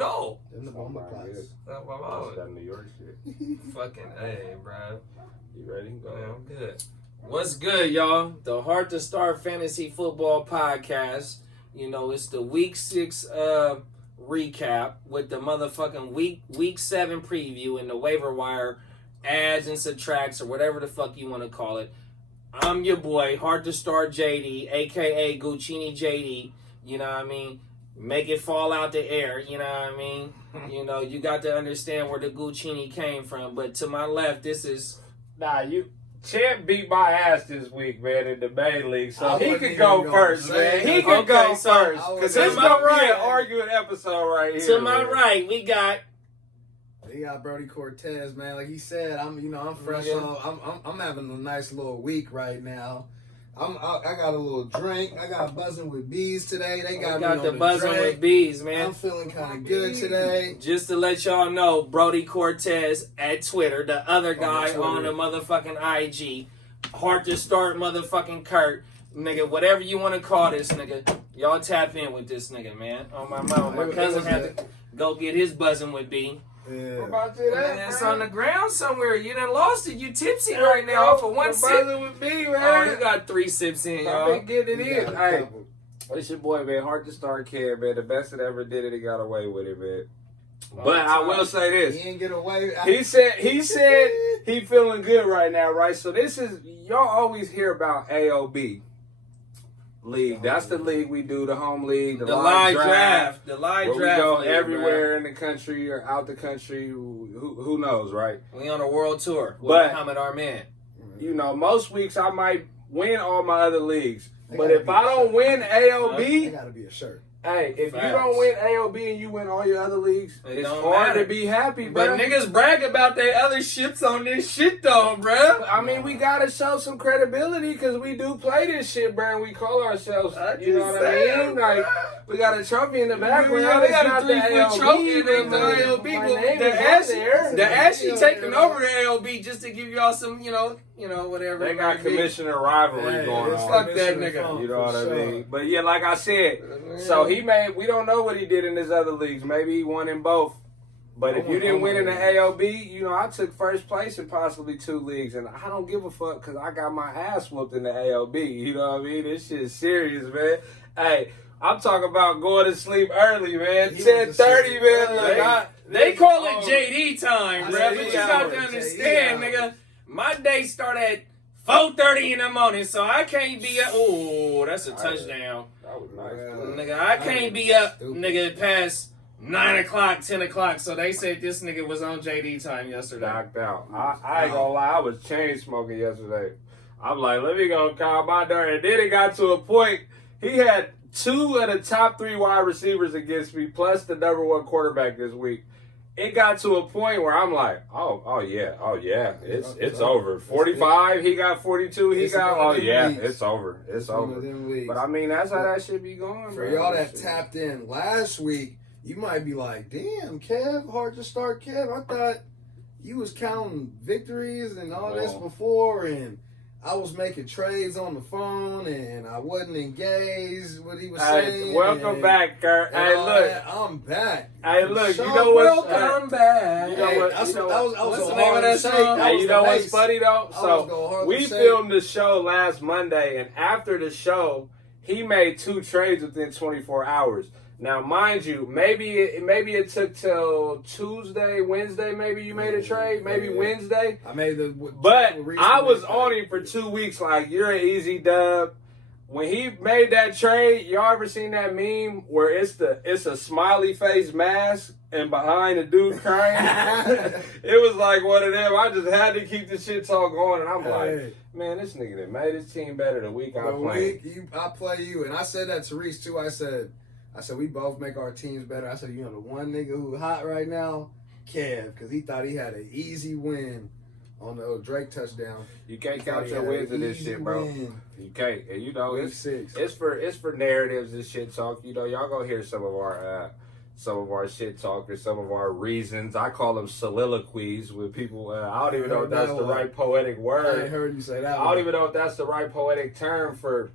2-0. In the bomber class. That's that New York shit. Fucking A, bro. You ready? Go ahead. I'm good. What's good, y'all? The Heart2Start Fantasy Football Podcast. You know, it's the Week 6 recap with the motherfucking Week 7 preview and the waiver wire adds and subtracts or whatever the fuck you want to call it. I'm your boy, Heart2Start JD, a.k.a. Guccini JD. You know what I mean? Make it fall out the air, you know what I mean? You know, you got to understand where the Guccini came from. But to my left, this is... Nah, Champ beat my ass this week, man, in the main league, so he could go first, man. He could go first, because this is going to be an arguing episode right here. To my right, we got Brody Cortez, man. Like he said, I'm fresh off. I'm having a nice little week right now. I got a little drink. I got buzzing with bees today. They got me on the buzzing drink. with bees, man. I'm feeling kind of good today. Just to let y'all know, Brody Cortez at Twitter, the other guy on the motherfucking IG, Heart2Start motherfucking Kurt, nigga, whatever you want to call this nigga, y'all tap in with this nigga, man. On my mama, my cousin had to go get his buzzing with B. Yeah. What about you, It's on the ground somewhere. You done lost it. You tipsy right now for one sip. With me, man. Oh, you got 3 sips in, y'all. I've been getting it in. Hey, it's your boy, man. Heart2Start kid, man. The best that ever did it. He got away with it, man. But I will say this. He ain't get away. He said he feeling good right now, right? So this is, y'all always hear about AOB league. That's the league we do, the home league, the live draft. The live where draft. We go league, everywhere man. in the country or out the country. Who knows, right? We on a world tour with But Muhammad Arman. You know, most weeks I might win all my other leagues. But if I don't win AOB, it gotta be a shirt. Hey, if Facts. you don't win AOB and you win all your other leagues, it's hard to be happy, bro. But niggas brag about their other shits on this shit, though, bro. I mean, we gotta show some credibility because we do play this shit, bro. And we call ourselves, you know what I mean? Like, we got a trophy in the background. Yeah, they got a It's not the 3-foot trophy in the AOB. The Ashley taking over the AOB just to give y'all some, you know, whatever. They got commissioner rivalry going on. Fuck that nigga. You know what I mean? But yeah, like I said, so we don't know what he did in his other leagues. Maybe he won in both. But if you didn't win in the AOB, you know, I took first place in possibly 2 leagues. And I don't give a fuck because I got my ass whooped in the AOB. You know what I mean? This shit is serious, man. Hey, I'm talking about going to sleep early, man. 10:30, man. They call it JD time, bro. But you got to understand, nigga. My day start at 4:30 in the morning, so I can't be up. Oh, that's a touchdown. That was nice. Nigga, I can't be up, nigga, past 9 o'clock, 10 o'clock. So they said this nigga was on JD time yesterday. Knocked out. I ain't gonna lie, I was chain smoking yesterday. I'm like, let me go calm my nerve. And then it got to a point, he had 2 of the top 3 wide receivers against me, plus the number 1 quarterback this week. It got to a point where I'm like, oh yeah, it's over. 45, he got 42, it's over. It's over. But I mean, that's how that should be going. For y'all that tapped in last week, you might be like, damn, Kev, Heart2Start Kev, I thought you was counting victories and all this before, and I was making trades on the phone, and I wasn't engaged what he was saying. Welcome back, Kurt. Hey, look. I'm back. Hey, look, you know what's... Welcome back. You know what? That was what's a the name of hard that shake. song? Hey, you know what's funny, though? So, we shake. filmed the show last Monday, and after the show, he made 2 trades within 24 hours. Now, mind you, maybe it took till Tuesday, Wednesday. Maybe you made a trade. Maybe Wednesday. I made but I was on him for 2 weeks. Like, you're an easy dub. When he made that trade, y'all ever seen that meme where it's a smiley face mask and behind the dude crying? It was like one of them. I just had to keep the shit talk going, and I'm like, man, this nigga that made his team better the week I played. I play you, and I said that to Reese too. I said we both make our teams better. I said, you know, the one nigga who hot right now, Kev, because he thought he had an easy win on the Drake touchdown. You can't count your wins in this shit, bro. You can't. And you know, it's for narratives and shit talk. You know, y'all gonna hear some of our shit talk or some of our reasons. I call them soliloquies with people. I don't even know if that's the right poetic word. I ain't heard you say that. I don't even know if that's the right poetic term for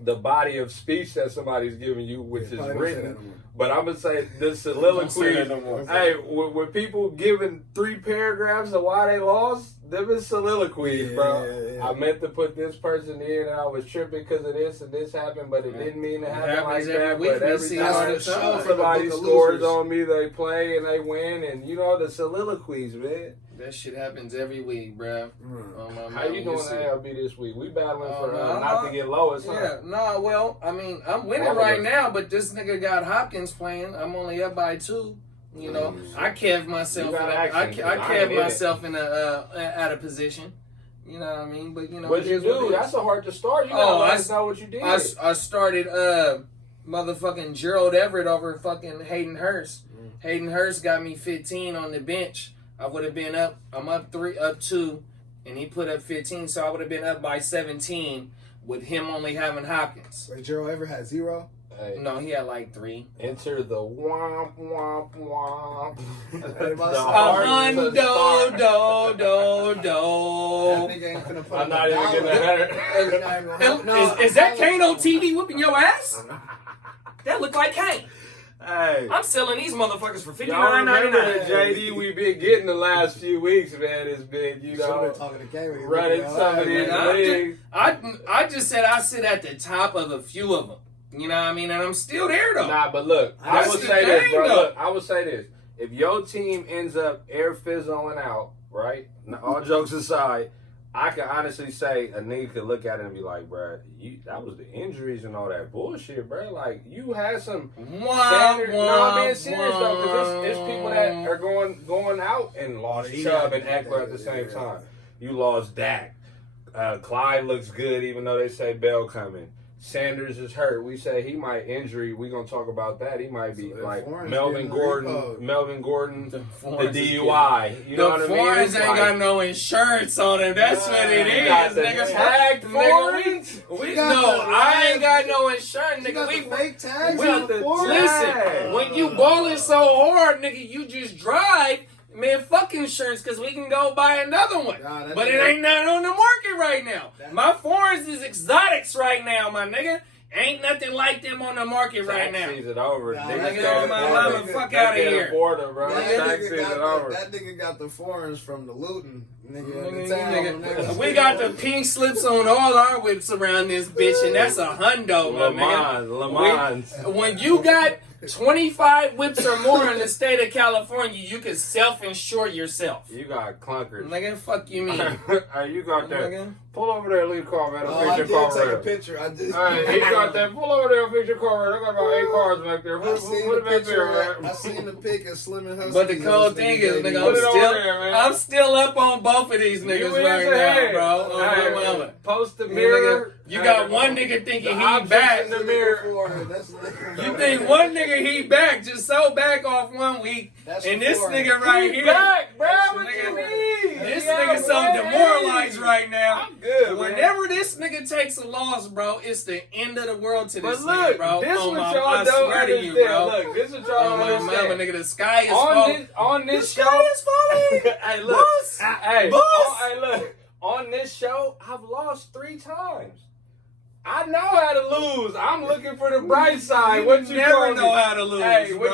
the body of speech that somebody's giving you, which is written. But I'm gonna say the soliloquy. Hey, when people giving 3 paragraphs of why they lost, them is soliloquies, bro. Yeah. I meant to put this person in, and I was tripping because of this and this happened, but it didn't mean to happen like that. But every time somebody scores on me, they play and they win, and you know the soliloquies, man. That shit happens every week, bro. How you doing in ALB this week? We battling for not to get lowest, huh? Yeah, no, well, I mean, I'm winning right now, but this nigga got Hopkins playing. I'm only up by 2. You know, I kept myself. I kept myself in out of position. You know what I mean? But you know, what you do? That's a hard to start. You gotta let us know what you did. I started motherfucking Gerald Everett over fucking Hayden Hurst. Hayden Hurst got me 15 on the bench. I would have been up. I'm up 2, and he put up 15, so I would have been up by 17 with him only having Hopkins. Wait, Gerald Everett had 0? No, he had like 3. Enter the womp womp womp. I'm not even getting that. Is that Kane on TV whipping your ass? That look like Kane. Hey, I'm selling these motherfuckers for $59.99. JD, we've been getting the last few weeks, man. It's been, you know, running some of these leagues. I just said I sit at the top of a few of them. You know what I mean? And I'm still there, though. Nah, but look, I would say this, bro. Look, I would say this. If your team ends up air fizzling out, right? All jokes aside, I can honestly say a nigga could look at it and be like, bro, that was the injuries and all that bullshit, bro. Like, you had some standard. No, I'm being serious, though, because it's people that are going out and lost Chubb and Eckler at the same time. You lost Dak. Clyde looks good, even though they say Bell coming. Sanders is hurt. We say he might injury. We're going to talk about that. He might be like Melvin Gordon, the DUI. You know what I mean? Foreigners ain't got no insurance on him. That's what it is, nigga. Tagged foreigners? I ain't got no insurance, nigga. We fake tags. Listen, when you balling so hard, nigga, you just drive. Man, fuck insurance, because we can go buy another one. But it ain't nothing on the market right now. My foreigns is exotics right now, my nigga. Ain't nothing like them on the market right now. Tax season over. Nigga, on my mama, fuck out of here. Tax season over. That nigga got the foreigners from the looting. Nigga. We got the pink slips on all our whips around this bitch, and that's a hundo, my nigga. Lamans. When you got 25 whips or more in the state of California, you can self-insure yourself. You got clunkers. Nigga, fuck you mean? You got that. Pull over there, leave car, man. I did take a picture. I did. He got that. Pull over there, fix your car, man. I got about 8 cars back there. Put it back there, man. I seen the pic of Slim and Husky. But the cool thing is, nigga, I'm still up on both of these niggas right now, bro. Post the mirror. You got one nigga thinking he back. In the mirror. You think one nigga he back, just so back off 1 week, and this nigga right here. Back, bro. What you mean? This nigga so demoralized right now. I'm good, Whenever this nigga takes a loss, bro, it's the end of the world to this nigga, bro. This what y'all don't understand. Look, this what y'all don't understand. Nigga, the sky is falling. On this show. The sky is falling. Hey, look. Boss. Hey, look. On this show, I've lost 3 times. I know how to lose. I'm looking for the bright side. What you never know how to lose, hey, bro.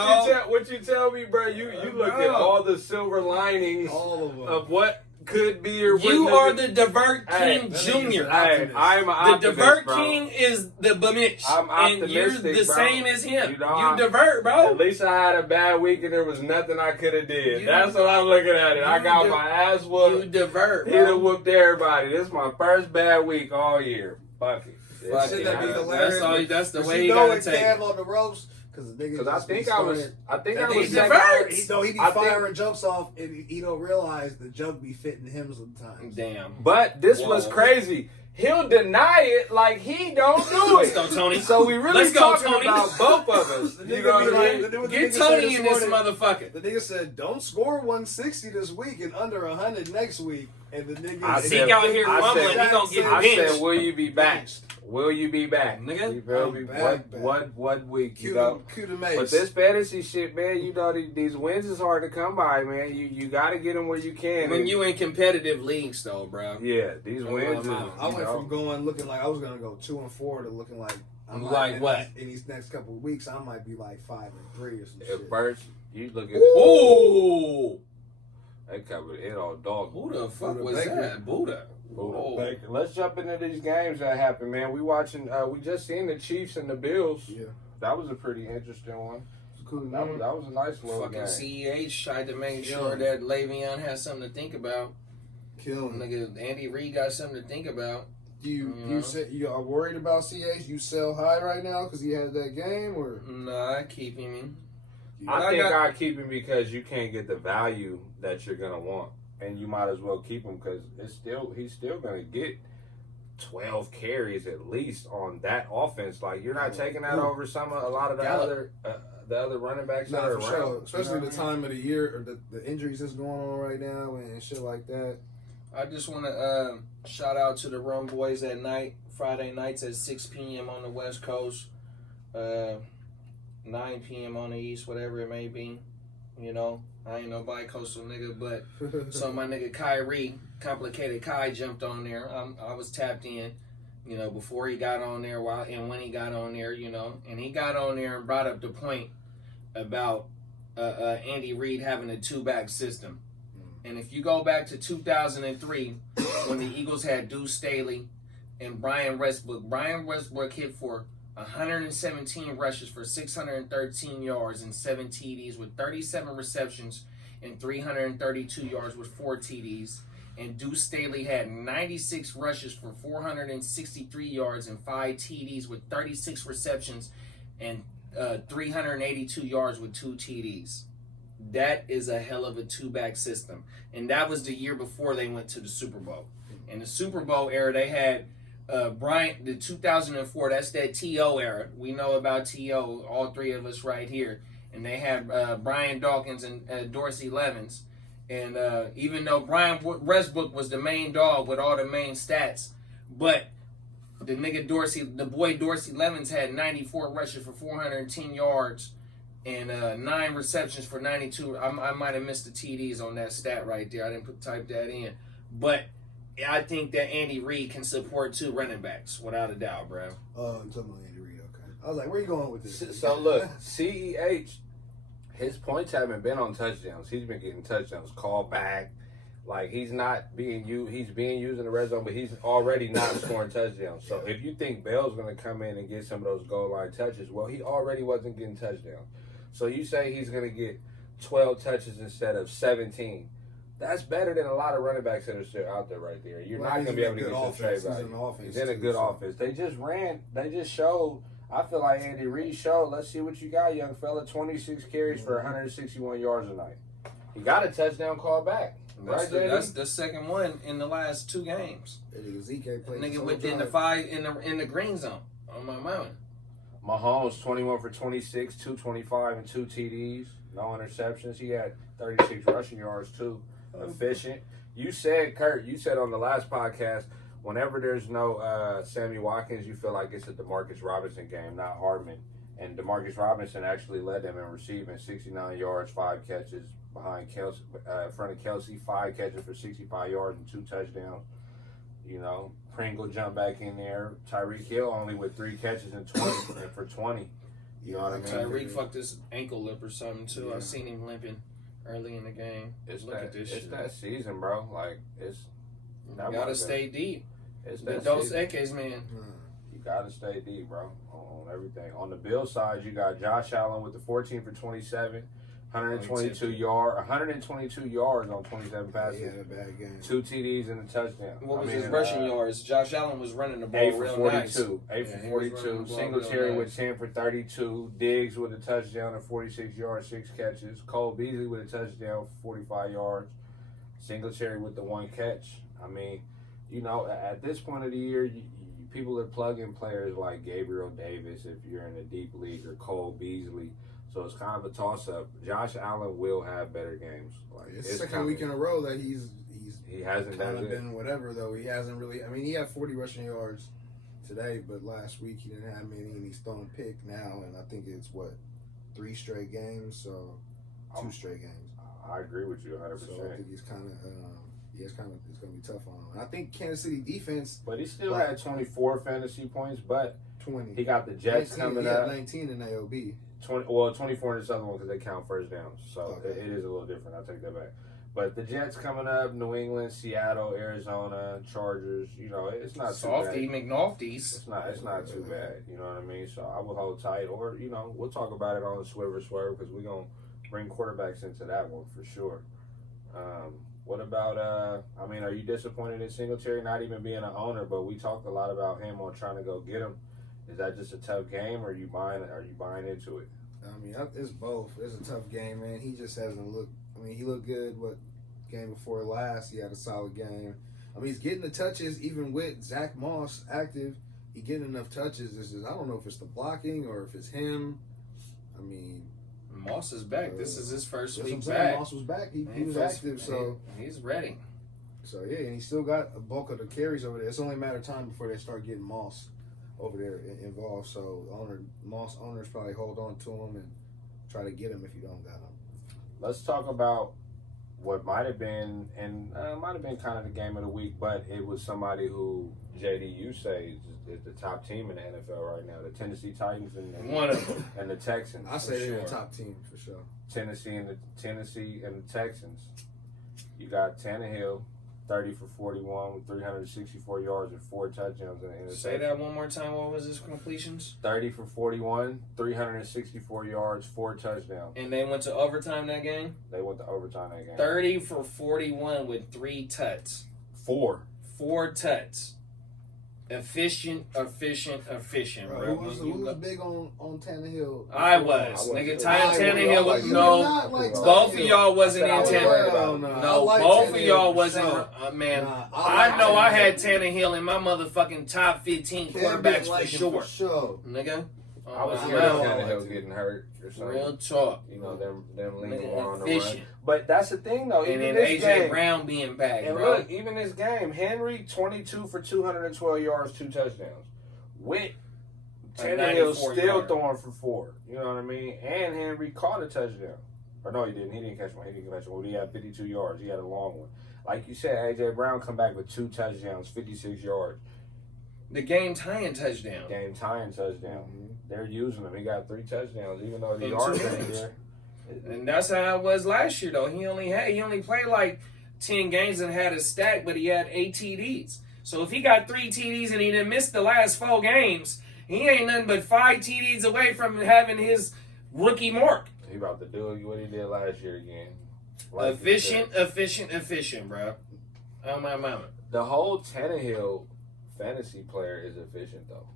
What you tell me, bro? You look at all the silver linings of what could be or you are the Divert King Jr. I'm an optimist, the Divert bro. King is the Bamich. I'm optimistic, and you're the same as him. You divert, bro. At least I had a bad week and there was nothing I could have did. That's what I'm looking at it. I got my ass whooped. You divert, bro. He done whooped everybody. This is my first bad week all year. Fuck it. That's the way you gotta take it. On the ropes. Because I think I was he be firing jumps off and he don't realize the jump be fitting him sometimes. Damn. But this was crazy. He'll deny it like he don't do it. Let's go, Tony. So we really talking about both of us. You know what I mean? Get Tony in this motherfucker. The nigga said, don't score 160 this week and under 100 next week. And the nigga, I Zeke out here fumbling, he gonna get I benched. said, will you be back? Will you be back? Nigga, You feel me? back. What week? Cue You know? the mace. But this fantasy shit, man, you know these wins is hard to come by, man. You got to get them where you can. when and, you in competitive leagues, though, bro. yeah, these wins. I went from going looking like I was gonna go 2-4 to looking like Like what? In these next couple of weeks, I might be like 5-3 or some At shit. first, you look at Ooh! they covered it all dog. Who the fuck Buddha was Baker. that? Buddha. Buddha Baker. Let's jump into these games that happened, man. We watching. We just seen the Chiefs and the Bills. Yeah, That was a pretty interesting one. it's cool. That was a nice little Fucking game. CEH tried to make Kill sure him. that Le'Veon has something to think about. Kill him. Nigga, Andy Reid got something to think about. You are worried about CH? You sell high right now because he had that game, or Nah, I keep him. I think I keep him because you can't get the value that you're gonna want, and you might as well keep him because he's still gonna get 12 carries at least on that offense. Like you're not taking that over a lot of the other running backs that are for around. sure. Especially You know the what I mean? time of the year or the injuries that's going on right now and shit like that. I just want to shout out to the Rum Boys at night, Friday nights at 6 p.m. on the West Coast, 9 p.m. on the East, whatever it may be. You know, I ain't no bi-coastal nigga, but so my nigga Kyrie, Complicated Kai, jumped on there. I was tapped in, you know, before he got on there, when he got on there, you know, and he got on there and brought up the point about Andy Reid having a two-back system. And if you go back to 2003, when the Eagles had Deuce Staley and Brian Westbrook hit for 117 rushes for 613 yards and 7 TDs with 37 receptions and 332 yards with 4 TDs. And Deuce Staley had 96 rushes for 463 yards and 5 TDs with 36 receptions and 382 yards with 2 TDs. That is a hell of a two-back system. And that was the year before they went to the Super Bowl. In the Super Bowl era, they had the 2004, that's that T.O. era. We know about T.O., all three of us right here. And they had Brian Dawkins and Dorsey Levens. And even though Brian Westbrook was the main dog with all the main stats, but the boy Dorsey Levens had 94 rushes for 410 yards and 9 receptions for 92. I might have missed the TDs on that stat right there. I didn't type that in. But I think that Andy Reid can support 2 running backs, without a doubt, bro. I'm talking about Andy Reid, okay. I was like, where you going with this? So look, CEH, his points haven't been on touchdowns. He's been getting touchdowns called back. Like he's being used in the red zone, but he's already not scoring touchdowns. So if you think Bell's going to come in and get some of those goal line touches, well, he already wasn't getting touchdowns. So you say he's going to get 12 touches instead of 17. That's better than a lot of running backs that are still out there right there. You're not going to be able to get some trade value. He's in a good offense. They just showed. I feel like Andy Reid showed. Let's see what you got, young fella. 26 carries for 161 yards a night. He got a touchdown call back. That's the second one in the last 2 games. Zeke played Nigga within the 5 in the green zone on my mountain. Mahomes 21 for 26, 225 and 2 TDs, no interceptions. He had 36 rushing yards too. Efficient. You said on the last podcast, whenever there's no Sammy Watkins, you feel like it's a DeMarcus Robinson game, not Hardman. And DeMarcus Robinson actually led them in receiving, 69 yards, 5 catches behind Kelsey, in front of Kelsey, 5 catches for 65 yards and 2 touchdowns. You know, Pringle jumped back in there. Tyreek Hill only with 3 catches and 20 for 20. You know what I mean? Tyreek fucked his ankle lip or something too. Yeah. I seen him limping early in the game. Look at this shit. It's that season, bro. Like You gotta stay deep. It's The that Dos season. Equis, man. You gotta stay deep, bro, on everything. On the Bills side, you got Josh Allen with the 14 for 27, 122 yards on 27 passes. Yeah, bad game. 2 TDs and a touchdown. What was his rushing yards? Josh Allen was running the ball 8 for real 42. nice. 8 for Yeah, he was running 42. the ball Singletary real with nice. 10 for 32. Diggs with a touchdown and 46 yards, 6 catches. Cole Beasley with a touchdown, 45 yards. Singletary with the 1 catch. I mean, you know, at this point of the year, people are plugging players like Gabriel Davis if you're in a deep league, or Cole Beasley. So it's kind of a toss-up. Josh Allen will have better games. Like It's the second week in a row that he's he hasn't kind done of it. been whatever though. He hasn't really. I mean, he had 40 rushing yards today, but last week he didn't have many, and he's throwing pick now, and I think it's 3 straight games, so 2 straight games. I agree with you 100%. So I think he's kind of. It's going to be tough on him. And I think Kansas City defense. But he still had 24 fantasy points, but 20. he got the Jets 19, coming he had up. 19 in AOB. 24 in this other one because they count first downs. So Okay. it is a little different. I'll take that back. But the Jets coming up, New England, Seattle, Arizona, Chargers, it's not Softy too bad. McNofties. It's not too bad. You know what I mean? So I will hold tight. Or, we'll talk about it on the Swerve because we're going to bring quarterbacks into that one for sure. What about, are you disappointed in Singletary not even being an owner? But we talked a lot about him on trying to go get him. Is that just a tough game, or are you buying into it? I mean, it's both. It's a tough game, man. He just hasn't looked. I mean, he looked good. Game before last, he had a solid game. I mean, he's getting the touches even with Zach Moss active. He getting enough touches. I don't know if it's the blocking or if it's him. I mean, Moss is back. This is his first week back. back. Moss was back. He was active, so he's ready. So yeah, and he still got a bulk of the carries over there. It's only a matter of time before they start getting Moss over there involved. So Moss owners probably hold on to him and try to get him if you don't got him. Let's talk about what might have been, and might have been kind of the game of the week, but it was somebody who, JD, you say is the top team in the NFL right now. The Tennessee Titans One of them. and the Texans. I say they're the top team for sure. Tennessee and the Texans. You got Tannehill, 30 for 41 with 364 yards and 4 touchdowns in the interception. Say that one more time. What was his completions? 30 for 41, 364 yards, 4 touchdowns. And they went to overtime that game? They went to overtime that game. 30 for 41 with 3 tuts. 4 tuts. Efficient, bro. Who was big on Tannehill? I was. Nigga, Tannehill I was was. no. Both of y'all wasn't in Tannehill. No, No, both of y'all wasn't. Man, I know I had Tannehill in my motherfucking top 15 quarterbacks for sure. Nigga. I was scared of Tannehill getting hurt or something. Real talk. Them leaning more on the efficient. run. But that's the thing, though. And even then this A.J. game, Brown being back, and bro. look, even this game, Henry, 22 for 212 yards, 2 touchdowns. With Tannehill still throwing for 4. You know what I mean? And Henry caught a touchdown. Or no, he didn't. He didn't catch one. Well, he had 52 yards. He had a long one. Like you said, A.J. Brown come back with 2 touchdowns, 56 yards. The game-tying touchdown. Mm-hmm. They're using him. He got 3 touchdowns, even though the yards ain't there. And that's how it was last year, though. He only played like 10 games and had a stack, but he had 8 TDs. So if he got 3 TDs and he didn't miss the last 4 games, he ain't nothing but 5 TDs away from having his rookie mark. He about to do what he did last year again. Efficient, bro. Oh, my mama. The whole Tannehill fantasy player is efficient, though.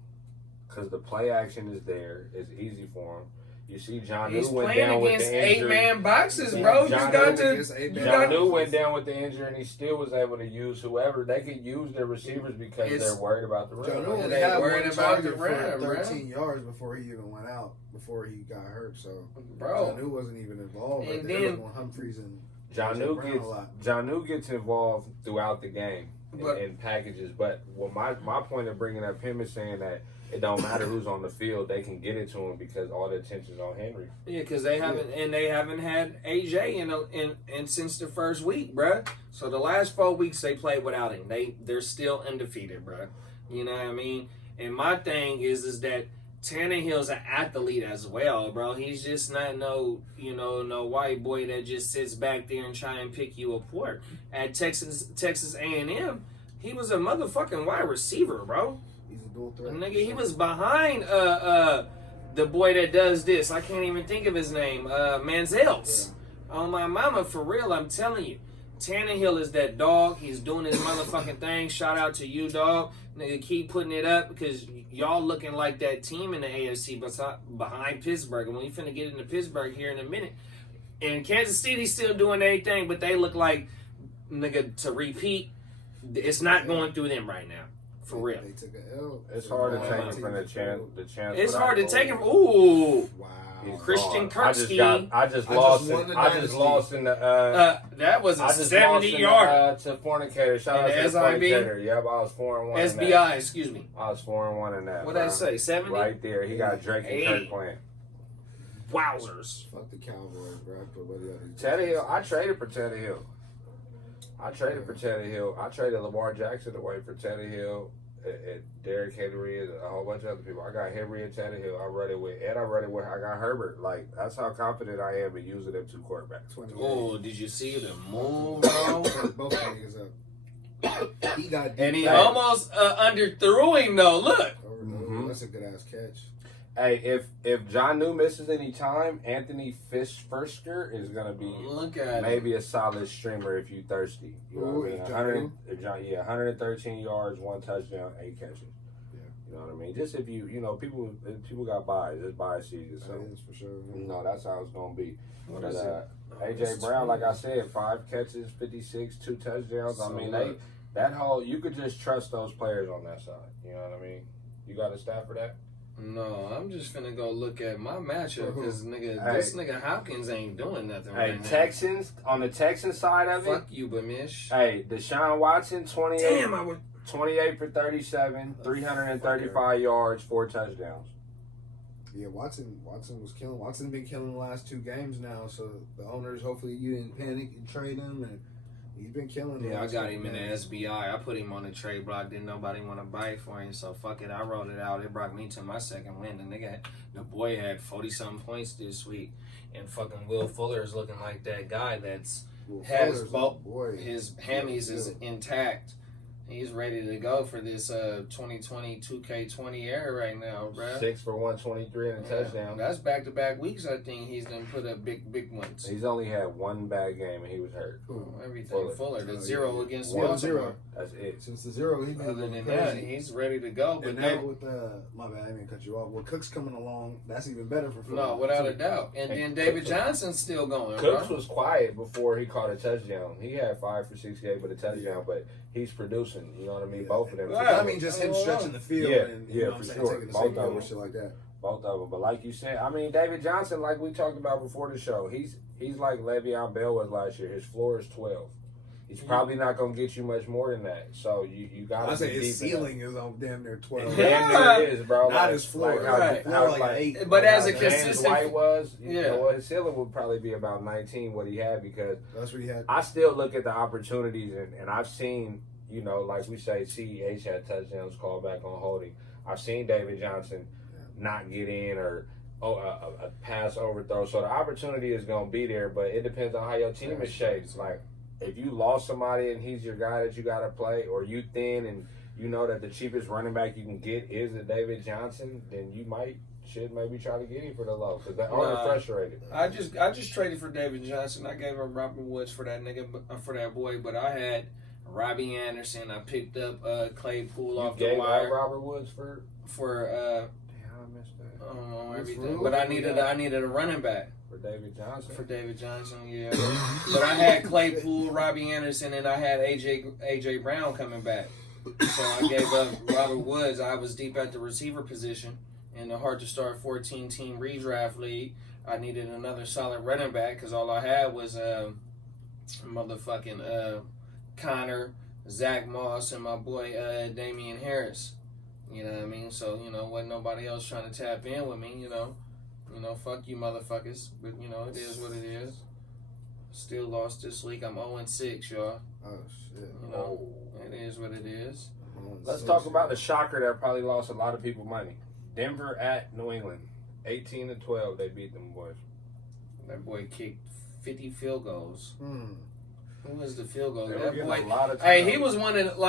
Because the play action is there. It's easy for him. You see Jonnu went down with the injury. He's playing against 8-man boxes, bro. Jonnu went down with the injury, and he still was able to use whoever. They could use their receivers because they're worried about the run. Jonnu only had one target for 13 yards before he even went out, before he got hurt. So Jonnu wasn't even involved. And there then was Humphreys and Jonnu gets involved throughout the game in packages. But my point of bringing up him is saying that it don't matter who's on the field, they can get it to him because all the attention's on Henry. Yeah, because they haven't had AJ in since the first week, bruh. So the last 4 weeks they played without him. They're still undefeated, bruh. You know what I mean? And my thing is that Tannehill's an athlete as well, bro. He's just not no white boy that just sits back there and try and pick you apart. At Texas A&M, he was a motherfucking wide receiver, bro. He's a dual threat. Nigga, he was behind the boy that does this. I can't even think of his name. Manziels. Yeah. On my mama, for real, I'm telling you. Tannehill is that dog. He's doing his motherfucking thing. Shout out to you, dog. Nigga, keep putting it up because y'all looking like that team in the AFC behind Pittsburgh. And we finna get into Pittsburgh here in a minute. And Kansas City's still doing their thing, but they look like, nigga, to repeat, it's not going through them right now. For real. They took an L. It's hard to take it from the chance. It's hard to take it. Ooh. Wow. He's Christian gone. Kirksey. I just lost in the. That was a I just 70-yard. to Fornicator. Shout out to the Fornicator. Yep, I was 4-1. SBI, excuse me. I was 4-1 in that. What did I say? 70? Right there. He got Drake and Kirk playing. Wowzers. Fuck the Cowboys, bro. Tannehill. I traded for Tannehill. I traded Lamar Jackson away for Tannehill. Derrick Henry and a whole bunch of other people. I got Henry and Tannehill. I got Herbert. Like, that's how confident I am in using them two quarterbacks. Oh, did you see the move, bro? Both niggas up. He got and he almost underthrew him, though. Look. That's a good ass catch. Hey, if John New misses any time, Anthony Firsker is gonna be maybe a solid streamer if you thirsty. You know what I mean? 113 yards, 1 touchdown, 8 catches. Yeah. You know what I mean? Just if people got buys, it's buy season. So that is for sure. That's how it's gonna be. But AJ Brown, like I said, 5 catches, 56, 2 touchdowns. I mean, you could just trust those players on that side. You know what I mean? You got a stat for that? No, I'm just finna go look at my matchup because this nigga Hopkins ain't doing nothing right now. Texans, on the Texans side of it. Fuck you, Bamish. Hey, Deshaun Watson, 28 for 37, 335 yards, 4 touchdowns. Yeah, Watson was killing. Watson been killing the last 2 games now, so the owners, hopefully you didn't panic and trade him, and he's been killing. Yeah, I got him in the SBI. I put him on the trade block. Didn't nobody want to buy for him, so fuck it. I rolled it out. It brought me to my second win. The boy had 40-something points this week, and fucking Will Fuller is looking like that guy his hammies is intact. He's ready to go for this 2020 2K20 era right now, bro. 6 for 123 and a touchdown. That's back-to-back weeks. I think he's done put up big ones. He's only had 1 bad game and he was hurt. Everything Fuller. The 0 against 1-0. That's it. Since the 0, he's other than that, he's ready to go. But and now with my bad, I didn't cut you off. With Cooks coming along, that's even better for Fuller. No, without a doubt. And then David Johnson's still going. Cooks was quiet before he caught a touchdown. He had 5 for 6 games with a touchdown, but he's producing. You know what I mean? Both of them. I mean, just him stretching the field. And, you know what I'm saying, taking the Both of them. shit like that. Both of them. But like you said, I mean, David Johnson, like we talked about before the show, he's like Le'Veon Bell was last year. His floor is 12. He's probably not going to get you much more than that. So you got to. I say his ceiling is on damn near 12. Damn near is, bro. Not his floor. Like 8. But as a consistent White was, you know, his ceiling would probably be about 19. What he had because that's what he had. I still look at the opportunities and I've seen. You know, like we say, CEH had touchdowns called back on holding. I've seen David Johnson not get in or a pass overthrow. So the opportunity is going to be there, but it depends on how your team is shaped. Like, if you lost somebody and he's your guy that you got to play, or you thin and you know that the cheapest running back you can get is a David Johnson, then you should maybe try to get him for the low because they're frustrated. I just traded for David Johnson. I gave up Robert Woods for that nigga, for that boy, but I had Robbie Anderson. I picked up Claypool off the wire. Robert Woods for damn, I missed that. Everything. But I needed a running back. For David Johnson, yeah. But I had Claypool, Robbie Anderson, and I had AJ Brown coming back. So I gave up Robert Woods. I was deep at the receiver position in the Heart2Start 14-team redraft league. I needed another solid running back because all I had was motherfucking Connor, Zach Moss, and my boy Damian Harris. You know what I mean? So, wasn't nobody else trying to tap in with me, you know, fuck you motherfuckers. But, it is what it is. Still lost this week. I'm 0-6, y'all. Oh, shit. It is what it is. Let's talk about the shocker that probably lost a lot of people money. Denver at New England. 18-12, they beat them boys. That boy kicked 50 field goals. Who was the field goal? That boy, hey, he was one of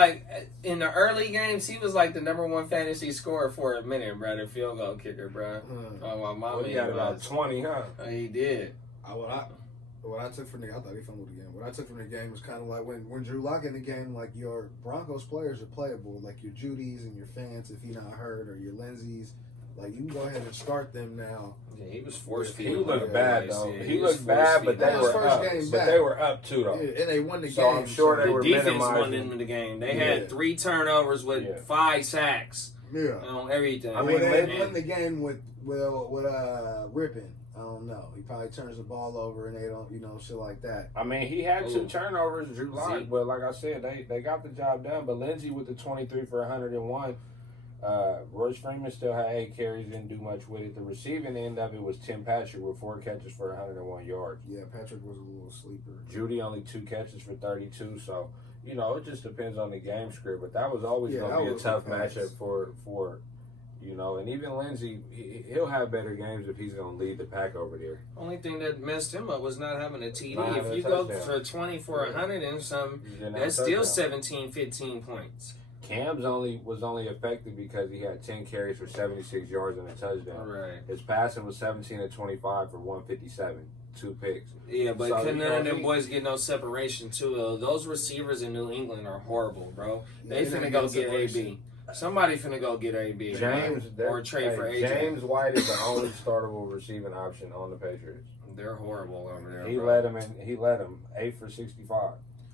in the early games. He was like the #1 fantasy scorer for a minute, bro. The field goal kicker, bro. Oh, my man, he got about 20, huh? He did. What I took from I thought he fumbled again. What I took from the game was kind of like when Drew Lock in the game, like your Broncos players are playable, like your Judys and your Fans if he's not hurt, or your Lindsays. Like, you can go ahead and start them now. Yeah, he was force feed. He looked bad, though. He looked bad, but they were up. But they were up, too, though. Yeah, and they won the game. So I'm sure they were minimizing. The defense won in the game. They had 3 turnovers with 5 sacks on everything. I mean, they won the game with Rippon. I don't know. He probably turns the ball over and they don't, shit like that. I mean, he had 2 Ooh. turnovers, Drew Lock, but like I said, they got the job done. But Lindsey with the 23 for 101. Royce Freeman still had 8 carries, didn't do much with it. The receiving end of it was Tim Patrick with 4 catches for 101 yards. Yeah, Patrick was a little sleeper. Judy only 2 catches for 32. So, it just depends on the game script. But that was always going to be a tough matchup for and even Lindsey, he'll have better games if he's going to lead the pack over there. Only thing that messed him up was not having a TD. Not having If a you go touchdown. for 20 for 100 and something, that's still 17, 15 points. Cam's was only effective because he had 10 carries for 76 yards and a touchdown. Right. His passing was 17 of 25 for 157, 2 picks. Yeah, but So, none of them boys get no separation too. Those receivers in New England are horrible, bro. They Yeah, finna go get AB. Somebody finna go get AB. Or trade for AJ. James White is the only startable receiving option on the Patriots. They're horrible over there. He bro. led him 8 for 65.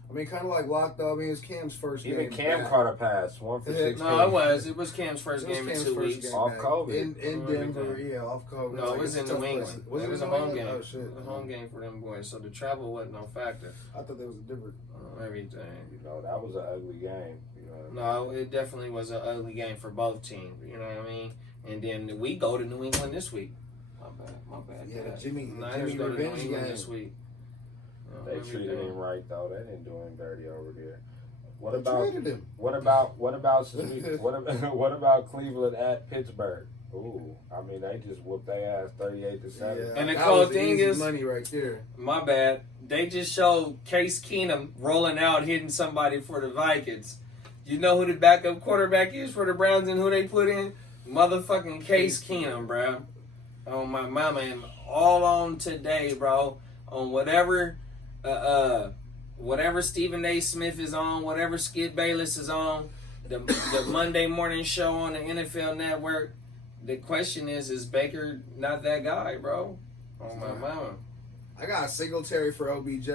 I mean, kind of like Lock, though. I mean, it's Cam's first game. Even Cam back. caught a pass, 1 for 16. No, it was Cam's first game in 2 weeks. Off back. COVID. In Denver, yeah, off COVID. No, it was in New England. It was a home game. Oh, shit. It was a home game for them boys, so the travel wasn't no factor. I thought that was a different. Everything. That was an ugly game. No, it definitely was an ugly game for both teams. You know what I mean? And then we go to New England this week. My bad. Yeah, Jimmy Niners go to New revenge England game. this week. They treated him right though. They didn't do him dirty over there. What They about traded him. what about Cleveland at Pittsburgh? Ooh, I mean they just whooped their ass 38-7. Yeah, And the that cool was thing easy is- money right there. My bad. They just showed Case Keenum rolling out, hitting somebody for the Vikings. You know who the backup quarterback is for the Browns and who they put in? Motherfucking Case Keenum, bro. On my mama, and all on today, bro. On whatever Stephen A. Smith is on, whatever Skid Bayless is on, the Monday morning show on the NFL Network. The question is Baker not that guy, bro? On my mama. I got Singletary for OBJ,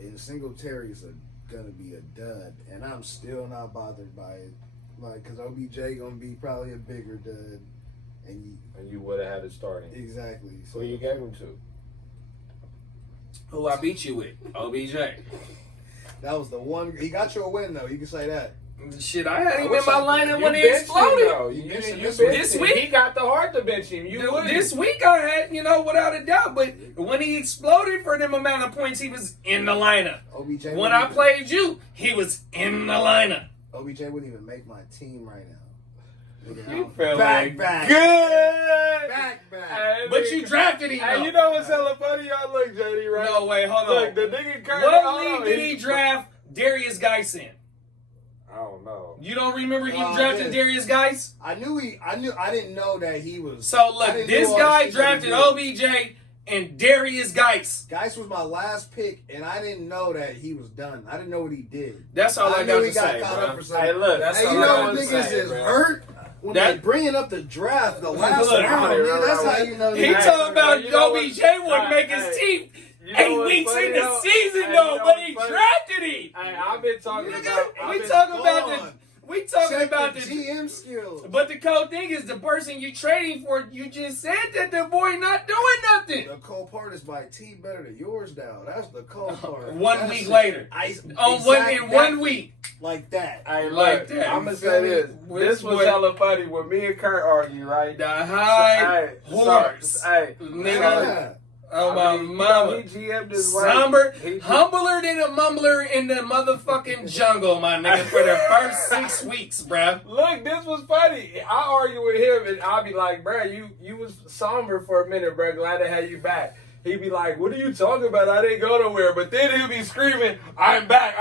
and Singletary's gonna be a dud, and I'm still not bothered by it. Because OBJ gonna be probably a bigger dud, and you would have had it starting. exactly. So Who you gave him to? Who I beat you with? OBJ. that was the one. He got you a win though. You can say that. Shit, I had him I in my wish lineup when he exploded. You benched him This this week? He got the heart to bench him. This week I had, without a doubt. But when he exploded for them amount of points, he was in the lineup. OBJ. When I played you, he was in the lineup. OBJ wouldn't even make my team right now. You feeling back. good. Back. Hey, But you drafted him. Hey, though. you know what's hella funny? Y'all look, JD, right? No, wait, hold on. Look, the nigga Kurt. What league did he draft Darius Geis in? I don't know. You don't remember he Oh, drafted yeah. Darius Geis? I didn't know that he was. So look, I didn't this know all guy the shit that drafted he did. OBJ and Darius Geis. Geis was my last pick, and I didn't know that he was done. I didn't know what he did. That's all I knew got he to got say, caught bro. up for something. Hey, look. That's Hey, all you I know got the to niggas say, is bro. hurt when That- they bringing up the draft, the last Look, round. right, Nigga, that's right. how you know. He Hey, talking about you know OBJ what- wouldn't make his hey, team You know 8 what's weeks funny, in the though? season, Hey, though, you know but what's he funny? drafted him. Hey, I've been talking Nigga, about. we talking about Hold on. we talking Check about the the GM skills. But the cold thing is the person you trading for, you just said that the boy not doing nothing. The cold part is my team better than yours now. That's the cold part. 1 That's week it. later. Exact- One week. Like that. Hey, Like look, that, I'm you gonna feel say me? this. With This was what- hella funny when me and Kurt argue, right? The high horse. Hey, Nigga. Yeah. Oh my I mean, mama. He GM'd his way. Somber, He- humbler than a mumbler in the motherfucking jungle, my nigga, for the first 6 weeks, bruh. Look, this was funny. I argue with him, and I'll be like, bruh, you was somber for a minute, bruh. Glad to have you back. He'd be like, what are you talking about? I didn't go nowhere. But then he'll be screaming, I'm back.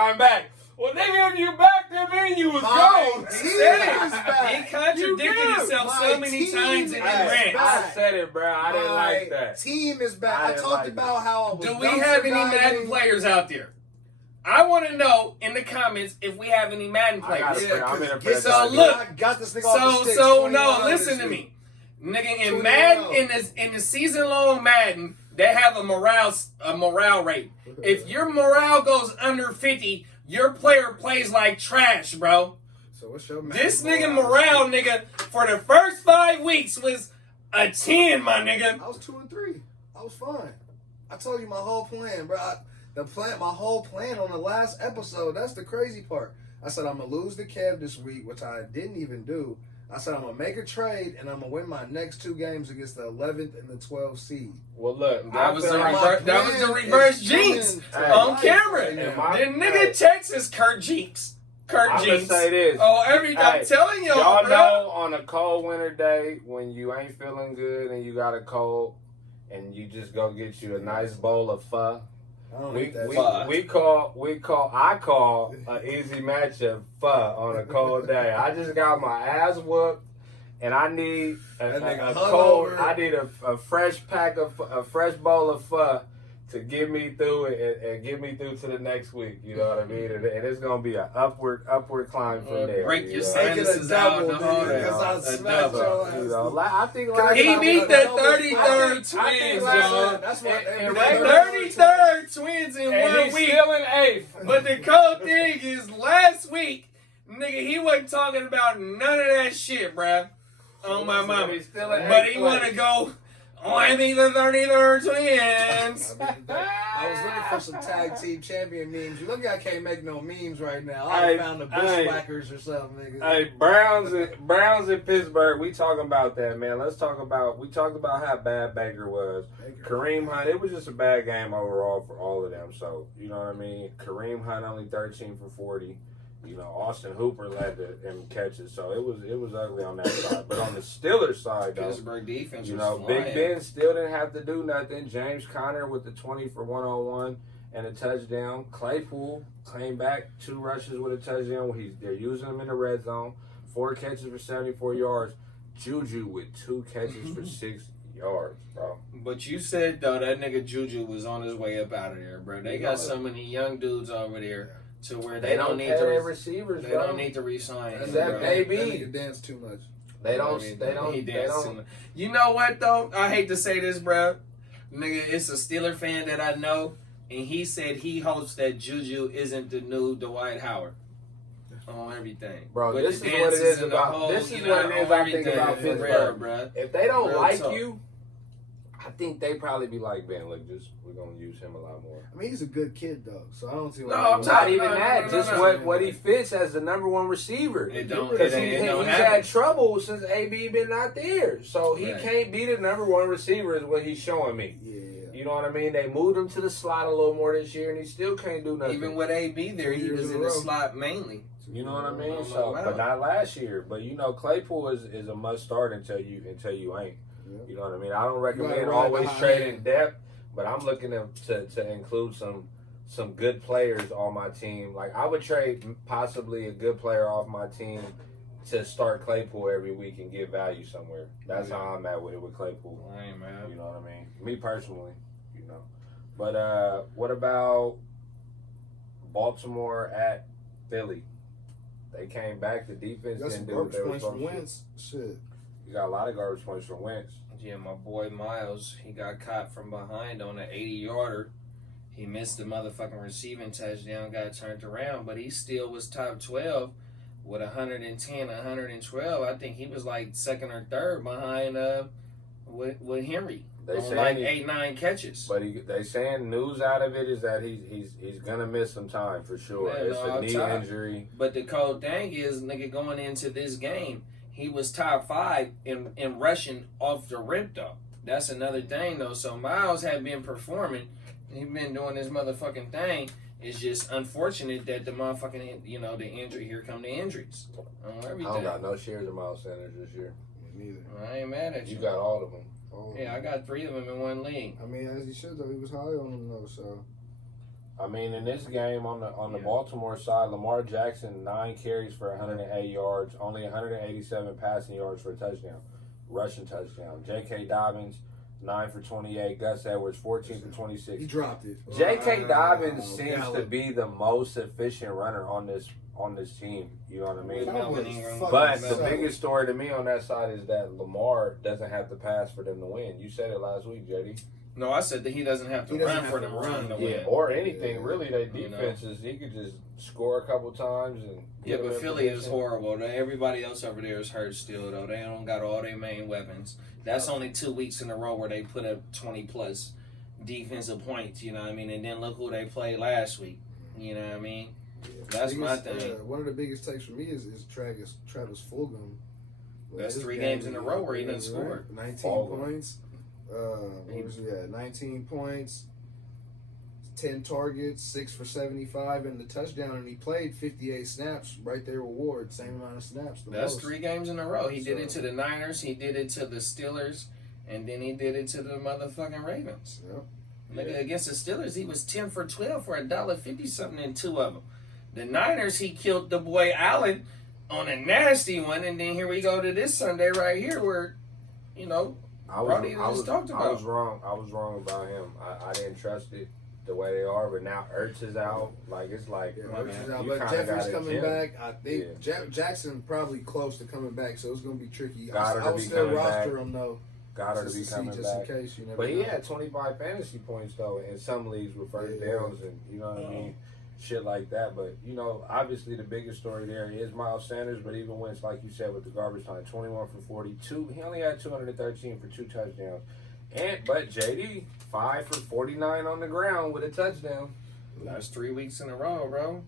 Well, nigga, if you back, then mean you was gone. team Said is it. back. He contradicted You did. himself so My many team times in the is rant. back. I said it, bruh. I didn't like My that. team is back. I I didn't talked like about how I was Do we have any dumpster Madden diving. players out there? I want to know in the comments if we have any Madden I got players. it, I'm in a Get press. So some- look. I got this nigga off the sticks. So 20 no, rounds listen this to week. me, nigga. In 20 Madden, rounds. in the season long Madden, they have a morale rate. If your morale goes under 50, your player plays like trash, bro. So what's your This Madden nigga morale, nigga, for the first 5 weeks was a 10, my nigga. I was 2 and 3. I was fine. I told you my whole plan, bro. My whole plan on the last episode. That's the crazy part. I said I'm gonna lose to Kev this week, which I didn't even do. I said I'm gonna make a trade and I'm gonna win my next 2 games against the 11th and the 12th seed. Well, look, that was the reverse jinx on camera. The nigga Texas Kurt Jinx. I'm gonna say this. I'm telling y'all know on a cold winter day when you ain't feeling good and you got a cold and you just go get you a nice bowl of pho. I call an easy matchup pho on a cold day. I just got my ass whooped, and I need a fresh bowl of pho to get me through it and get me through to the next week. You know what I mean? And it's gonna be an upward climb from there. Break your sinuses out the whole because I smacked your ass. You know, I think he beat the 33rd Twins, y'all. That's what 33rd Twins in 1 week. Still in 8th. But the cold thing is, last week, nigga, he wasn't talking about none of that shit, bruh. On my mama. But he want to go. I beat the 33rd Twins. I was looking for some tag team champion memes. You look, I can't make no memes right now. I found the Bushwhackers or something, nigga. Hey, Browns in Pittsburgh. We talking about that, man. We talked about how bad Baker was. Kareem Hunt. It was just a bad game overall for all of them. So you know what I mean. Kareem Hunt only 13 for 40. You know, Austin Hooper led them catches, so it was ugly on that side. But on the Steelers side, though, Pittsburgh defense, you know, Big Ben still didn't have to do nothing. James Conner with the 20 for 101 and a touchdown. Claypool came back 2 rushes with a touchdown. They're using him in the red zone. 4 catches for 74 yards. Juju with 2 catches for 6 yards, bro. But you said though that nigga Juju was on his way up out of there, bro. They got so many young dudes over there. To where they don't need to receivers. They don't need to resign. Except AB. That nigga dance too much. They don't. Too much. You know what though? I hate to say this, bro. Nigga, it's a Steeler fan that I know, and he said he hopes that Juju isn't the new Dwight Howard on everything. Bro, this is what it is about. This is what it is. I think about Pittsburgh, bro. If they don't like you, I think they probably be like, Ben, look, we're gonna use him a lot more. I mean, he's a good kid though, so I don't see why. No, I'm not even that. Just what he fits as the number 1 receiver. Because he's had trouble since AB been not there, so he can't be the number 1 receiver. Is what he's showing me. Yeah. You know what I mean? They moved him to the slot a little more this year, and he still can't do nothing. Even with AB there, he was in the slot mainly. You know what I mean? So, but not last year. But you know, Claypool is a must start until you ain't. You know what I mean? I don't recommend always trading depth, but I'm looking to include some good players on my team. Like I would trade possibly a good player off my team to start Claypool every week and get value somewhere. That's how I'm at with it with Claypool. I ain't mad. You know what I mean? Me personally, you know. But what about Baltimore at Philly? They came back. The defense didn't do what they were supposed to. Shit. You got a lot of garbage points from Wentz. Yeah, my boy Miles, he got caught from behind on an 80-yarder. He missed the motherfucking receiving touchdown, got turned around, but he still was top 12 with 110, 112. I think he was like second or third behind with Henry. They on like 8-9 catches. But they saying news out of it is that he's gonna miss some time for sure. Man, it's a knee injury. But the cold thing is, nigga, going into this game, he was top 5 in rushing off the rip, though. That's another thing, though. So Miles had been performing. He been doing his motherfucking thing. It's just unfortunate that the motherfucking, you know, the injury. Here come the injuries on everything. I don't got no shares of Miles Sanders this year. Me neither. I ain't mad at you. You got all of them. Yeah, I got 3 of them in one league. I mean, as he should though. He was high on them though, so. I mean, in this game on the Baltimore side, Lamar Jackson 9 carries for 108 yards, only 187 passing yards for a touchdown, rushing touchdown. J.K. Dobbins 9 for 28, Gus Edwards 14 for 26. He dropped it. J.K. Dobbins seems to be the most efficient runner on this team. You know what I mean? But the biggest story to me on that side is that Lamar doesn't have to pass for them to win. You said it last week, JD. No, I said that he doesn't have to He doesn't run have for to the run. run to Yeah, win. or anything Yeah. really. They You know. defenses, he could just score a couple times and Yeah, get him but in Philly is position. horrible. Everybody else over there is hurt still, though. They don't got all their main weapons. That's only 2 weeks in a row where they put up 20-plus defensive points, you know what I mean? And then look who they played last week, you know what I mean? Yeah. That's my thing. One of the biggest takes for me is Travis Fulgham. That's His 3 game games in a row where he didn't score. 19 Fulgham. points. What was he at? 19 points, 10 targets, 6 for 75, and the touchdown. And he played 58 snaps right there with Ward, same amount of snaps. That's most. 3 games in a row. He did it So- to the Niners, he did it to the Steelers, and then he did it to the motherfucking Ravens. Yep. Nigga, against the Steelers, he was 10 for 12 for $1.50 something in 2 of them. The Niners, he killed the boy Allen on a nasty one, and then here we go to this Sunday right here where, you know, Brody just talked about. I was wrong. I was wrong about him. I didn't trust it the way they are, but now Ertz is out. Like it's like Yeah, My Ertz man. is out, you but kinda Jeffrey's gotta coming gym. back. I think Jackson probably close to coming back, so it's going to be tricky. Goddard I to would be still coming roster back. him though. Goddard to be just to see, coming just back. in case. You never But he know. had 25 fantasy points though in some leagues with first Yeah. downs and you know what I mean, shit like that. But you know, obviously the biggest story there is Miles Sanders. But even when it's like you said with the garbage time, 21 for 42, he only had 213 for 2 touchdowns. But JD 5 for 49 on the ground with a touchdown. That's 3 weeks in a row, bro.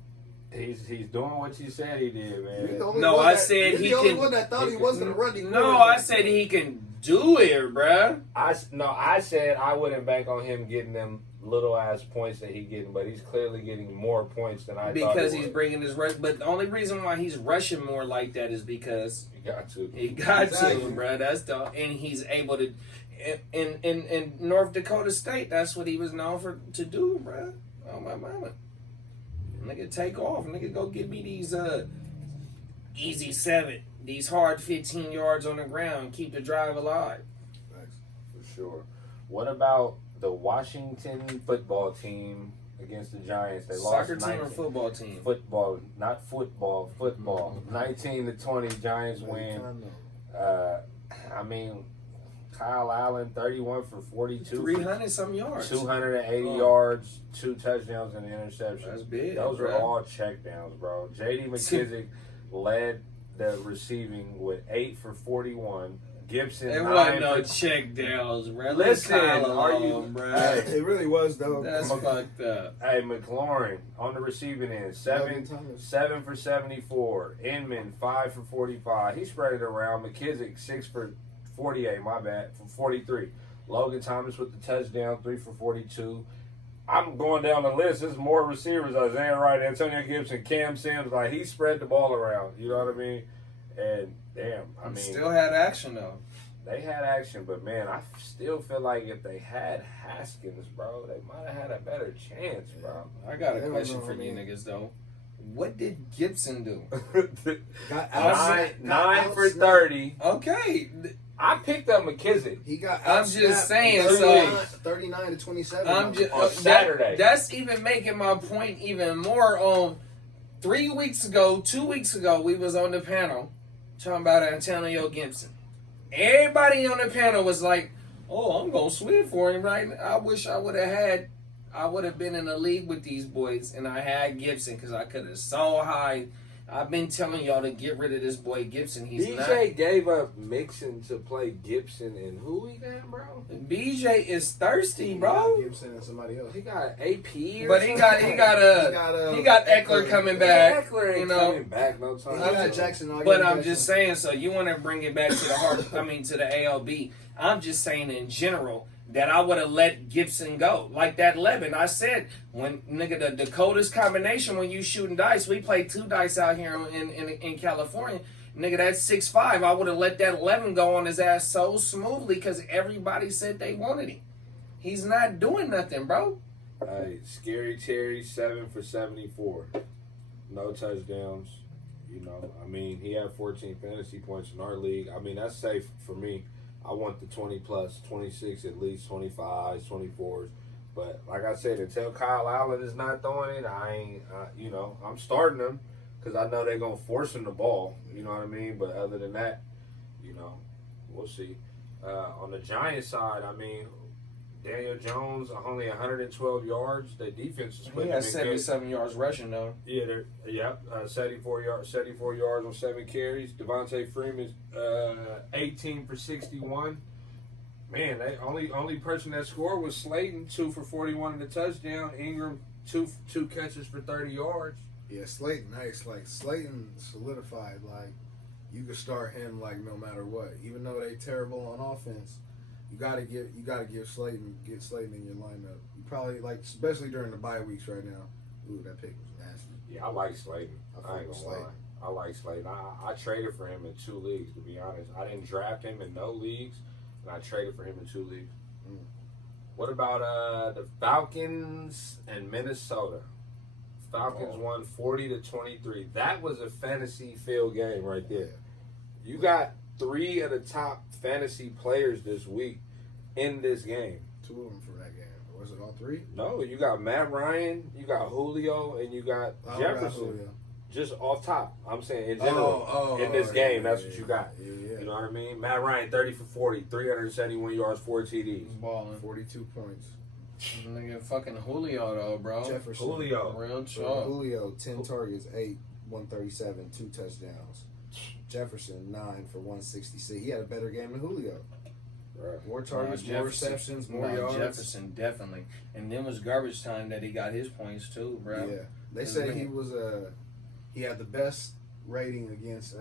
He's doing what you said he did, You're man. the only No, one I that- said you're he the only can- one that thought he wasn't a running. No, I quarterback. said he can do it, bruh. I said I wouldn't bank on him getting them little ass points that he's getting, but he's clearly getting more points than I thought. Because he he's would. bringing his rush. But the only reason why he's rushing more like that is because He got to. he got Exactly. to, bruh. That's the and he's able to. In North Dakota State, that's what he was known for to do, bruh. Oh my mama, nigga, take off, nigga, go give me these easy 7, these hard 15 yards on the ground, keep the drive alive. For sure. What about the Washington football team against the Giants? They lost Soccer team 19. or football team? Football, not football. Football. 19-20. Giants win. I mean, Kyle Allen 31 for 42. 300 some yards. 280 Oh. yards, 2 touchdowns and an interception. That's big. Those are bruh. all checkdowns, bro. J.D. McKissick led the receiving with 8 for 41. Gibson It 9 wasn't no for check downs, bro. Listen, Kyle are alone, you- bro? It really was though. That's fucked up. Hey, McLaurin on the receiving end, 7 for 74. Inman 5 for 45. He spread it around. McKissick 6 for 48. My bad, for 43. Logan Thomas with the touchdown, 3 for 42. I'm going down the list. There's more receivers. Isaiah Wright, Antonio Gibson, Cam Sims. Like he spread the ball around. You know what I mean? And damn, I mean, Still had action though. they had action, but man, I still feel like if they had Haskins, bro, they might have had a better chance, bro. I got a I don't question know, for you man. niggas though. What did Gibson do? Got Nine for outsnapped. 30. Okay, I picked up McKissick. He got. I'm just outsnapped saying, 39 to 27. I'm just On Saturday. That's even making my point even more. On 3 weeks ago, 2 weeks ago, we was on the panel talking about Antonio Gibson. Everybody on the panel was like, "Oh, I'm gonna swing for him." Right? I wish I would have been in a league with these boys, and I had Gibson because I could have so high. I've been telling y'all to get rid of this boy Gibson. He's DJ gave up Mixon to play Gibson, and who he got, bro? not. BJ is thirsty, He bro. got Gibson and somebody else. He got AP, or But he got Eckler coming back. Eckler ain't you know. coming back no He time. got Jackson. I But got I'm Jackson. just saying, so you want to bring it back to the heart, to the ALB. I'm just saying in general that I would have let Gibson go. Like that 11, I said, when, nigga, the Dakota's combination, when you shooting dice, we play 2 dice out here in California. Nigga, that's 6-5. I would have let that 11 go on his ass so smoothly because everybody said they wanted him. He's not doing nothing, bro. Hey, Scary Terry 7 for 74, no touchdowns. You know, I mean, he had 14 fantasy points in our league. I mean, that's safe for me. I want the 20 plus, 26 at least, 25s, 24s. But like I said, until Kyle Allen is not throwing it, I ain't, you know, I'm starting him because I know they're going to force him the ball. You know what I mean? But other than that, you know, we'll see. On the Giants side, I mean, Daniel Jones only 112 yards. The defense is He has 77 yards rushing though. Yeah, 74 yards on 7 carries. Devontae Freeman 18 for 61. Man, they only person that scored was Slayton, 2 for 41 and a touchdown. Ingram, two catches for 30 yards. Yeah, Slayton, nice. Like Slayton solidified. Like you could start him like no matter what. Even though they terrible on offense, you gotta get Slayton in your lineup. You probably like, especially during the bye weeks right now. Ooh, that pick was nasty. Yeah, I like Slayton. I ain't gonna Slayton. lie. I like Slayton. I traded for him in 2 leagues, to be honest. I didn't draft him in no leagues, and I traded for him in 2 leagues. What about the Falcons and Minnesota? Falcons won 40-23. That was a fantasy field game right there. You got 3 of the top fantasy players this week in this game. 2 of them for that game. Or was it all 3? No, you got Matt Ryan, you got Julio, and you got Jefferson. Just off top, I'm saying in general, in this game, that's what you got. Yeah. You know what I mean? Matt Ryan, 30 for 40, 371 yards, 4 TDs. Balling. 42 points. Nigga, fucking Julio though, bro. Jefferson. Julio. Real talk. Julio, 10 targets, 137, 2 touchdowns. Jefferson, 9 for 166. He had a better game than Julio. Right. More targets, more receptions, more yards. Jefferson, definitely. And then was garbage time that he got his points too, bro. Yeah. They say he had the best rating against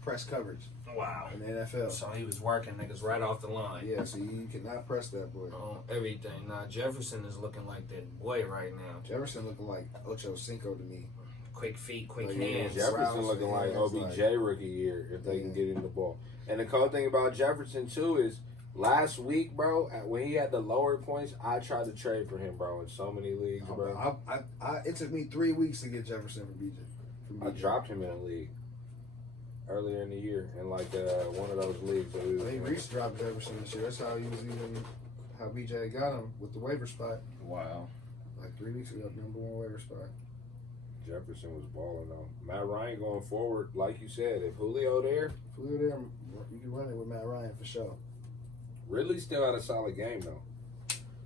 press coverage. Wow. In the NFL. So he was working niggas right off the line. Yeah, so you cannot press that boy. On everything. Now Jefferson is looking like that boy right now. Jefferson looking like Ocho Cinco to me. Quick feet, quick Yeah, hands. Jefferson looking like OBJ rookie year if they can get in the ball. And the cool thing about Jefferson too is last week, bro, when he had the lower points, I tried to trade for him, bro, in so many leagues, bro. It took me 3 weeks to get Jefferson from BJ. I dropped him in a league earlier in the year in like one of those leagues. That we I think Reese dropped Jefferson this year. That's how he was even how BJ got him with the waiver spot. Wow. Like 3 weeks ago, number 1 waiver spot. Jefferson was balling though. Matt Ryan going forward, like you said, if Julio there, you can run it with Matt Ryan for sure. Ridley still had a solid game though.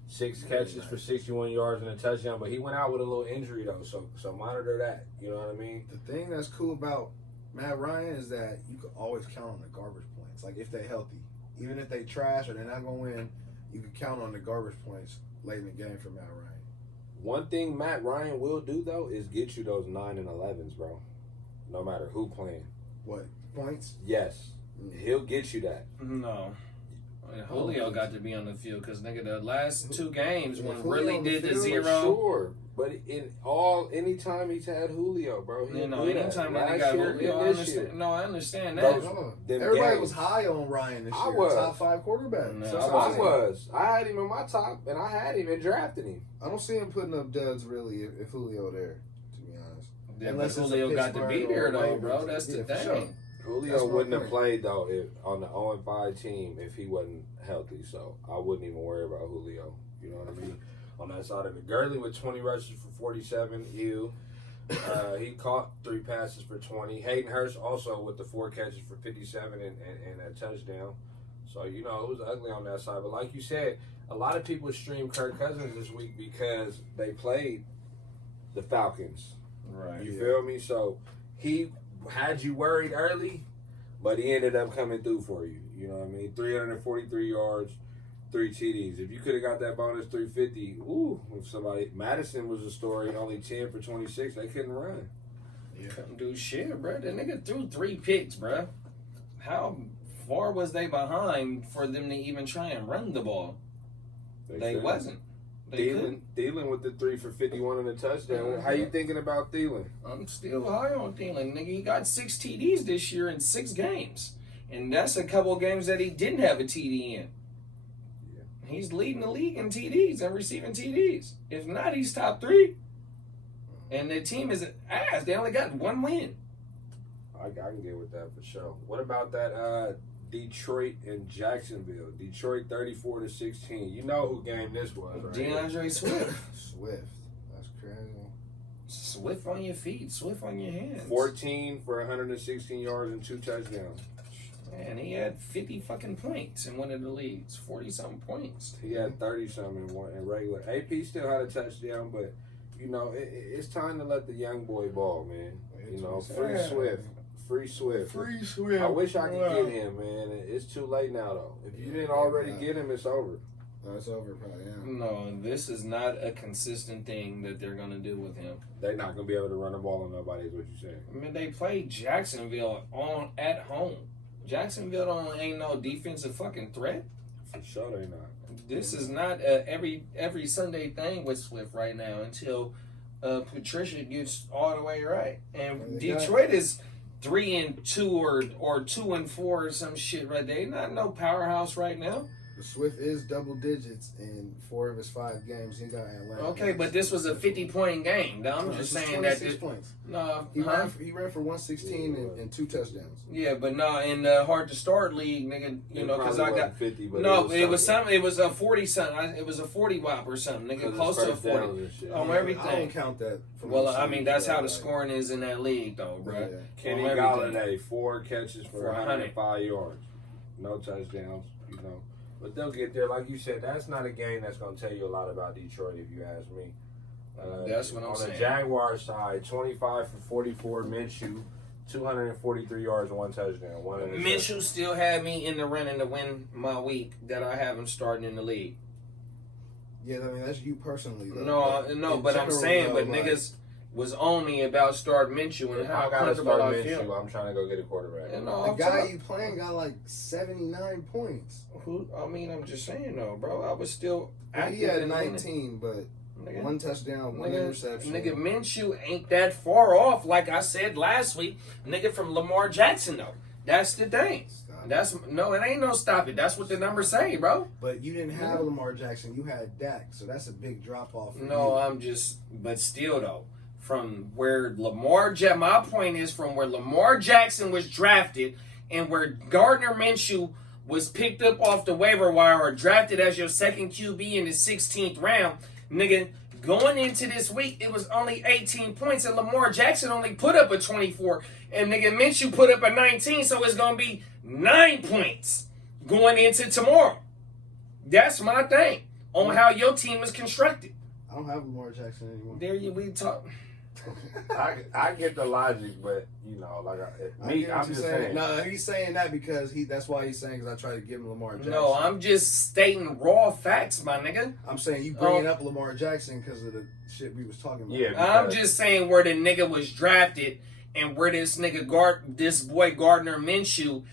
6 catches for 61 yards and a touchdown, but he went out with a little injury though, so monitor that. You know what I mean? The thing that's cool about Matt Ryan is that you can always count on the garbage points. Like if they're healthy, even if they trash or they're not gonna win, you can count on the garbage points late in the game for Matt Ryan. One thing Matt Ryan will do though is get you those 9 and 11s, bro. No matter who playing. What points? Yes, he'll get you that. No. Julio got to be on the field because nigga, the last 2 games when Julio really on the did the field, zero. Sure, but anytime he's had Julio, bro. Anytime that they got year, Julio, I this understand. year. No, I understand that. Everybody was high on Ryan this year. I was. Top 5 quarterback. No, I was. I had him in my top, and I had him and drafted him. I don't see him putting up duds really if Julio there, to be honest. Unless Julio got to be there though, bro. That's the thing. Sure. Julio wouldn't have played though on the 0-5 team if he wasn't healthy. So I wouldn't even worry about Julio. You know what I mean? On that side of it, Gurley with 20 rushes for 47. He caught 3 passes for 20. Hayden Hurst also with the 4 catches for 57 and a touchdown. So it was ugly on that side. But like you said, a lot of people streamed Kirk Cousins this week because they played the Falcons. Right. You feel me? So he had you worried early, but he ended up coming through for you. You know what I mean? 343 yards, 3 TDs. If you could have got that bonus 350, if somebody Madison was a story, only 10 for 26, they couldn't run. Yeah. Couldn't do shit, bro. The nigga threw 3 picks, bro. How far was they behind for them to even try and run the ball? They wasn't. Thielen with the 3 for 51 and a touchdown. How you thinking about Thielen? I'm still high on Thielen. Nigga, he got 6 TDs this year in 6 games. And that's a couple of games that he didn't have a TD in. Yeah. He's leading the league in TDs and receiving TDs. If not, he's top 3. And the team is ass. They only got 1 win. I can get with that for sure. What about that Detroit and Jacksonville? Detroit 34-16. You know who game this was, right? DeAndre Swift. Swift. That's crazy. Swift on your feet. Swift on your hands. 14 for 116 yards and 2 touchdowns. And he had 50 fucking points in one of the leagues, 40-something points. He had 30-something in regular. AP still had a touchdown, but, you know, it's time to let the young boy ball, man. You know, free Swift. Free Swift. Free Swift. I wish I could get him, man. It's too late now, though. If you didn't already get him, it's over. No, it's over, probably, yeah. No, this is not a consistent thing that they're going to do with him. They're not going to be able to run the ball on nobody, is what you're saying. I mean, they played Jacksonville at home. Jacksonville ain't no defensive fucking threat. For sure they not. This is not every Sunday thing with Swift right now until Patricia gets all the way right. And Detroit is 3-2 or 2-4 or some shit right there. Not no powerhouse right now. Swift is double digits in 4 of his 5 games. He got Atlanta. Okay, but this was a 50-point game. I'm just saying that. 26 points. No, he ran for 116 and 2 touchdowns. Yeah, but no, in the Heart2Start league, nigga, you know, because I got 50. But no, it was something. It was a 40 something. It was a 40 wop or something, nigga, close to a 40 on everything. I don't count that. Well, I mean, that's how the scoring is in that league, though, bro. Yeah. Kenny Galladay, 4 catches for 105 yards, no touchdowns. You know. But they'll get there. Like you said, that's not a game that's going to tell you a lot about Detroit, if you ask me. That's what I'm saying. On the Jaguars side, 25 for 44, Minshew, 243 yards and 1 touchdown. Minshew still had me in the running to win my week that I have him starting in the league. Yeah, I mean, that's you personally. Though. No, but I'm saying, but niggas was on me about starting Minshew and how comfortable I feel. I'm trying to go get a quarterback. The guy you playing got like 79 points. I mean, I'm just saying though, bro. I was still active. He had 19, but 1 touchdown, 1 interception. Nigga, Minshew ain't that far off, like I said last week. Nigga from Lamar Jackson though. That's the thing. It ain't no stop it. That's what the numbers say, bro. But you didn't have Lamar Jackson. You had Dak, so that's a big drop off. But still though. From where my point is from where Lamar Jackson was drafted and where Gardner Minshew was picked up off the waiver wire or drafted as your second QB in the 16th round, nigga, going into this week, it was only 18 points and Lamar Jackson only put up a 24 and nigga Minshew put up a 19, so it's going to be 9 points going into tomorrow. That's my thing on how your team is constructed. I don't have Lamar Jackson anymore. We talk. I get the logic, but you know, I'm just saying. No, he's saying that because that's why he's saying because I try to give him Lamar Jackson. No, I'm just stating raw facts, my nigga. I'm saying you bringing up Lamar Jackson because of the shit we was talking about. Yeah, I'm just saying where the nigga was drafted and where this boy Gardner Minshew,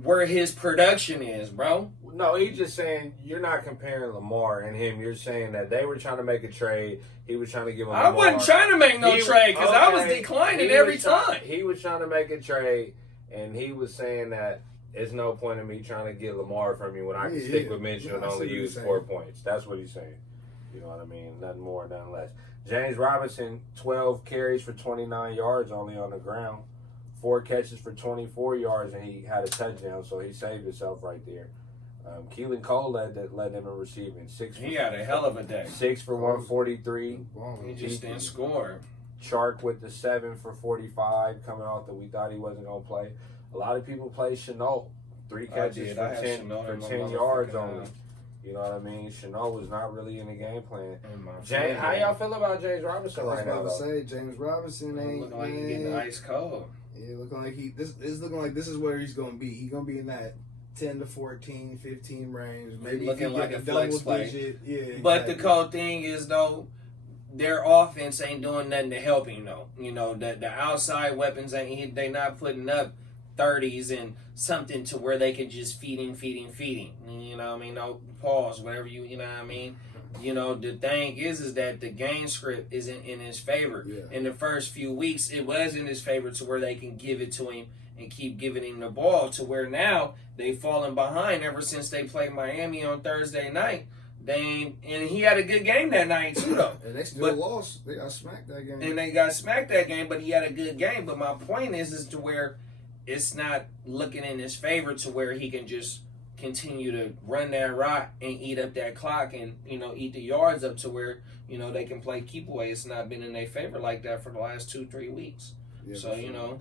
where his production is, bro. No, he's just saying you're not comparing Lamar and him. You're saying that they were trying to make a trade. He was trying to give him Lamar. I wasn't trying to make no trade because I was declining every time. He was trying to make a trade, and he was saying that there's no point in me trying to get Lamar from you when I can stick with Minshew and only use 4 points. That's what he's saying. You know what I mean? Nothing more, nothing less. James Robinson, 12 carries for 29 yards only on the ground. 4 catches for 24 yards, and he had a touchdown, so he saved himself right there. Keelan Cole led them in receiving. He had a hell of a day. 6 for 143. He just didn't score. Chark with the 7 for 45 coming off that we thought he wasn't going to play. A lot of people play Chenault. 3 catches for 10 yards only. You know what I mean? Chenault was not really in the game plan. James, how y'all feel about James Robinson right now? I was about to say, James Robinson ain't looking like he's getting ice cold. Yeah, looking like this is where he's going to be. He's going to be in that 10 to 14, 15 range. Maybe looking like a flex play. Yeah, exactly. But the cool thing is, though, their offense ain't doing nothing to help him, though. You know, the outside weapons, they not putting up 30s and something to where they can just feed him. You know what I mean? No pause, whatever you know what I mean? You know, the thing is that the game script isn't in his favor. Yeah. In the first few weeks, it was in his favor to where they can give it to him and keep giving him the ball to where now they've fallen behind ever since they played Miami on Thursday night. And he had a good game that night too, though. And they still lost. They got smacked that game. And they got smacked that game, but he had a good game. But my point is to where it's not looking in his favor to where he can just continue to run that rock and eat up that clock and, you know, eat the yards up to where, you know, they can play keep away. It's not been in their favor like that for the last 2-3 weeks. Yeah, so, you know,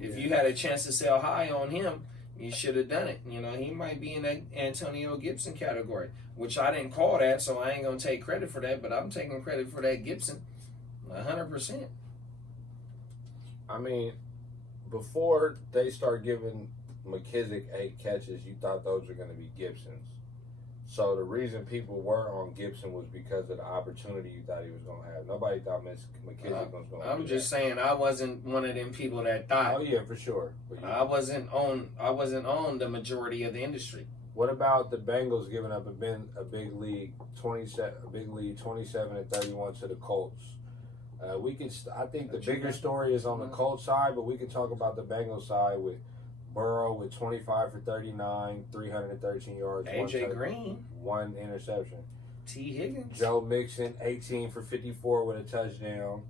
if you had a chance to sell high on him, you should have done it. You know, he might be in that Antonio Gibson category, which I didn't call that, so I ain't gonna take credit for that. But I'm taking credit for that Gibson, 100%. I mean, before they start giving McKissick 8 catches, you thought those were going to be Gibsons. So the reason people were on Gibson was because of the opportunity you thought he was going to have. Nobody thought McKissick was going to. I'm just saying I wasn't one of them people that thought. Oh yeah, for sure. But I wasn't on the majority of the industry. What about the Bengals giving up a big lead 27 and 31 to the Colts? I think the bigger story is on the Colts side, but we can talk about the Bengals side with Burrow with 25 for 39, 313 yards. AJ Green, 1 interception. T. Higgins. Joe Mixon, 18 for 54 with a touchdown.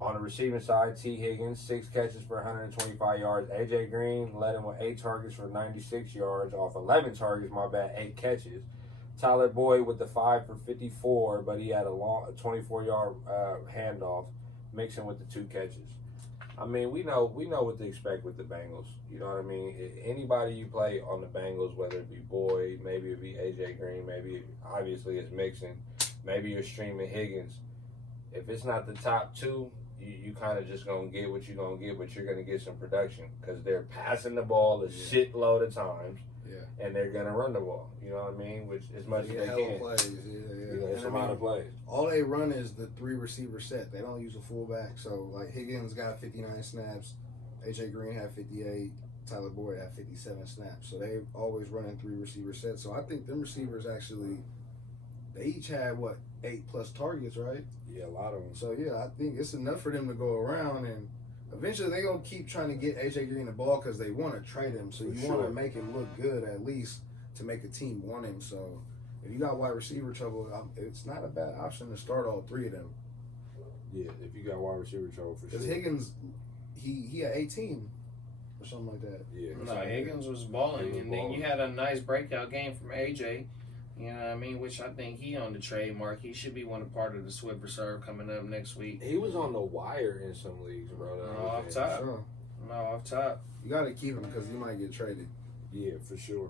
On the receiving side, T. Higgins, 6 catches for 125 yards. AJ Green led him with 8 targets for 96 yards off 11 targets, 8 catches. Tyler Boyd with the 5 for 54, but he had a 24-yard handoff. Mixing with the 2 catches. I mean, we know what to expect with the Bengals. You know what I mean? Anybody you play on the Bengals, whether it be Boyd, maybe it be AJ Green, maybe obviously it's Mixon, maybe you're streaming Higgins. If it's not the top 2, you kind of just gonna get what you're gonna get, but you're gonna get some production because they're passing the ball a shitload of times. Yeah. And they're gonna run the ball. You know what I mean? Which as much as they can. Plays. Yeah. It's a lot of plays. All they run is the 3 receiver set. They don't use a fullback. So like Higgins got 59 snaps, AJ Green had 58, Tyler Boyd had 57 snaps. So they always running 3 receiver sets. So I think them receivers actually, they each had 8+ targets, right? Yeah, a lot of them. So yeah, I think it's enough for them to go around, and eventually they're going to keep trying to get AJ Green the ball because they want to trade him. So you want to make him look good at least to make a team want him. So if you got wide receiver trouble, it's not a bad option to start all 3 of them. Yeah, if you got wide receiver trouble, for sure. Because Higgins, he had 18 or something like that. Yeah. No, Higgins was balling, and then you had a nice breakout game from AJ. You know what I mean? Which I think he on the trademark. He should be part of the Swift Reserve coming up next week. He was on the wire in some leagues, bro. Off top. Sure. No, off top. You got to keep him because he might get traded. Yeah, for sure.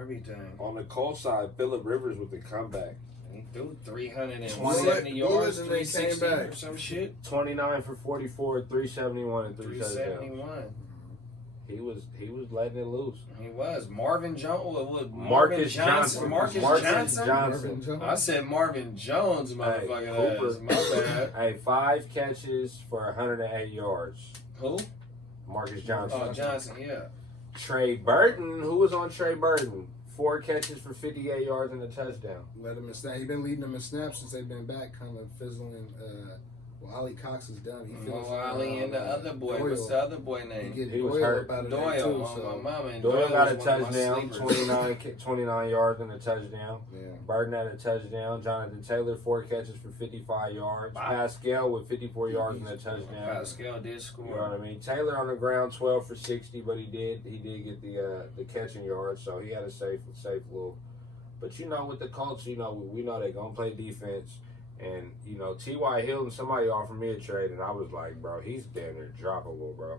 Everything. On the Colts side, Phillip Rivers with the comeback. He threw 370 yards, 360 or some shit. 29 for 44, 371 and 3 touchdowns. 371. He was letting it loose. He was. Marvin Jones. Marcus Johnson. Marcus Johnson. I said Marvin Jones, motherfucking ass. My bad. Hey, 5 catches for 108 yards. Who? Marcus Johnson. Oh, Johnson, yeah. Trey Burton. Who was on Trey Burton? 4 catches for 58 yards and a touchdown. Let him in snaps. He's been leading them in snaps since they've been back, kind of fizzling. Well, Ali Cox is done. He feels Ali and the other boy. Doyle. What's the other boy name? He was hurt. Doyle. My mama and Doyle got a was one of my touchdown, sleepers. 29 yards and a touchdown. Yeah. Burton had a touchdown. Jonathan Taylor, 4 catches for 55 yards. Pascal with 54 yards and a touchdown. Pascal did score. You know what I mean? Taylor on the ground, 12 for 60, but he did get the catching yards, so he had a safe little. But with the Colts, we know they're gonna play defense. And, T.Y. Hilton, somebody offered me a trade, and I was like, bro, he's damn near droppable, bro.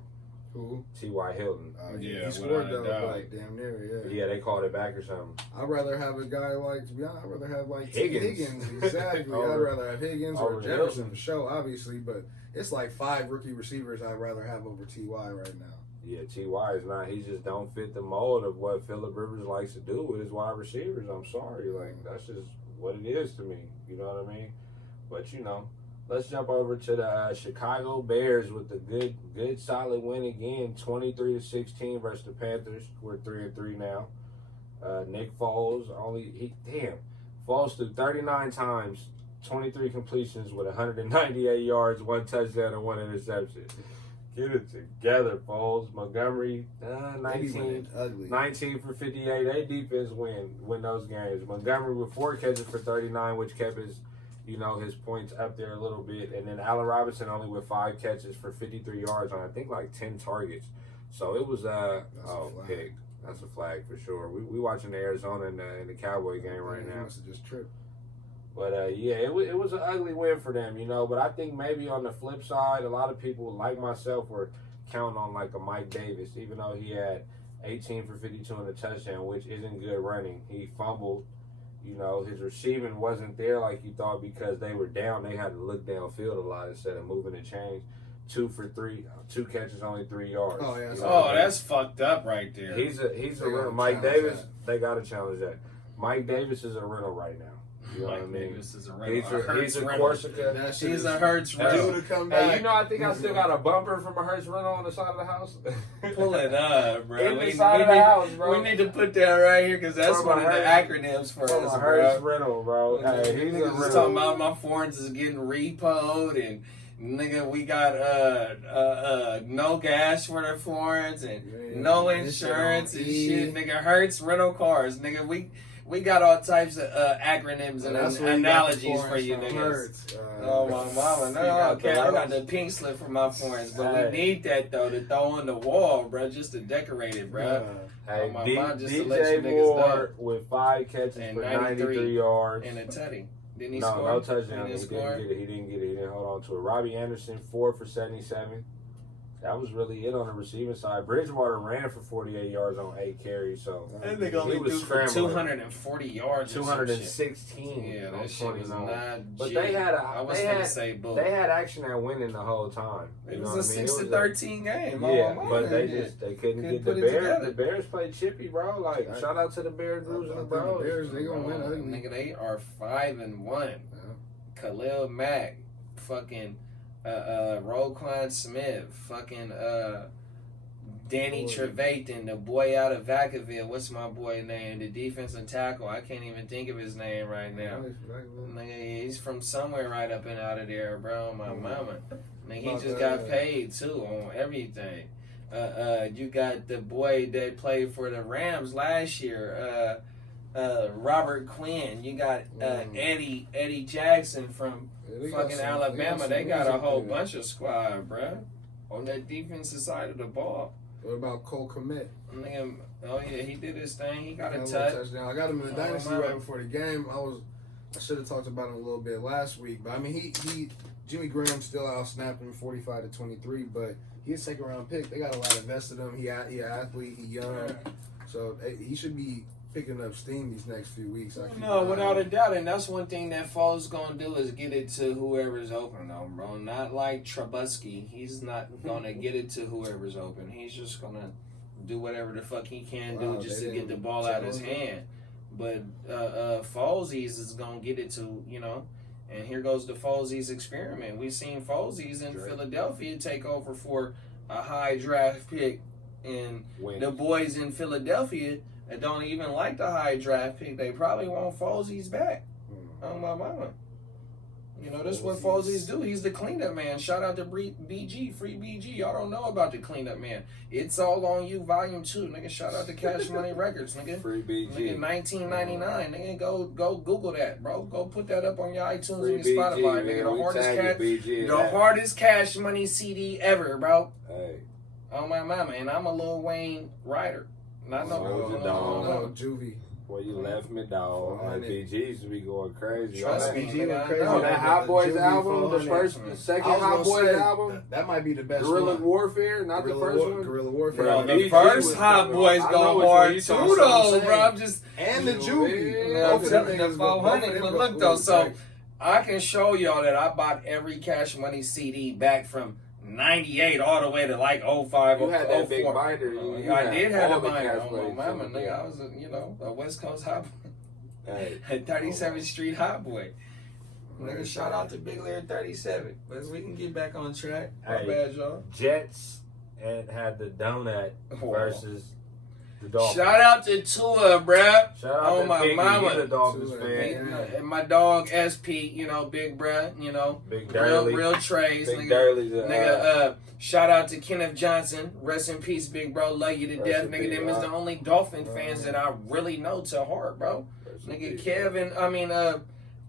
Who? T.Y. Hilton. He scored, though, like, damn near, Yeah, they called it back or something. I'd rather have a guy like, to be honest, I'd rather have, like, Higgins. Exactly. I'd rather have Higgins or Jefferson Hilton. for sure, obviously. But it's like 5 rookie receivers I'd rather have over T.Y. right now. Yeah, T.Y. is not. He just don't fit the mold of what Phillip Rivers likes to do with his wide receivers. I'm sorry. Like, that's just what it is to me. You know what I mean? But, let's jump over to the Chicago Bears with the good solid win again, 23-16 versus the Panthers. We're 3-3 now. Nick Foles Foles threw 39 times, 23 completions with 198 yards, 1 touchdown, and 1 interception. Get it together, Foles. Montgomery, 19 for 58. They defense win those games. Montgomery with 4 catches for 39, which kept his points up there a little bit. And then Allen Robinson only with 5 catches for 53 yards on, I think, like 10 targets. So it was pick. That's a flag for sure. We watching the Arizona and the Cowboy game right now. Must have just tripped. But it was an ugly win for them, But I think maybe on the flip side, a lot of people like myself were counting on like a Mike Davis, even though he had 18 for 52 and a touchdown, which isn't good running. He fumbled. You know, his receiving wasn't there like you thought because they were down. They had to look downfield a lot instead of moving and change. 2 for 3, 2 catches, only 3 yards. Oh, yeah. You know that's fucked up right there. He's a rental. Mike Davis, they got to challenge that. Mike Davis is a rental right now. You know what I mean? Davis is a rental. He's a Corsica. He's a Hertz rental. Hey, you know, I think I still got a bumper from a Hertz rental on the side of the house. Pull it up, bro. In the side of the house, bro. We need to put that right here because that's one of the acronyms for us, a bro. Hertz rental, bro. Hey, he's a Niggas is rental. talking about my foreigns is getting repoed and nigga, we got no gas for the foreigns and no insurance and shit. Nigga, Hertz rental cars. Nigga, we got all types of acronyms and analogies for you niggas. Oh my mama, no, okay, I got the pink slip for my foreigns, but we need that though to throw on the wall, bro, just to decorate it, bro. Hey, my mom, just to let DJ you niggas Moore know. with 5 catches And for 93 yards. And a tutty. Didn't he No, score? no touchdown. He He didn't get it. He didn't hold on to it. Robbie Anderson, 4 for 77. That was really it on the receiving side. Bridgewater ran for 48 yards on 8 carries, so that nigga only threw for 240 yards. 216. Yeah, that shit was not. But G. they had they had action at winning the whole time. It was a 6-13 game. Yeah, but they couldn't get the Bears. Together. The Bears played chippy, bro. Like shout out to the Bears, and the Bros. The Bears, they gonna win. Nigga, they are 5-1. Khalil Mack, fucking. Roquan Smith, fucking Danny Trevathan, the boy out of Vacaville. What's my boy name? The defensive tackle. I can't even think of his name right now. Nigga, he's from somewhere right up and out of there, bro. My mama. Nigga, he just got paid too on everything. You got the boy that played for the Rams last year. Robert Quinn. You got Eddie Jackson from fucking Alabama. They got a whole bunch of squad, bruh, on that defensive side of the ball. What about Cole Kmet? Nigga, oh yeah, he did his thing. He got a touchdown. I got him in the dynasty right before the game. I should have talked about him a little bit last week, but I mean, he Jimmy Graham still outsnapped him 45-23, but he's a second round pick. They got a lot invested in him. He an athlete. He young, so he should be picking up steam these next few weeks. No, without a doubt, and that's one thing that Foles gonna do is get it to whoever's open, though, bro. Not like Trubisky. He's not gonna get it to whoever's open. He's just gonna do whatever the fuck he can do just to get the ball out of his hand. But Folesies is gonna get it to, you know. And here goes the Folesies experiment. We've seen Folesies in Philadelphia take over for a high draft pick, and the boys in Philadelphia that don't even like the high draft pick, they probably want Folesies back. On my mama. You know, that's what Folesies do. He's the cleanup man. Shout out to BG, free BG. Y'all don't know about the cleanup man. It's All on You, Volume 2. Nigga, shout out to Cash Money Records, nigga. Free BG. Nigga, 1999. Nigga, go Google that, bro. Go put that up on your iTunes free and your Spotify, BG, nigga. The hardest Cash Money CD ever, bro. Hey. On my mama. And I'm a Lil Wayne writer. Not no, Juvie. Boy, you left me, dog. BG used to be going crazy. Trust me, BG went crazy. On that Hot Boys album, the second Hot Boys album. That might be the best Guerrilla one. Warfare, not the first one. Guerrilla Warfare. Bro, the first Hot Boys go hard too, though, bro. I'm just and the Juvie. The 400. But look though, so I can show y'all that I bought every Cash Money CD back from 98 all the way to like 05 You had that 04. big binder. I did have a binder. Cash Oh, my mama, nigga, I was a West Coast hot boy. Hey. 37th Street hot boy. Nigga, shout out to Big Larry 37. But we can get back on track. My bad, y'all. Jets and had the donut versus the Dolphins. Shout out to Tua, bruh. Shout out to my Biggie, mama. He's a Dolphins fan. And my dog SP, big bruh, Big real trays, Big nigga. Shout out to Kenneth Johnson. Rest in peace, big bro. Love you to death, nigga. Them is the only Dolphin fans that I really know to heart, bro. Nigga,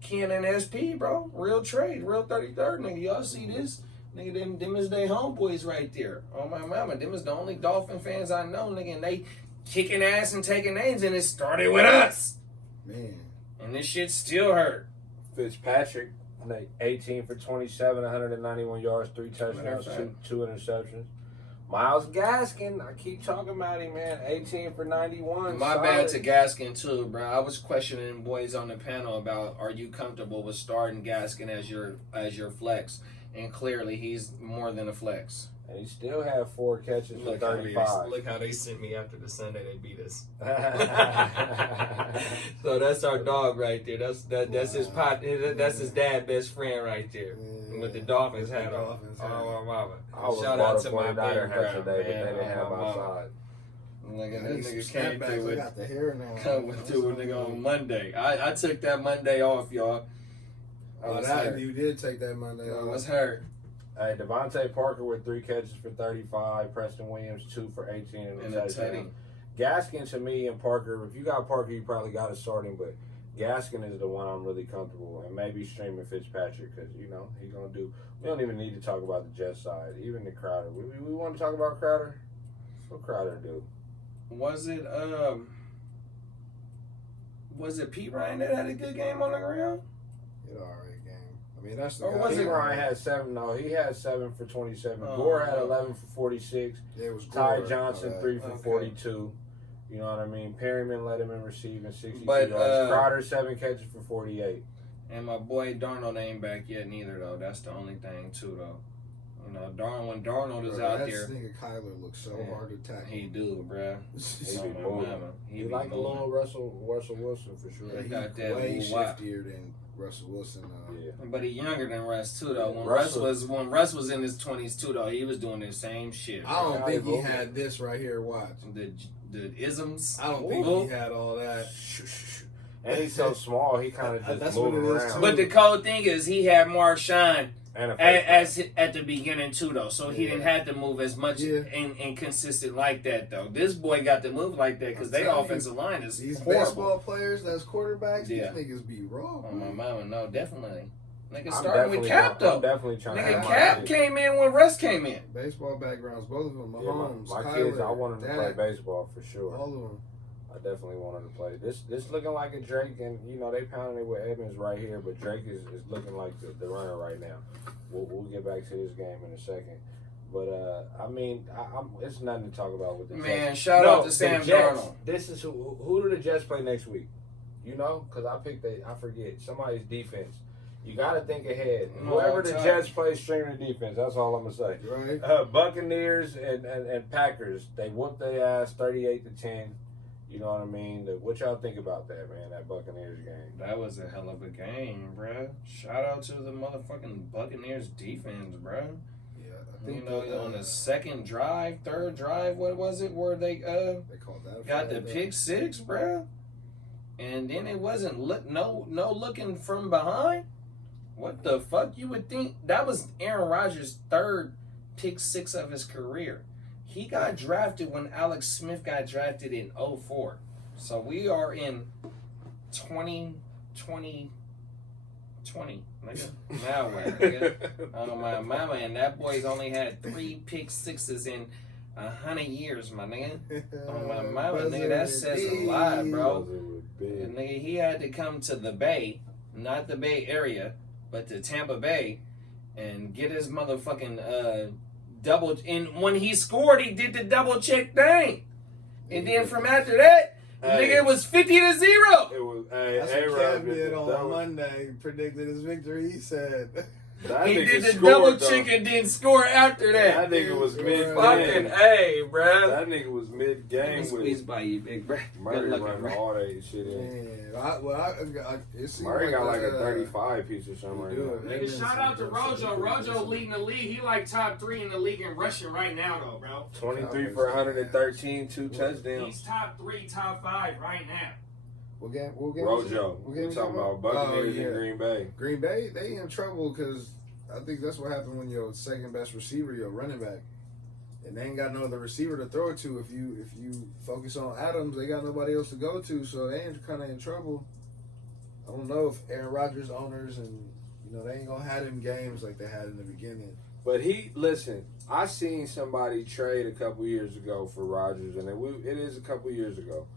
Ken and SP, bro. Real trade, real 33rd, nigga. Y'all see this? Nigga, them is they homeboys right there. Oh my mama, them is the only Dolphin fans I know, nigga. And they kicking ass and taking names, and it started with us. Man. And this shit still hurt. Fitzpatrick, 18 for 27, 191 yards, 3 touchdowns, 2 interceptions. Miles Gaskin, I keep talking about him, man. 18 for 91. My solid. bad to Gaskin too, bro. I was questioning boys on the panel about, are you comfortable with starting Gaskin as your flex? And clearly he's more than a flex. And he still had 4 catches for 35. Look how they sent me after the Sunday they beat us. So that's our dog right there. That's his pot. That's his dad, best friend right there. Yeah. With the Dolphins hat on. Dolphins hat. Oh my mama! I was Shout out to my bought a 49er baby hat brown, today, but they man. didn't have Oh, my mama. outside. Look at I that need some nigga came snapbacks. through I it. got the hair now. Coming through a nigga on Monday. I took that Monday off, y'all. I was hurt. You did take that Monday. I was hurt. Hey, Devontae Parker with 3 catches for 35. Preston Williams 2 for 18 And and a a tutty. touchdown. Gaskin to me and Parker. If you got Parker, you probably got to start him, but Gaskin is the one I'm really comfortable with. And maybe streaming Fitzpatrick because he's gonna do. We don't even need to talk about the Jets side, even the Crowder. We want to talk about Crowder. What Crowder do? Was it Pete Ryan that had a good game on the ground? It alright game. I mean, that's the Or guy. was Pete it- Ryan had 7. No, he had 7 for 27. Oh, Gore had no. 11 for 46. Yeah, it was Ty Gore. Johnson Alright. 3 for Okay. 42. You know what I mean? Perryman led him in receiving 62 But, yards. Crowder 7 catches for 48. And my boy Darnold ain't back yet neither though. That's the only thing too though. You know, when Darnold is Bro, out that there, nigga Kyler looks so Yeah. hard to tackle. he do, bruh. He Oh, be my moving. mama. He be like a moving. little Russell Wilson for sure. Yeah, He got he's that way woo-wop. shiftier than Russell Wilson. Yeah. But he younger than Russ too though. When Russell- Russ was in his 20s too though, he was doing the same shit. I don't Yeah, think he he had this right here. Watch. The isms. I don't think Ooh. he had all that. And he's so small, he kind of just That's what moving it is, around. too. But the cold thing is he had more shine And a face as at the beginning too though, so he Yeah. didn't have to move as much Yeah. and consistent like that though. This boy got to move like that because I'm their telling you, offensive line is These horrible. baseball players that's quarterbacks, Yeah. these niggas be raw. Oh my mama, no, definitely. Nigga I'm starting with definitely Cap I'm though. definitely trying to Nigga have my Cap kids. came in when Russ came in. Baseball backgrounds, both of them. Yeah, Mahomes, my Kyler, kids, I want them to play Dak, baseball for sure. all of them. I definitely want them to play. This looking like a Drake, and they pounding it with Evans right here, but Drake is looking like the runner right now. We'll get back to this game in a second. But I mean, it's nothing to talk about with the Man, Jets. shout out to Sam the Jets, Darnold. This is who do the Jets play next week? You know, because I forget somebody's defense. You got to think ahead. No, Whoever the it's Jets play, stream the defense. That's all I'm gonna say. Right? Buccaneers and Packers, they whooped their ass 38-10. You know what I mean? What y'all think about that, man? That Buccaneers game. That was a hell of a game, bruh. Shout out to the motherfucking Buccaneers defense, bruh. Yeah, I You think know, on the second drive, third drive, what was it, where they they called that a got the flag, pick six, bruh? And then it wasn't no looking from behind. What the fuck? You would think that was Aaron Rodgers' third pick six of his career. He got drafted when Alex Smith got drafted in 2004. So we are in 2020. Nigga. Now what, nigga? Oh my mama, and that boy's only had 3 pick sixes in 100 years, my nigga. Oh my mama, nigga, that says a lot, bro. And nigga, he had to come to the Bay, not the Bay Area, but to Tampa Bay, and get his motherfucking double. And when he scored, he did the double check thing. And then from after that, nigga, it was 50-0. It was. That's what Cam did on Monday. Predicted his victory. He said, That He nigga did the scored, double though. check and then score after That that. nigga was mid Fucking game. A, bruh. That nigga was mid game Squeeze with by you, big bruh. Murray Good looking, running bruh. all that shit in. "Man, it seemed Murray got like a the, 35 piece or something right do now. it. Nigga, shout out to Rojo. Rojo leading the league. He like top 3 in the league in rushing right now, though, bro. 23 for 113, 2 He's touchdowns. top 3, top 5 right now. What game? Rojo. We're talking about Buccaneers and Green Bay. Green Bay, they in trouble because I think that's what happened when your second best receiver, your running back, and they ain't got no other receiver to throw it to. If you focus on Adams, they got nobody else to go to, so they ain't kind of in trouble. I don't know if Aaron Rodgers owners and they ain't gonna have them games like they had in the beginning. But I seen somebody trade a couple years ago for Rodgers, and it is a couple years ago.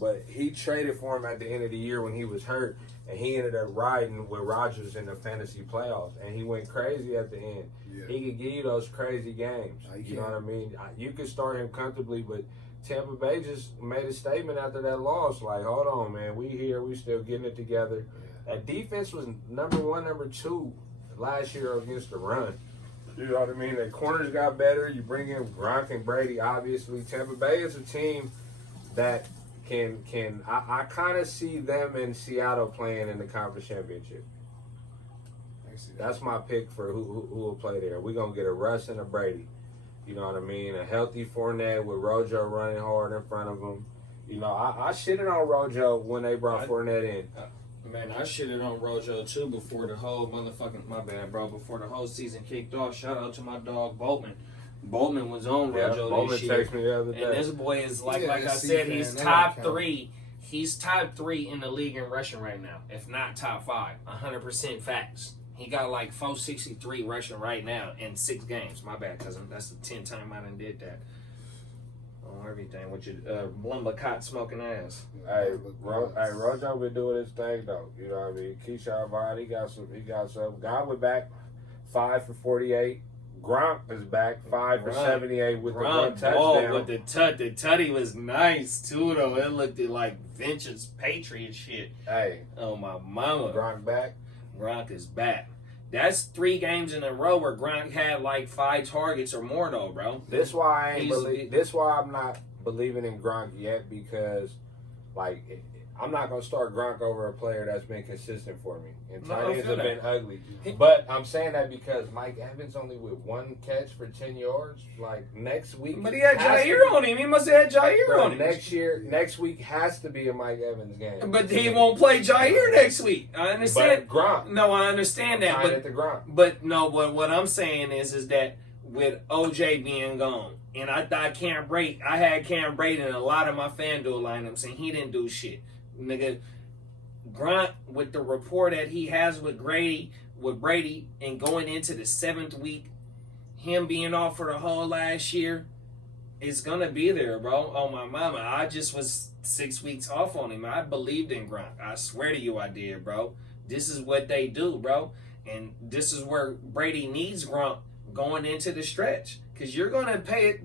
But he traded for him at the end of the year when he was hurt, and he ended up riding with Rodgers in the fantasy playoffs, and he went crazy at the end. Yeah. He could give you those crazy games. No, You know what I mean? You could start him comfortably, but Tampa Bay just made a statement after that loss, like, hold on, man, we here, we still getting it together. Yeah. That defense was number 1, number 2 last year against the run. You know what I mean? The corners got better. You bring in Gronk and Brady, obviously. Tampa Bay is a team that I kind of see them in Seattle playing in the conference championship. That's my pick for who will play there. We're going to get a Russ and a Brady. You know what I mean? A healthy Fournette with Rojo running hard in front of him. You know, I shitted on Rojo when they brought Fournette in. Man, I shitted on Rojo too before the whole my bad, bro. Before the whole season kicked off. Shout out to my dog Boltman. Boltman was on Rojo this year. Texted me the other day. And this boy is like I said, he's top 3. He's top 3 in the league in rushing right now, if not top 5. 100% facts. He got like 463 rushing right now in 6 games. My bad, cousin. That's the 10th time I done did that. On everything with your Blumba cot smoking ass. Hey, Rojo been doing his thing though. You know what I mean? Keyshawn Vaughn, he got some. Godwin back 5 for 48. Gronk is back 5 for 78 with the one touchdown. With the tutty was nice too though. It looked like vintage Patriot shit. Hey, oh my mama. Gronk back. Gronk is back. That's 3 games in a row where Gronk had like 5 targets or more though, bro. This why I'm not believing in Gronk yet, because like I'm not gonna start Gronk over a player that's been consistent for me. And tight ends have been ugly. But I'm saying that because Mike Evans only with 1 catch for 10 yards. Like next week, but he had Jair on him. He must have had Jair on him. Next week has to be a Mike Evans game. But he won't play Jair next week. I understand. But Gronk. No, I understand that. But what I'm saying is that with OJ being gone, and I had Cam Brate in a lot of my FanDuel lineups, and he didn't do shit. Nigga, Gronk, with the rapport that he has with Brady, and going into the 7th week, him being off for the whole last year, is gonna be there, bro. Oh my mama, I just was 6 weeks off on him. I believed in Gronk. I swear to you, I did, bro. This is what they do, bro, and this is where Brady needs Gronk going into the stretch, because you're gonna pay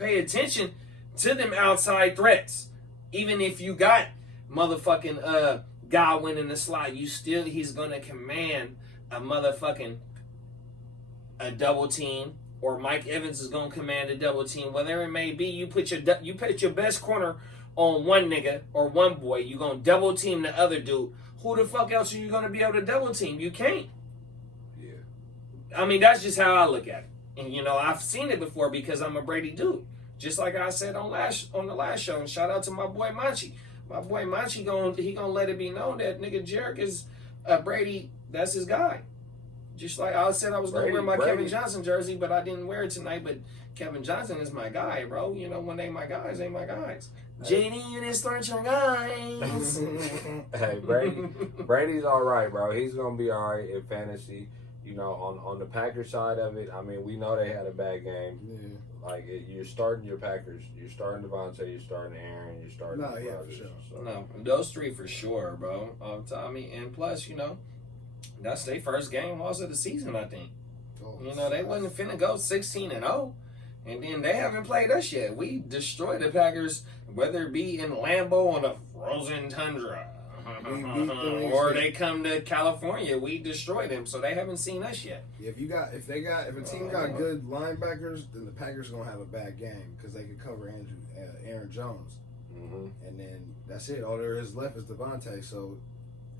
attention to them outside threats, even if you got motherfucking Godwin in the slot, he's gonna command a double team, or Mike Evans is gonna command a double team, whatever it may be. You put your best corner on one nigga or one boy, you gonna double team the other dude. Who the fuck else are you gonna be able to double team? You can't. Yeah. I mean, that's just how I look at it, and you know I've seen it before because I'm a Brady dude. Just like I said on the last show, and shout out to my boy Machi. My boy Machi gonna let it be known that nigga Jarek is Brady. That's his guy. Just like I said, I was gonna wear my Kevin Johnson jersey, but I didn't wear it tonight. But Kevin Johnson is my guy, bro. You know, when they my guys, they my guys. JD and his start your guys. Hey, Brady's all right, bro. He's gonna be all right in fantasy. You know, on the Packers side of it, I mean, we know they had a bad game. Yeah. Like, you're starting your Packers. You're starting Devontae. You're starting Aaron. You're starting Rodgers, for sure. So. No, those 3 for sure, bro. Tommy, and plus, you know, that's their first game loss of the season, I think. You know, they wasn't finna go 16-0, and then they haven't played us yet. We destroyed the Packers, whether it be in Lambeau on the frozen tundra, or they come to California, we destroy them. So they haven't seen us yet. If a team got good linebackers, then the Packers are gonna have a bad game because they could cover Aaron Jones, and then that's it. All there is left is Devontae. So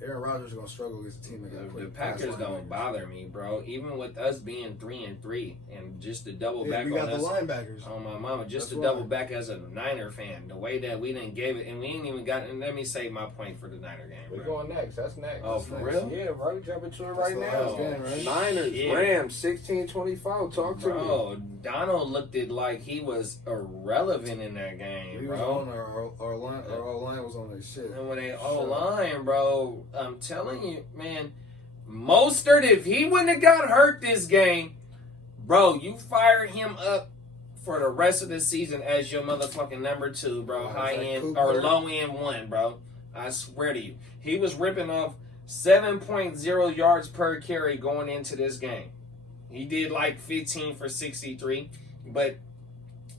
Aaron Rodgers is gonna struggle against a team that got the Packers don't bother me, bro. Even with us being 3-3, and just to double back we got on the us, linebackers. on my mama, just to double back as a Niner fan, the way that we didn't give it, and we ain't even got. And let me say my point for the Niner game. We're going next. That's next. Oh, that's for next. real? Yeah, bro. We jumping to it right now. Game, right? Niners, Yeah. Rams, 16-24. Talk to me. Bro, Donald looked it like he was irrelevant in that game, He was bro. on our line was on their shit. And when they O-line, bro, I'm telling you, man, Mostert, if he wouldn't have got hurt this game, bro, you fired him up for the rest of the season as your motherfucking number 2, bro. High end or low end 1, bro. I swear to you. He was ripping off 7.0 yards per carry going into this game. He did like 15 for 63. But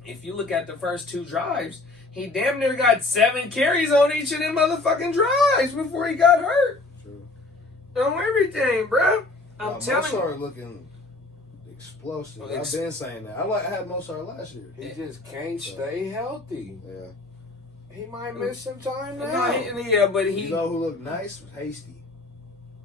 if you look at the first 2 drives, he damn near got 7 carries on each of them motherfucking drives before he got hurt. True. On everything, bro. I'm telling you. Mozart looking explosive. I've been saying that. I had Mozart last year. He just can't stay healthy. Yeah. He might miss some time now. No, but he. You know who looked nice was Hasty.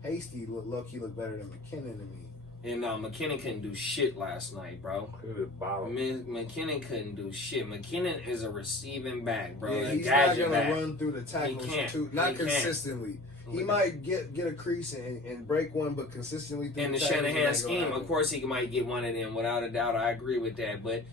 Hasty looked better than McKinnon to me. And McKinnon couldn't do shit last night, bro. McKinnon couldn't do shit. McKinnon is a receiving back, bro. Yeah, he's not gonna run through the tackles not consistently. He might get a crease and break one, but consistently through in the Shanahan scheme, of course, he might get one of them without a doubt. I agree with that. But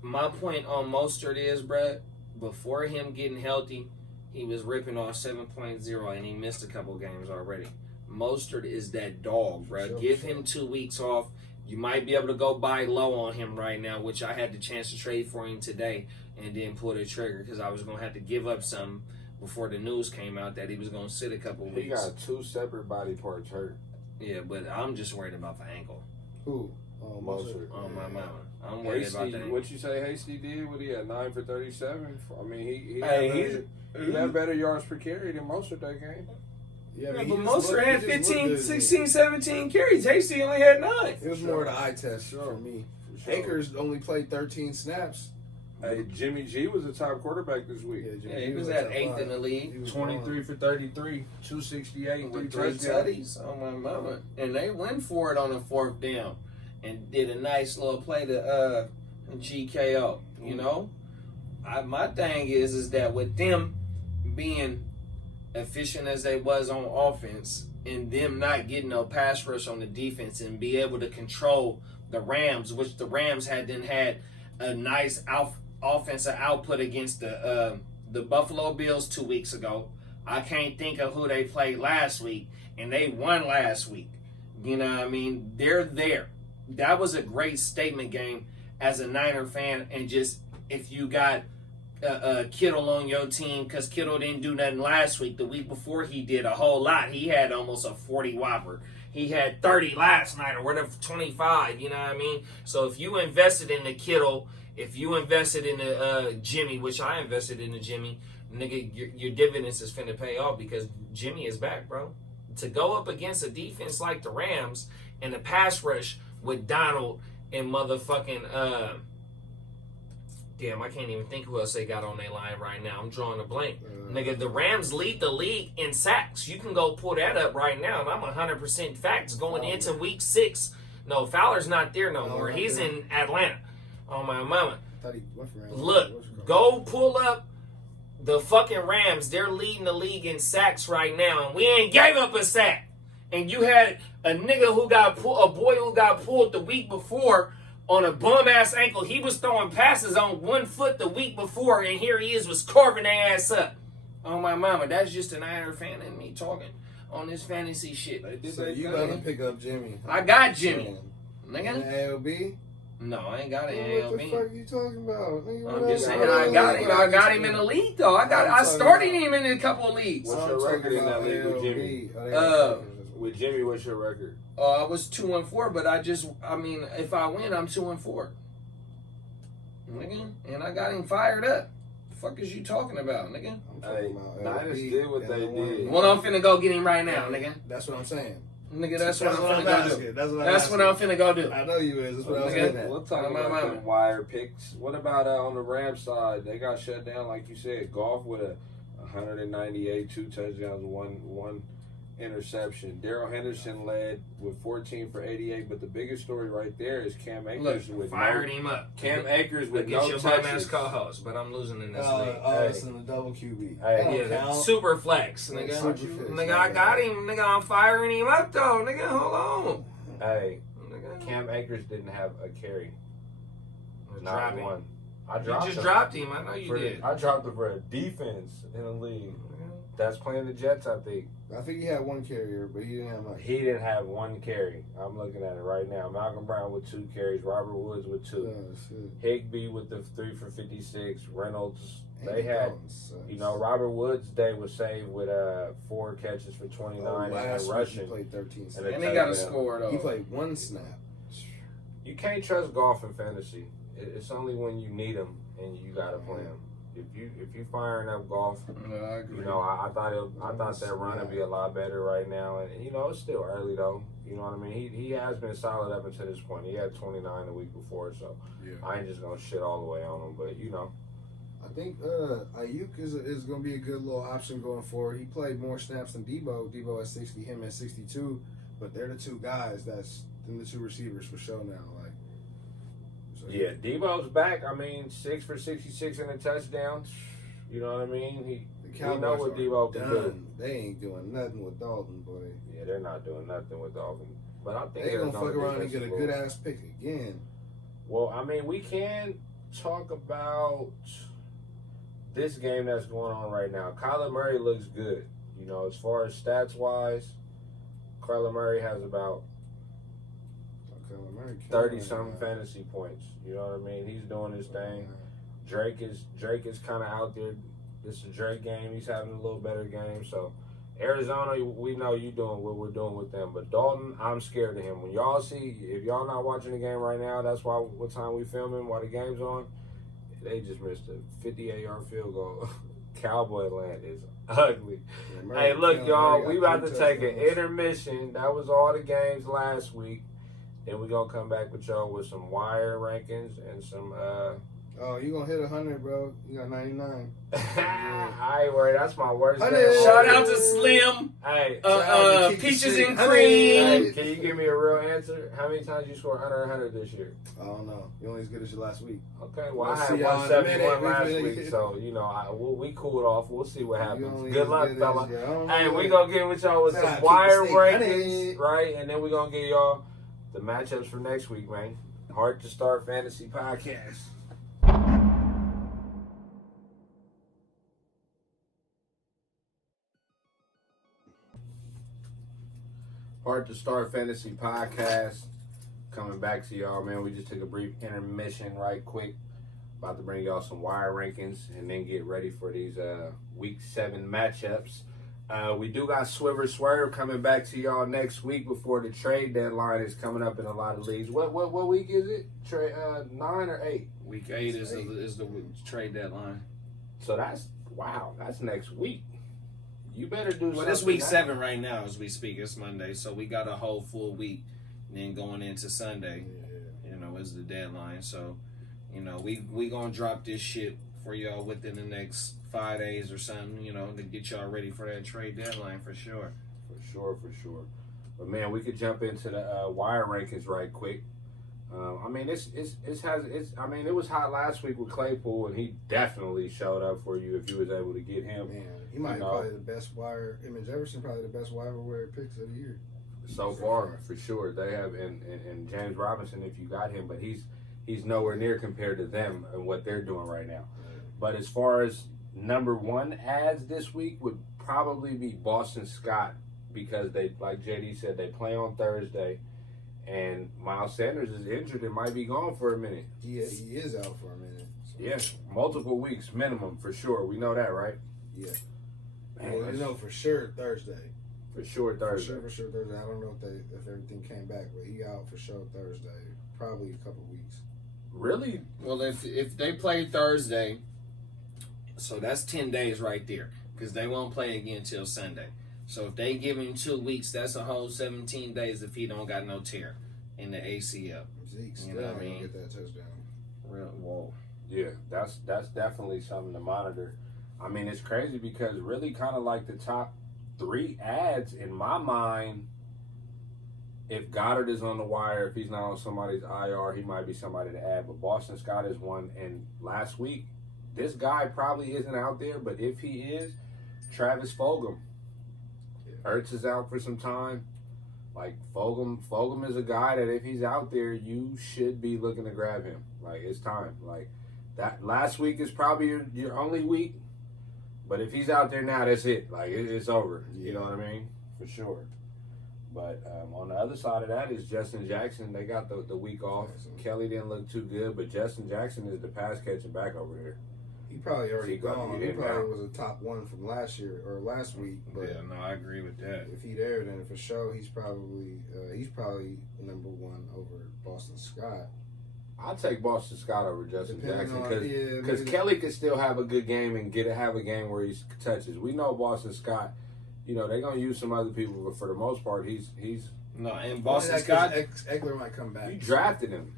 my point on Mostert is, bro, before him getting healthy, he was ripping off 7.0, and he missed a couple games already. Mostert is that dog, bro. Sure, Give him 2 weeks off. You might be able to go buy low on him right now, which I had the chance to trade for him today and then pull the trigger because I was going to have to give up some before the news came out that he was going to sit a couple weeks. He got 2 separate body parts hurt. Yeah, but I'm just worried about the ankle. Who? Mostert. Oh, my mama. I'm worried about that. What you say Hasty did? What he had, 9 for 37? I mean, he had better yards per carry than Mostert that game. Yeah, but Mostert had 15, 16, 17 carries. Hasty only had 9. It was more the eye test for me. For sure. Akers only played 13 snaps. Hey, Jimmy G was a top quarterback this week. Yeah, he was at 8th in the league. 23 for 33, 268, with 3 tutties on my mama. And they went for it on the 4th down and did a nice little play to GKO, you know? My thing is that with them being efficient as they was on offense and them not getting no pass rush on the defense and be able to control the Rams, which the Rams had a nice offensive output against the Buffalo Bills 2 weeks ago. I can't think of who they played last week, and they won last week. You know what I mean? They're there. That was a great statement game as a Niner fan, and just if you got Kittle on your team, because Kittle didn't do nothing last week. The week before he did a whole lot. He had almost a 40 whopper. He had 30 last night or whatever, 25, you know what I mean? So if you invested in the Kittle, if you invested in the Jimmy, which I invested in the Jimmy, nigga, your dividends is finna pay off because Jimmy is back, bro. To go up against a defense like the Rams and the pass rush with Donald and motherfucking damn, I can't even think who else they got on their line right now. I'm drawing a blank. Nigga, the Rams lead the league in sacks. You can go pull that up right now, and I'm 100% facts going into week 6. No, Fowler's not there no more. He's in Atlanta. Oh, my mama. Look, go pull up the fucking Rams. They're leading the league in sacks right now, and we ain't gave up a sack. And you had a nigga who got a boy who got pulled the week before on a bum-ass ankle. He was throwing passes on 1 foot the week before, and here he was carving their ass up. Oh, my mama, that's just an Niner fan in me talking on this fantasy shit. So you gotta pick up Jimmy. I got Jimmy. Nigga? ALB? No, I ain't got an ALB. What the fuck are you talking about? Nigga, I'm just saying, I got him. I got him in the league, though. I started him in a couple of leagues. What's your record in that league with Jimmy? With Jimmy, what's your record? I was 2-4, but if I win, I'm 2-4. Nigga, and I got him fired up. The fuck is you talking about, nigga? Hey, Niners did what they did. Well, I'm finna go get him right now, nigga. That's what I'm saying. Nigga, that's what I'm finna go do. That's what I'm finna go do. I know you is. That's what I was getting at. We'll talk about them wire picks. What about on the Rams side? They got shut down, like you said. Goff with a 198, 2 touchdowns, one interception. Daryl Henderson led with 14 for 88, but the biggest story right there is Cam Akers fired him up. Cam Akers with no touches. Bum-ass co-host, but I'm losing in this league. It's in the double QB. Yeah, super flex, nigga. Nigga, I got him. Nigga, I'm firing him up though. Nigga, hold on. Hey, Cam Akers didn't have a carry. Not one. You just dropped him. I know you did. I dropped him for a defense in the league. That's playing the Jets, I think. I think he had 1 carrier, but he didn't have much. He didn't have 1 carry. I'm looking at it right now. Malcolm Brown with 2 carries. Robert Woods with 2. Higbee with the 3 for 56. Reynolds They had, Robert Woods' day was saved with 4 catches for 29 and rushing. He played 13 snaps. And he got a score, though. He played 1 snap. You can't trust golf in fantasy. It's only when you need them and you got to play them. If you firing up golf, I agree. I thought that run would be a lot better right now, and it's still early though. You know what I mean? He has been solid up until this point. He had 29 the week before, so I ain't just gonna shit all the way on him. But I think Ayuk is gonna be a good little option going forward. He played more snaps than Debo. Debo at 60, him at 62, but they're the two guys. That's the two receivers for sure now. Yeah, Debo's back. I mean, 6 for 66 and a touchdown. You know what I mean? We know what Debo can do. They ain't doing nothing with Dalton, boy. Yeah, they're not doing nothing with Dalton. But I think they're gonna fuck around and get a good ass pick again. Well, I mean, we can talk about this game that's going on right now. Kyler Murray looks good. As far as stats wise, Kyler Murray has about 30-something fantasy points. You know what I mean? He's doing his thing. Drake is kind of out there. This is a Drake game. He's having a little better game. So Arizona, we know you doing what we're doing with them. But Dalton, I'm scared of him. When y'all see, if y'all not watching the game right now, that's why what time we filming while the game's on. They just missed a 58-yard field goal. Cowboy land is ugly. Yeah, hey, look, y'all, we about to take an intermission. That was all the games last week. Then we're going to come back with y'all with some wire rankings and some... Oh, you going to hit 100, bro. You got 99. I ain't worried. That's my worst game. Shout out to Slim. Hey. Peaches and cream. Hey, can you give me a real answer? How many times you scored under 100 this year? I don't know. You only as good as your last week. Okay, well, I had 171 last week, so, we cooled off. We'll see what happens. Good luck, fella. Hey, we're going to get with y'all with some wire rankings, right? And then we're going to give y'all the matchups for next week, man. Heart2Start Fantasy Podcast. Heart2Start Fantasy Podcast. Coming back to y'all, man. We just took a brief intermission right quick. About to bring y'all some wire rankings and then get ready for these Week 7 matchups. We do got Swiver Swerve coming back to y'all next week before the trade deadline is coming up in a lot of leagues. What week is it? 9 or 8? Week 8 is the trade deadline. So that's next week. You better do something. Well, it's week 7 right now as we speak. It's Monday, so we got a whole full week. And then going into Sunday, is the deadline. So, we gonna drop this shit for y'all within the next 5 days or something, to get y'all ready for that trade deadline for sure. For sure. But man, we could jump into the wire rankings right quick. It was hot last week with Claypool, and he definitely showed up for you if you was able to get him. Man, he might be probably the best wire. Image Everson probably the best wire wire picks of the year. So far, for sure. They have, and James Robinson, if you got him, but he's nowhere near compared to them and what they're doing right now. But as far as number 1 ads this week would probably be Boston Scott, because they, like JD said, they play on Thursday, and Miles Sanders is injured and might be gone for a minute. Yeah, he is out for a minute. So. Yeah, multiple weeks minimum for sure. We know that, right? Yeah. Man, for sure Thursday. For sure Thursday. For sure Thursday. I don't know if everything came back, but he out for sure Thursday. Probably a couple weeks. Really? Well, if they play Thursday, so that's 10 days right there, because they won't play again until Sunday. So if they give him 2 weeks, that's a whole 17 days if he don't got no tear in the ACL. Zeke still ain't gonna get that touchdown. Whoa. Yeah, that's definitely something to monitor. I mean, it's crazy because really kind of like the top 3 ads in my mind, if Goddard is on the wire, if he's not on somebody's IR, he might be somebody to add. But Boston Scott is one. And last week, this guy probably isn't out there, but if he is, Travis Fulgham. Ertz is out for some time. Like, Fulgham is a guy that if he's out there, you should be looking to grab him. Like, it's time. Like, that last week is probably your only week. But if he's out there now, that's it. Like, it's over. You know what I mean? For sure. But on the other side of that is Justin Jackson. They got the week off. Kelly didn't look too good, but Justin Jackson is the pass-catching back over there. He probably already He gonna gone. get He in probably now. was a top one from last year or last week. But Yeah, no, I agree with that. if he there, then for sure he's probably number one over Boston Scott. I'll take Boston Scott over Justin Depending Jackson on- because Kelly can still have a good game and have a game where he touches. We know Boston Scott. You know they're gonna use some other people, but for the most part, he's No, and Boston Boston Scott. Eckler might come back. you drafted him,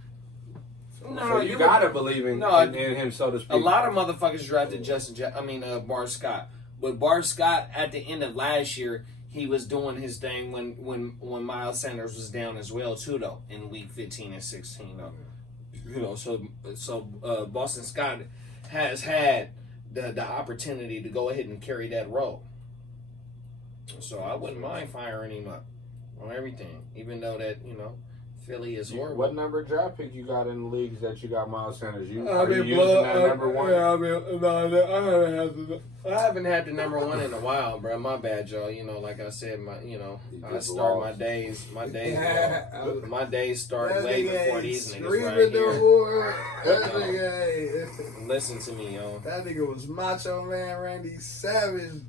No, so you you gotta believe in him, so to speak. A lot of motherfuckers drafted Bar Scott. But Bar Scott at the end of last year, he was doing his thing when Miles Sanders was down as well too though in week 15 and 16 though. You know, so Boston Scott has had the opportunity to go ahead and carry that role. So I wouldn't mind firing him up on everything, even though that Philly is horrible. What number draft pick you got in the leagues that you got Miles Sanders? I Are you using that number one? Yeah, I haven't had the number one in a while, bro. My bad, y'all. Like I said, I start my days. My days start way before these niggas right here. That nigga, Listen to me, yo. That nigga was Macho Man Randy Savage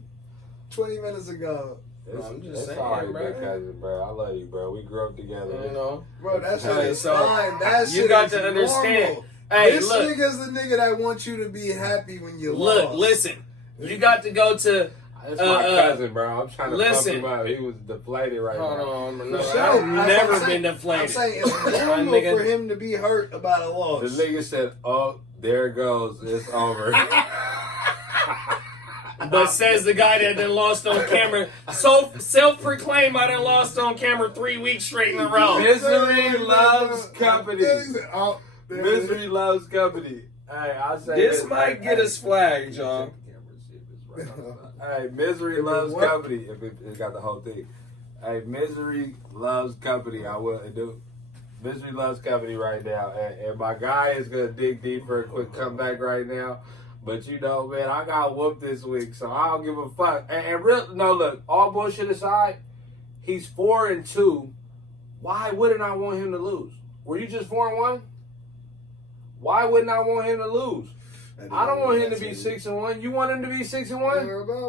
20 minutes ago. I'm just saying, all right, bro. big cousin, bro. I love you, bro. We grew up together. Bro, that shit Hey, is so fine. That shit you got is to understand. normal. Hey, This look, nigga's the nigga that wants you to be happy when you lost. listen. You got to go to. That's my cousin, bro. I'm trying to listen. pump him up. He was deflated right Hold now. on, no, sure. I've never I'm been saying- deflated. I'm saying it's My normal nigga. for him to be hurt about a loss. The nigga said, "Oh, there it goes. It's over." But says the guy that done lost on camera, so self-proclaimed I done lost on camera 3 weeks straight in a row. Misery loves company. Oh, Misery loves company. Hey, I say This might get us flagged, y'all. Hey, misery loves company. If it got the whole thing. Hey, misery loves company. I will do. Misery loves company right now, and my guy is gonna dig deep for a quick comeback right now. But man, I got whooped this week, so I don't give a fuck. And look, all bullshit aside, he's 4-2. Why wouldn't I want him to lose? Were you just 4-1? Why wouldn't I want him to lose? I don't want him to be 6-1. You want him to be 6-1?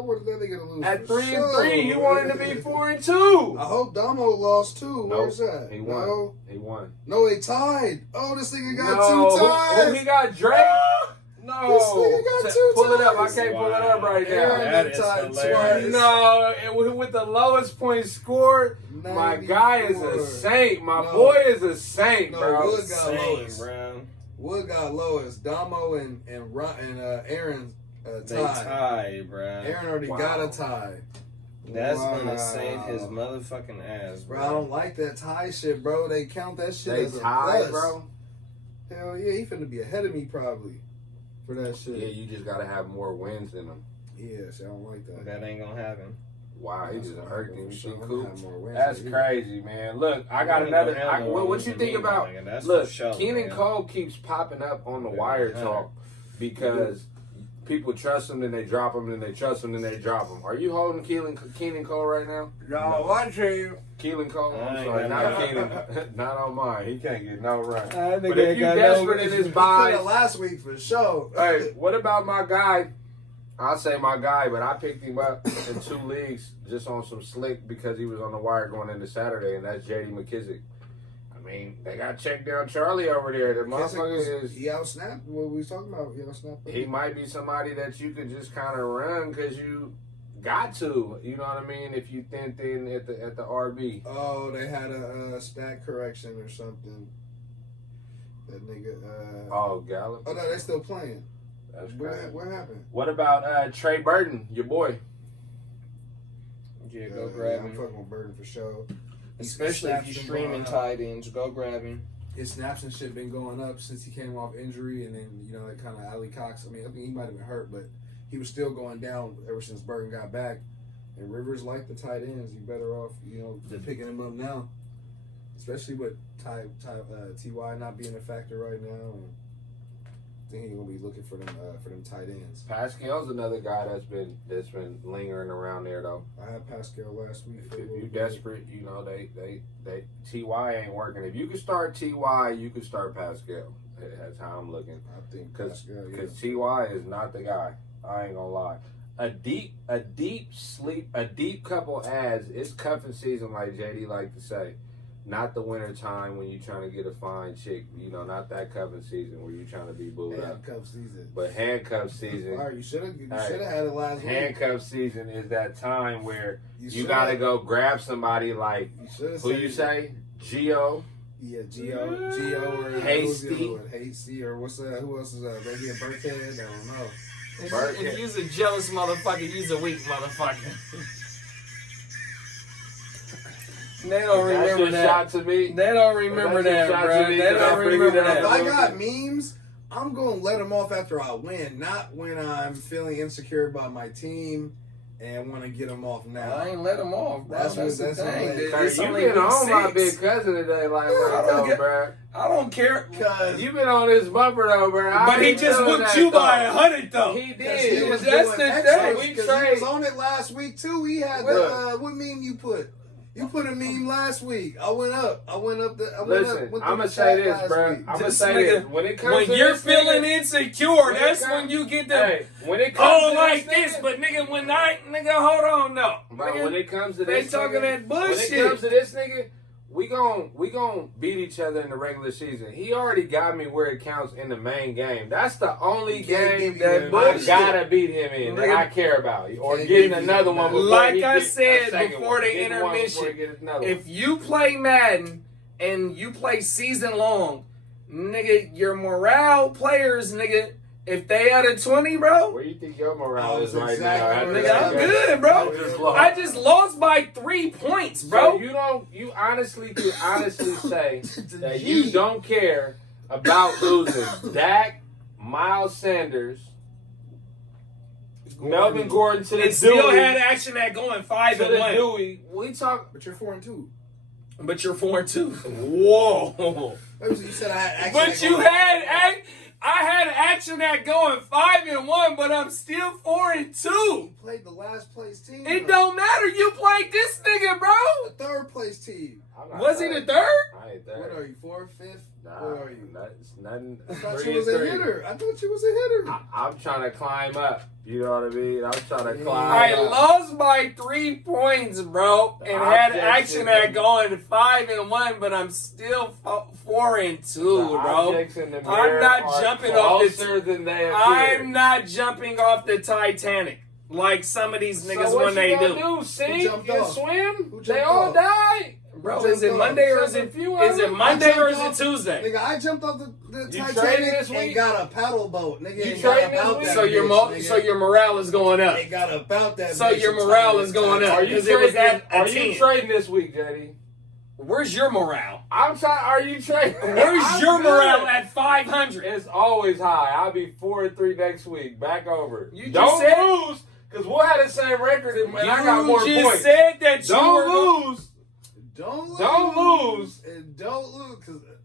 What is that nigga to lose? At for 3-3, you sure. want him to be 4-2. I hope Damo lost too. Where's that? He won. No, He won. no, he tied. Oh, this nigga got No, 2 ties. who he got? Drake? No. This nigga got 2 Pull it up. I ties. can't pull it up right now. Aaron That done is tied hilarious. twice. No, and with the lowest point scored, my guy is a 94. saint. My No. boy is a saint, No, bro. Wood got lowest. bro. Wood got lowest. Damo and Aaron They tied. tied, bro. Aaron already Wow. got a tie. That's Wow. gonna save his motherfucking ass, Bro, bro. I don't like that tie shit, bro. They count that shit They as a tied, plus. bro. Hell yeah, he finna be ahead of me probably for that shit. Yeah, you just gotta have more wins than him. Yeah, see, I don't like that. That ain't gonna happen. Wow, he just hurt him. For You sure. see, I'm cool. gonna have more wins That's than you. crazy, man. Look, I got another. What you think about? Look, Keenan Cole keeps popping up on the wire talk because people trust him, then they drop him, then they trust him, then they drop him. Are you holding Keenan Cole right now? No, watch you. Keelan Cole? I I'm ain't sorry, got not no- Keenan. Not on mine. He can't get no run. I But if you desperate in his buys, last week for sure. hey, what about my guy? I'll say my guy, but I picked him up in 2 leagues just on some slick because he was on the wire going into Saturday, and that's J.D. McKissick. I mean, they got check down Charlie over there. The motherfucker is. He outsnapped what we was talking about. He outsnapped. He might be somebody that you could just kind of run because you got to. You know what I mean? If you thin at the RB. Oh, they had a stat correction or something. That nigga. Oh, Gallup. Oh no, they still playing. That's crazy. What happened? What about Trey Burton, your boy? Yeah, go grab I'm him. fucking with Burton for sure. Especially if His you're snaps been streaming going up. tight ends, go grab him. His snaps and shit been going up since he came off injury, and then that kind of Ali Cox. I mean, I think he might have been hurt, but he was still going down ever since Burton got back. And Rivers like the tight ends. You better off, picking him up now, especially with Ty not being a factor right now. And think he's gonna be looking for them tight ends. Pascal's another guy that's been lingering around there though. I had Pascal last week. If you desperate, you know they Ty ain't working. If you can start Ty, you can start Pascal. That's how I'm looking. I think Because Pascal, Ty is not the guy. I ain't gonna lie. A deep couple ads. It's cuffing season, like JD like to say. Not the winter time when you're trying to get a fine chick. You know, not that cuffing season where you're trying to be booed up. handcuff season. But handcuff season. All right, you should have had it last week. Handcuff season is that time where you shoulda- gotta go grab somebody like who you say? Gio. Yeah, Gio or Hasty. Hasty or what's that? Who else is that? Maybe a Burkhead? I don't know. If you's a jealous motherfucker, you's a weak motherfucker. They don't remember that. Shot to me. They don't remember that, bro. They don't remember that. If I got memes, I'm gonna let them off after I win, not when I'm feeling insecure about my team and want to get them off now. I ain't let them off, bro. That's the thing. You've been on my big cousin today, like, bro. I don't care. Because You've been on this bumper, though, bro. But he just whooped you by 100, though. He did. he was That's doing the extras, thing. because he was on it last week, too. He had what meme you put? You put a meme last week. I went up. Listen, I'm going to say this, bro. I'm going to say this. When it comes to you're this feeling insecure, that's when you get the... Hey, when it comes to like this, but nigga, hold on, no. Bro, nigga, when it comes to they this talking nigga, that bullshit. When it comes to this nigga, we gon' beat each other in the regular season. He already got me where it counts in the main game. That's the only game that I gotta beat him in that I care about. Or getting another one before like I said before the intermission, if you play Madden and you play season long, nigga, your morale players, nigga, if they out of 20, bro. Where you think your morale is right now? Nigga, I'm good, bro. I just lost by 3 points, bro. So you honestly can say that you don't care about losing Dak, Miles Sanders, Melvin Gordon to the Dewey. Still had action at going 5-1. Dewey. We talk, But you're 4-2. But you're 4-2. Whoa. You said I had action. But you I had action at going 5-1, but I'm still 4-2. You played the last place team. It don't matter. You played this nigga, bro. The third place team. Was he the third? I ain't third. What are you, 4th, 5th? Nah, what are you? It's nothing. I thought you was a hitter. I'm trying to climb up. You know what I mean? I'm trying to climb I up. lost by 3 points, bro, and had action at going 5-1, but I'm still 4-2, bro. I'm not jumping off the. I'm not jumping off the Titanic like some of these niggas when they do. Sink and swim? They all died. Bro, is it Monday or is it Monday or is it Tuesday? Nigga, I jumped off the You Titanic and got a paddle boat. Nigga, You it got trading about this that week? bitch, So your morale is going up. It got about that So bitch your in morale time. is going up. Are you Because it was at a Are 10. you trading this week, JD? Where's your morale? I'm trying. Are you trading? Where's your morale at 500? It's always high. I'll be 4-3 next week. Back over. You just don't said- lose, because we'll have the same record and I got more You just points. said that you were Don't lose. Don't lose. And don't lose.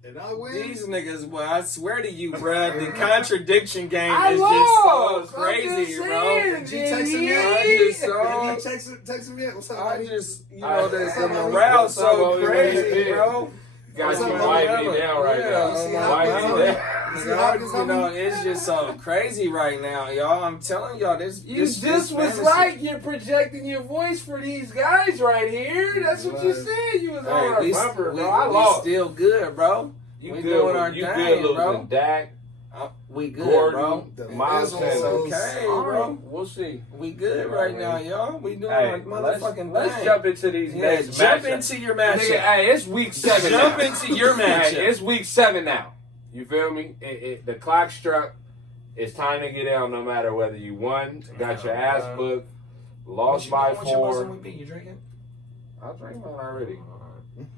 And I win. These niggas, boy, I swear to you, bro, the contradiction game I is lost. just so crazy, I'm just bro. saying, Did you text him yet? I just Text him yet? What's up, I buddy? just, you know, Alright. the morale's so What's up, crazy, buddy? bro. Got What's you up, wiping me down right Yeah, now. on my Wiping mama. me down. You know, it's just so crazy right now, y'all. I'm telling y'all, this Was fantasy. like you're projecting your voice for these guys right here. That's what you said. You was on our bumper, bro. I we lost. still good, bro. You we good? doing our You thing, good losing bro. Dak, We good, Gordon, bro. Miles It's Sanders. okay, All bro. right, we'll see. We good right now, y'all. We doing Hey, our motherfucking let's thing. jump into these next jump matchups. into your Nigga, matchup. hey, it's week 7 Jump now. into your matchup. Hey, it's week 7 now. You feel me? The clock struck. It's time to get out no matter whether you won, got your ass booked, lost by 4. You drinking? I'll drink one already.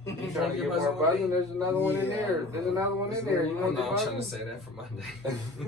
You trying to get more buzzing? There's another one in there. There's another one in there. You I want know the I'm trying to buzzing? say that for Monday.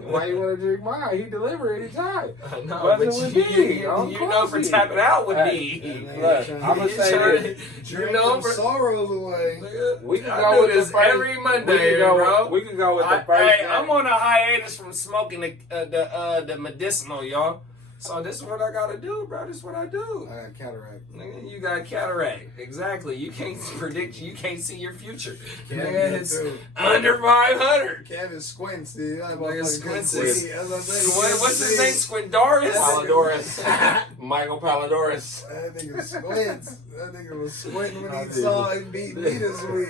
Why you want to drink mine? He deliver anytime. I know, Buzzing but with you me. I'm know for crazy. tapping out with Hey, me. Look, I'm gonna say this. Drink know, them for- sorrows away. We can I go do with this the first, every Monday, bro. We can go with the first. Hey, I'm on a hiatus from smoking the medicinal, y'all. So this is what I gotta do, bro. This is what I do. I got cataract. Nigga, you got cataract. Exactly. You can't predict. You can't see your future. Kevin Nigga, it's too. under 500. Kevin squints, dude. That Nigga motherfucker squints couldn't is- see. As I said, What's his name? Squindaris? Palidorus. Michael Palidorus. That nigga squints. That nigga was squinting when I he did. saw him beat me this week.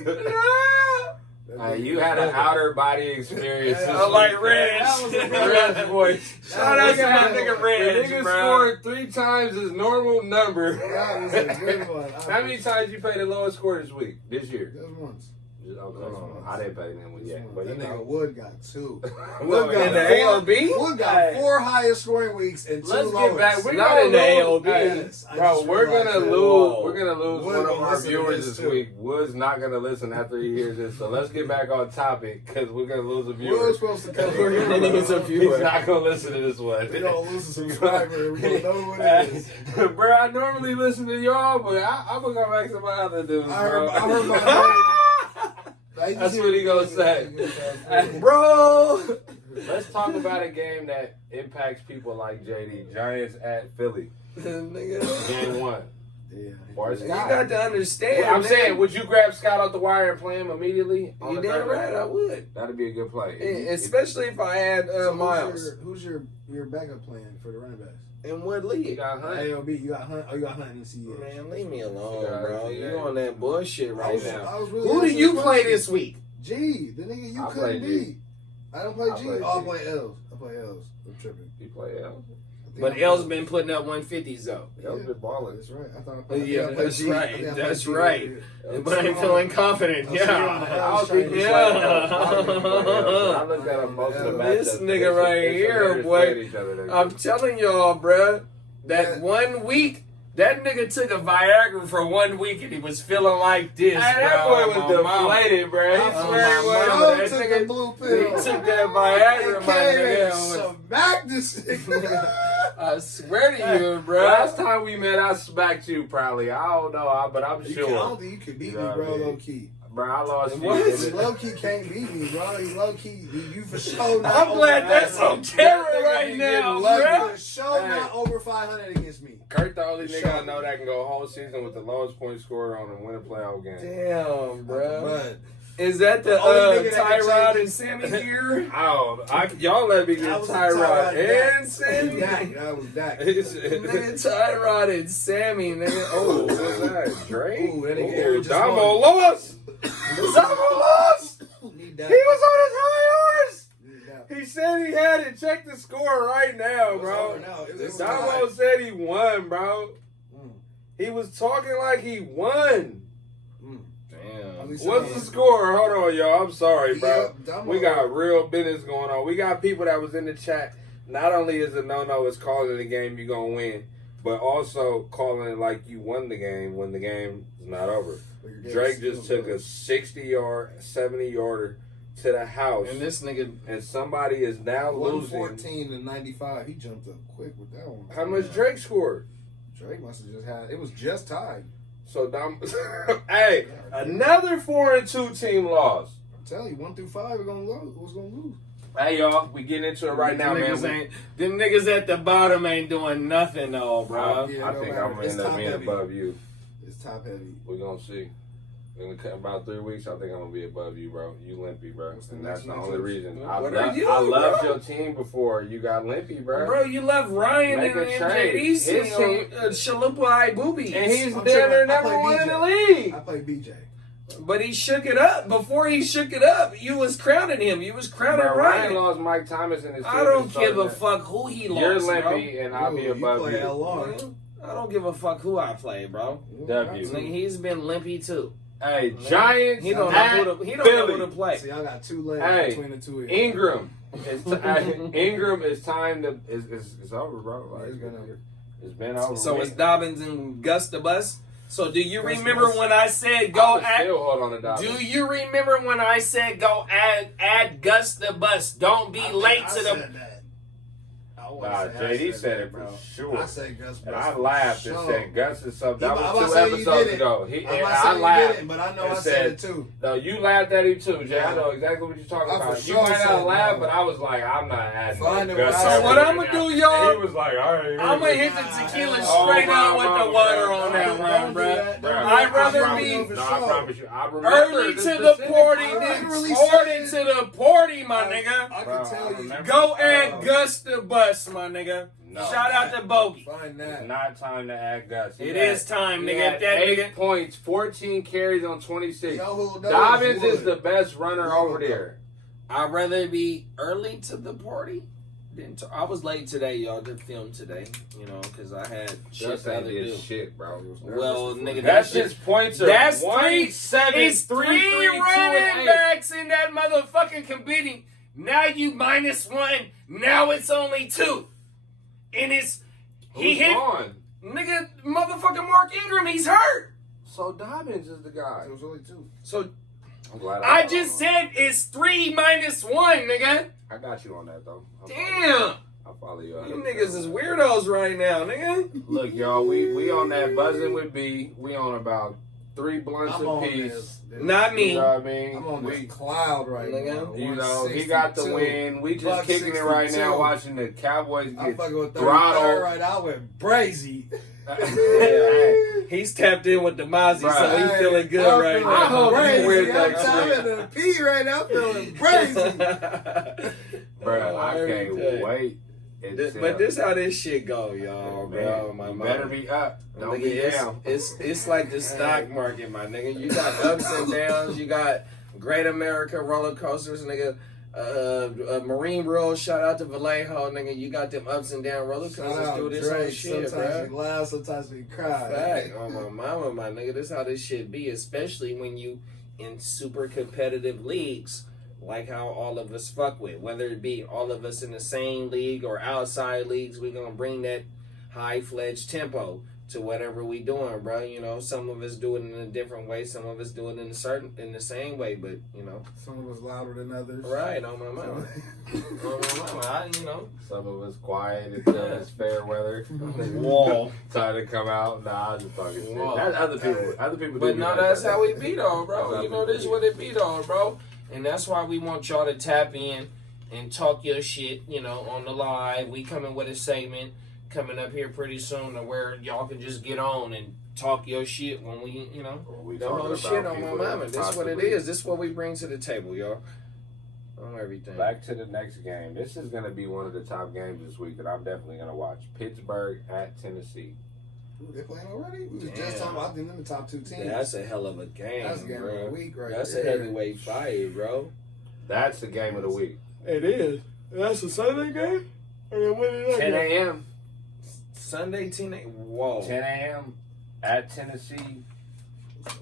You had an outer body experience. Yeah, this I like week. Reg. That was a Reg voice. Shout out to my That nigga The Reg, nigga bro. scored 3 times his normal number. That was a good one. How many times you paid the lowest score this week, this year? Just once. I didn't pay them one yet, but you That nigga know. Wood got 2. Well, in the ALB? Wood got Hey. 4 highest scoring weeks and 2 Let's lowest. get back. We're Not gonna in the lose. ALB. Yes, I Bro, just we're gonna realized that. lose. We're gonna lose Wood one of gonna our listen to viewers this this too. week. Wood's not gonna listen after he hears this. So let's get back on topic because we're gonna lose a Wood viewer. was supposed to come We're here. gonna lose a He's viewer. not gonna listen to this one. We're gonna lose a subscriber. We're gonna know who it is. Bro, I normally listen to y'all, but I'm gonna go back to my other dudes, I bro. heard my name. That's what he gonna say. Bro. Let's talk about a game that impacts people like JD. Giants at Philly. Nigga. Game 1. Yeah. Or You got to understand. I'm man. saying, would you grab Scott off the wire and play him immediately? on You the damn third right, I would. That'd be a good play. Especially if I had So Miles. Who's your backup plan for the running backs? In what You league? got Hunt. ALB, you got Hunt. Oh, you got Hunt in the CEH. Man, leave me alone, Yeah, bro. yeah. You on that bullshit right now. I was really Who do asking you the play question. this week? G, the nigga you I couldn't play G. beat. I don't play I G. play I G. play L's. I play L's. I'm tripping. You play L. I think But I L's play- been putting up 150s though. L's been balling. That's right. I thought I Yeah, played. I think I played that's G. I right. think I played That's G right. earlier. But I'm feeling confident. I'm sitting on the Yeah. house I was trying to Yeah. I looked at them most of the matchups. This nigga right here, boy. I'm telling y'all, bruh, that Yeah. 1 week, that nigga took a Viagra for 1 week and he was feeling like this. Hey, that bro. boy was deflated, bro. He Oh, swear he my was. mama. Joe That took nigga- the blue He pill. took that Viagra, And my came nigga. and smacked this nigga. I swear to you, bro. Last time we met, I smacked you probably. I don't know, but I'm I sure. don't think you could beat You me, know what bro. I mean? Low key. Bro, I lost you. What? You low key can't beat me, bro. You low key. You for sure. Not I'm glad over that's 500. on camera That nigga right be now, getting Low bro. key for sure Hey. not over 500 against me. Kurt, the only nigga I Sure. know that can go a whole season with the lowest point scorer on and win a playoff game. Damn, bro. But Is that the The only nigga that can Tyrod change- and Sammy gear? Y'all let me get that was Tyrod and Dak. Sammy. Dak. That was Dak. Nigga, Tyrod and Sammy, nigga. Oh, Oh, what's that? Drake? Ooh, that nigga Ooh, Aaron just Damo won. lost. Damo lost. Need He that. was on his high horse. Need that. He said he had it. Check the score right now, bro. It was Damo tied. said he won, bro. Mm. He was talking like he won. Mm. At damn. least What's the score? Hold on, y'all. I'm sorry, bro. Yep, Damo. We got real business going on. We got people that was in the chat. Not only is it no, it's calling the game you're going to win, but also calling it like you won the game when the game is not over. But your game Drake still just took a goes. 60-yard, 70-yarder to the house, And this nigga, and somebody is now losing. 114 to 95. He jumped up quick with that one. How much Drake scored? Drake must have just had. It was just tied. So, hey, another 4-2 team loss. I'm telling you, 1 through 5 are gonna lose. Who's gonna lose? Hey, y'all, we getting into it right now, man. Them niggas at the bottom ain't doing nothing, though, bro. Yeah, I no think matter. I'm going It's to end up top being heavy. above you. It's top heavy. We're going to see. In about 3 weeks, I think I'm going to be above you, bro. You limpy, bro. What's the And next that's the matchup? only reason. What are you, I loved bro? your team before you got limpy, bro. Bro, you left Ryan Make and a trade. JD's His team, Shalupa Ibubi. And he's I'm damn near tripping. I number play one in the BJ. league. I play BJ. But he shook it up. Before he shook it up, you was crowning him. You was crowning Bro, Ryan Ryan. lost Mike Thomas in his team. I don't so give a that- fuck who he lost, You're bro. limpy, and I'll be Ooh, above play you. LR. I don't give a fuck who I play, bro. W. Nigga, he's been limpy too. Hey, Giants He don't at know who to Philly. play. See, I got 2 legs Hey, between the two of you. Ingram. Ingram is time to. It's over, bro. Like, It's been over. It's been over. So it's Dobbins and Gus the Bus. So do you That's- remember that's- when I said I go would add? still hold on to Dobbins. Do you remember when I said go add Gus the bus? Don't be late I to the. said that. I wouldn't Nah, say I JD said it bro. for sure. I said Gus. And Bus I for laughed and sure. said Gus is something. That I'm was about 2 to say you episodes did it. ago. I'm And not I saying you laughed. didn't, but I know and I said it too. No, you laughed at him too, Jay. I Yeah. know exactly what you're talking I about. for You sure might not said laugh, no. but I was like, I'm not adding Find it Gus. what I over said. What it I'ma now. do, y'all? And he was like, all right. I'm gonna hit the Nah, tequila hell no. straight up with Oh, the my water God. on that Don't one, do bro. that. Don't Bruh, do I'd that. rather I be- promise you, No, for I sure. promise you. I remember Early the to the specific- party, I then literally party said- to the party, my I nigga. can tell I you. remember. Go add Gus the bus, my nigga. No. Shout out to Bogey. Find It's that. not time to add Gus. It is time, He nigga. had If that 8 nigga. points, 14 carries on 26. Yo, who knows Dobbins would. is the best runner over there. I'd rather be early to the party than to. I was late today, y'all. Did film today, you know, because I had shit Gus to ain't other did do. shit, bro. Well, nigga, That's that his shit. points are That's 1, 7, It's 3, three 3, 2, running and 8. backs in that motherfucking competing. Now you -1. Now it's only 2, and it's he Who's hit gone? nigga motherfucking Mark Ingram. He's hurt. So Dobbins is the guy. It was only 2. So I'm glad I just said it's 3 -1, nigga. I got you on that though. Damn, I'll follow you. you niggas is weirdos right now, nigga. Look, y'all, we on that buzzing with B. We on about 3 blunts I'm on apiece. this. Not me. You know what I mean? I'm on this We, cloud right Nigga. now. you know, he got the 162. win. We just kicking it right now, watching the Cowboys I'm get fucking with 33rd throttled. right now with Brazy. Yeah, He's tapped in with the Mozzie, so Right. he's feeling good I'm right feeling I hope now. he wins Brazy. next I'm week. tapping the P right now. I'm feeling Brazy. bro, I can't Everything. wait. But this how this shit go, y'all, bro. Man, My you mom. better be up. Don't Nigga, be it's, down. it's like the stock market, my nigga. You got ups and downs. You got Great America roller coasters, nigga. Marine World, shout out to Vallejo, nigga. You got them ups and down roller Shout coasters. out Do this whole Drake. shit, Sometimes bro. we laugh, sometimes we cry. Fact, on my mama, my nigga. This how this shit be, especially when you in super competitive leagues, like how all of us fuck with. Whether it be all of us in the same league or outside leagues, we gonna bring that high-fledged tempo to whatever we doing, bro. You know, some of us do it in a different way, some of us do it in the same way, but you know, Some of us louder than others. right on my mama, on my mama. You know, Some of us quiet until it's fair weather. wall. Time to come out. Nah, I'm just talking shit. Whoa. That's other people. Other people. But do no, like that's that. how we be though, bro. You know, this is what it be though, bro. And that's why we want y'all to tap in and talk your shit, you know, on the live. We coming with a segment coming up here pretty soon to where y'all can just get on and talk your shit when we, you know, We the talking whole about shit on my people mama. that This what it possibly- is. This what we bring to the table, y'all. On everything. Back to the next game. This is going to be one of the top games this week that I'm definitely going to watch. Pittsburgh at Tennessee. Ooh, they playing already? We was Damn. just talking about them in the top 2 teams. That's a hell of a game, That's a game bro. of the week right That's there. a heavyweight fight, bro. That's the game of the week. It is. That's a Sunday game? 10 a.m. Sunday, 10 a.m. Whoa. 10 a.m. at Tennessee.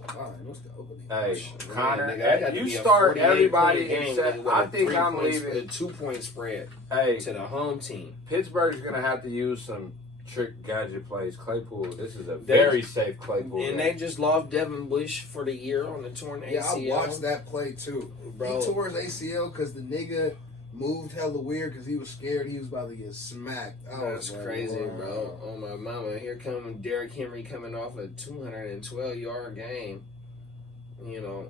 Fine, let's go. Hey, Man, Connor, nigga, I got to you be a start 48 everybody point game, except nigga, with I a think I'm 3-point leaving. A 2-point spread Hey, to the home team. Pittsburgh's going to have to use some trick gadget plays. Claypool, this is a very safe Claypool. And they just lost Devin Bush for the year on the torn ACL. Yeah, I watched that play too. Bro. He tore his ACL because the nigga moved hella weird because he was scared he was about to get smacked. I That's was like, crazy, wow. bro. Oh, my mama. Here come Derrick Henry coming off a 212-yard game. You know,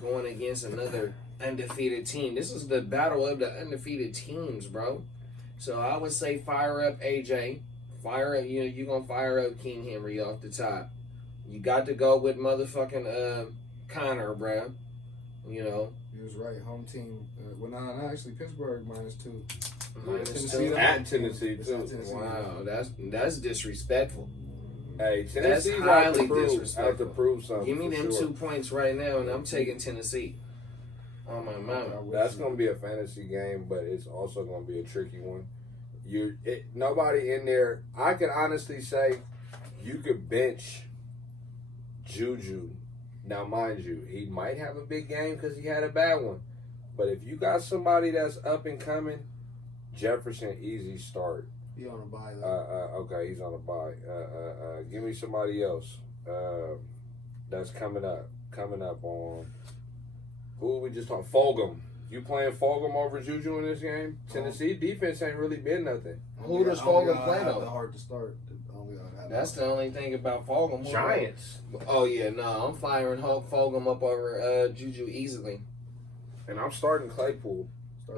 going against another undefeated team. This is the battle of the undefeated teams, bro. So I would say fire up AJ. Fire up, you know, you're going to fire up King Henry off the top. You got to go with motherfucking Connor, bro. You know. He was right. Home team. Well, no, actually, Pittsburgh -2. -2. at Tennessee, It's too. at Tennessee. Wow, that's disrespectful. Hey, That's Tennessee's highly have to disrespectful. prove something. Give me for them sure. 2 points right now, and I'm taking Tennessee. On my mama. That's going to be a fantasy game, but it's also going to be a tricky one. Nobody in there. I could honestly say you could bench Juju. Now, mind you, he might have a big game because he had a bad one. But if you got somebody that's up and coming, Jefferson, easy start. He on a bye though. Okay, he's on a bye. Give me somebody else. that's coming up. Coming up on who we just talked. Fulgham. You playing Fulgham over Juju in this game? Tennessee defense ain't really been nothing. Who does Fulgham play The though? Heart to start. That's the only thing about Fulgham. Giants. Oh yeah, no, I'm firing Fulgham up over Juju easily. And I'm starting Claypool.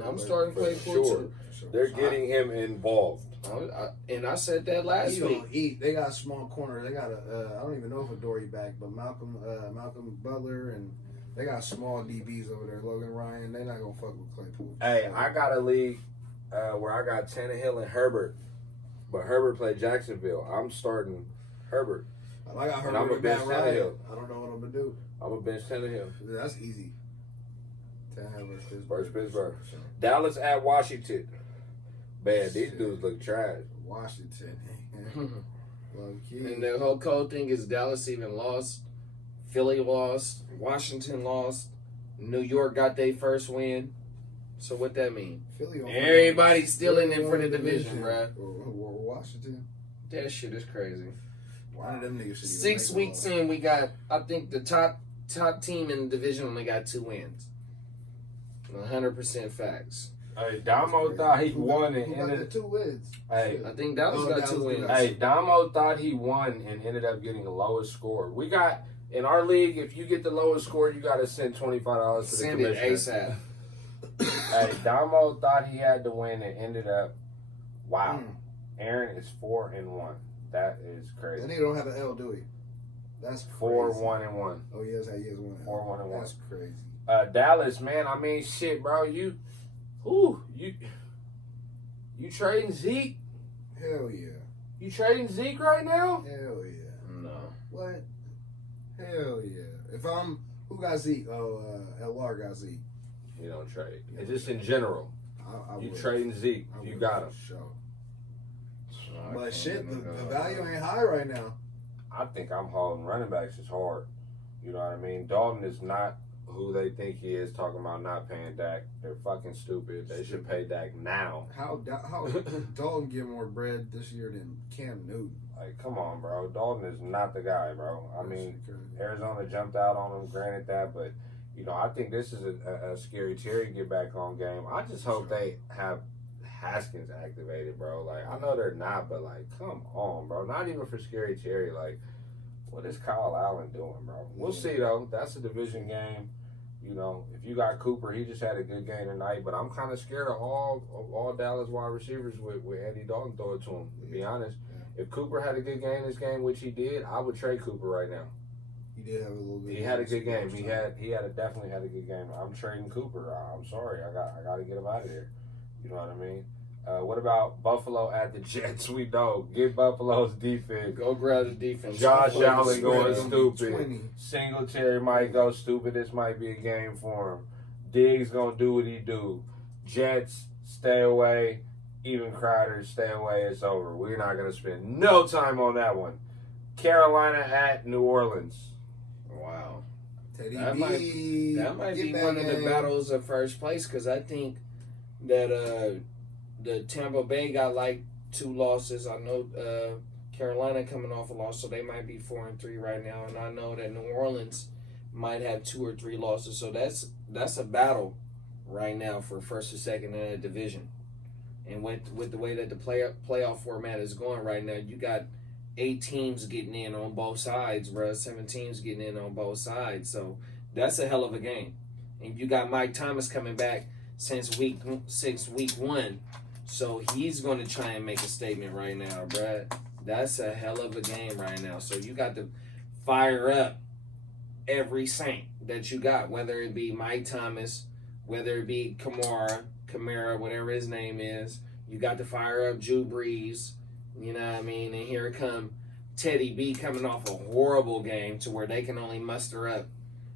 I'm starting For Claypool sure. too. They're getting him involved. And I said that last He week. gonna eat. They got a small corner. They got I don't even know if Adoree back, but Malcolm Butler, and they got small DBs over there. Logan Ryan. They're not gonna fuck with Claypool. Hey, I got a league where I got Tannehill and Herbert, but Herbert played Jacksonville. I'm starting Herbert. I got And I'm Herbert a and bench Matt Ryan. Tannehill. I don't know what I'm gonna do. I'm a bench Tannehill. That's easy. Tannehill versus Versus Pittsburgh. So, Dallas at Washington. Man, these dudes look trash. Washington. Low key. And the whole cold thing is Dallas even lost, Philly lost, Washington lost, New York got their first win. So what that mean? Philly gonna Everybody's still in Philly it for the won division, bruh. Or Washington. That shit is crazy. One of them niggas should even 6 make weeks all- in, we got, I think the top team in the division only got 2 wins. 100% facts. Hey, Damo thought he Who won got- and who got the ended. 2 wins. Hey, Shit. I think Dallas Oh, got Dallas 2 wins. got- Hey, Damo thought he won and ended up getting the lowest score. We got in our league. If you get the lowest score, you got to send $25 to the Send it commissioner. ASAP. Hey, Damo thought he had to win and ended up. Wow, Mm. Aaron is 4-1. That is That crazy. nigga don't have an L, do he? That's crazy. 4-1-1. Oh, yes, he has one. 4-1-1. That's crazy. Dallas, man. I mean, shit, bro. You trading Zeke? Hell yeah. You trading Zeke right now? Hell yeah. No. What? Hell yeah. If I'm, who got Zeke? Oh, LR got Zeke. You don't trade. And just in general, I you would. trading Zeke. I You would got him. for sure. I But can't shit, even the go. value ain't high right now. I think I'm hauling running backs is hard. You know what I mean? Dalton is not who they think he is, talking about not paying Dak. They're fucking stupid. They should pay Dak now. How Dalton get more bread this year than Cam Newton? Like, come on, bro. Dalton is not the guy, bro. I mean, Arizona jumped out on him, granted that, but, you know, I think this is a scary Terry get back on game. I just hope they have Haskins activated, bro. Like, I know they're not, but, like, come on, bro. Not even for scary Terry. Like, what is Kyle Allen doing, bro? We'll see, though. That's a division game. You know, if you got Cooper, he just had a good game tonight, but I'm kind of scared of all Dallas wide receivers with Andy Dalton throw it to him, to be honest. Yeah. If Cooper had a good game this game, which he did, I would trade Cooper right now. He did have a little bit. He had a good game. He definitely had a good game. I'm trading Cooper. I'm sorry. I got to get him out of there. You know what I mean? What about Buffalo at the Jets? We know. Get Buffalo's defense. Go grab the defense. Josh Allen Spread going gonna be stupid. 20. Singletary might go stupid. This might be a game for him. Diggs gonna do what he do. Jets, stay away. Even Crowder, stay away. It's over. We're not gonna spend no time on that one. Carolina at New Orleans. Wow. Teddy That B. might Get be back one of the in. battles of first place because I think that the Tampa Bay got like 2 losses. I know Carolina coming off a loss, so they might be 4-3 right now, and I know that New Orleans might have 2 or 3 losses. So that's a battle right now for first or second in a division. And with the way that the playoff format is going right now, you got 8 teams getting in on both sides, bro. 7 teams getting in on both sides. So that's a hell of a game. And you got Mike Thomas coming back since week 1. So he's going to try and make a statement right now, bro. That's a hell of a game right now. So you got to fire up every Saint that you got, whether it be Mike Thomas, whether it be Kamara, whatever his name is. You got to fire up Drew Brees. You know what I mean? And here come Teddy B coming off a horrible game to where they can only muster up.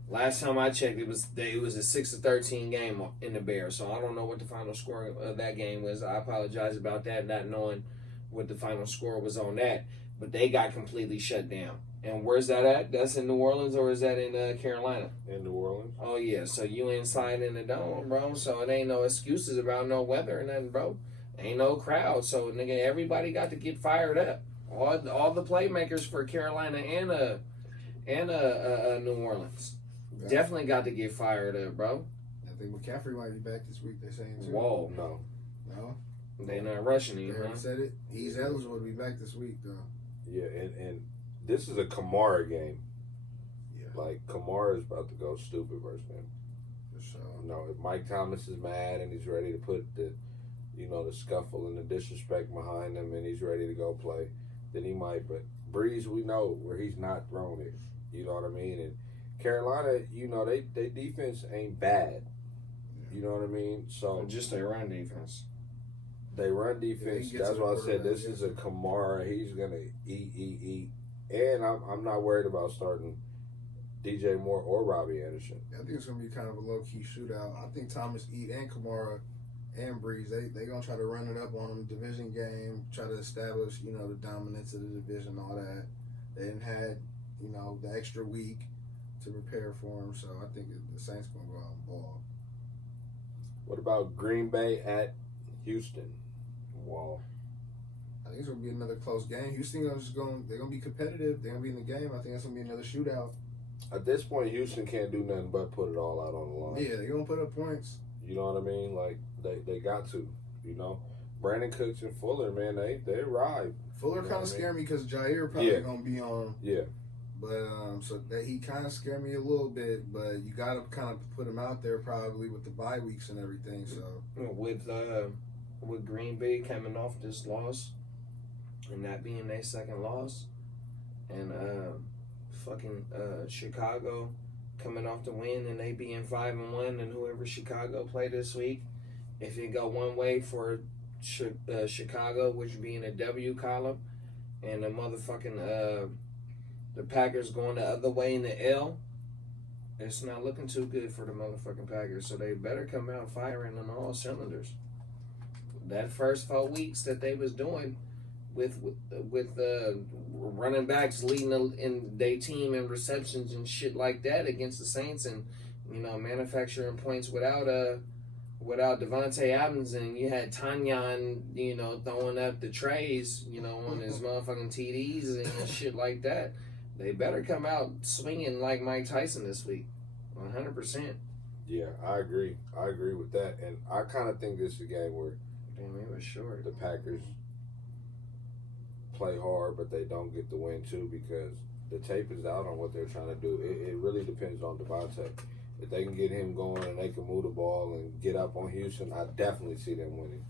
Last time I checked, it was a 6-13 game in the Bears. So I don't know what the final score of that game was. I apologize about that, not knowing what the final score was on that. But they got completely shut down. And where's that at? That's in New Orleans, or is that in Carolina? In New Orleans. Oh, yeah. So you inside in the dome, bro. So it ain't no excuses about no weather or nothing, bro. Ain't no crowd. So, nigga, everybody got to get fired up. All the playmakers for Carolina and and New Orleans. Yeah. Definitely got to get fired up, bro. I think McCaffrey might be back this week. They're saying too. Whoa, No. No. they not rushing They him, already huh? said it. He's eligible to be back this week, though. Yeah, and this is a Kamara game. Yeah. Like, Kamara is about to go stupid versus him. For sure. You know, if Mike Thomas is mad and he's ready to put the scuffle and the disrespect behind him and he's ready to go play, then he might. But Breeze, we know where he's not throwing it. You know what I mean? And Carolina, they defense ain't bad. You know what I mean? So Just their run defense. they run defense. Yeah, That's why I said this yeah. is a Kamara. He's gonna eat. And I'm not worried about starting DJ Moore or Robbie Anderson. I think it's gonna be kind of a low key shootout. I think Thomas Eat and Kamara and Breeze, they gonna try to run it up on them division game, try to establish, the dominance of the division, all that. They didn't had, the extra week to prepare for them, so I think the Saints gonna go out and ball. What about Green Bay at Houston? Wow. I think it's gonna be another close game. Houston they're gonna be competitive. They're gonna be in the game. I think that's gonna be another shootout. At this point, Houston can't do nothing but put it all out on the line. Yeah, they're gonna put up points. You know what I mean? Like they got to. Brandon Cooks and Fuller, man, they ride. Fuller kind of scared me because Jair probably gonna be on. Yeah. But so that he kind of scared me a little bit. But you got to kind of put him out there probably with the bye weeks and everything. So With Green Bay coming off this loss and that being their second loss, and Chicago coming off the win and they being 5-1, and whoever Chicago play this week, if it go one way for Chicago, which being a W column, and the motherfucking the Packers going the other way in the L, it's not looking too good for the motherfucking Packers. So they better come out firing on all cylinders. That first 4 weeks that they was doing with running backs leading in their team and receptions and shit like that against the Saints, and manufacturing points without Devontae Adams, and you had Tanyan throwing up the trays on his motherfucking TDs and shit like that. They better come out swinging like Mike Tyson this week, 100%. Yeah, I agree. I agree with that, and I kind of think this is a game where Damn, it was short. the Packers play hard, but they don't get the win too because the tape is out on what they're trying to do. It really depends on Devontae. If they can get him going and they can move the ball and get up on Houston, I definitely see them winning.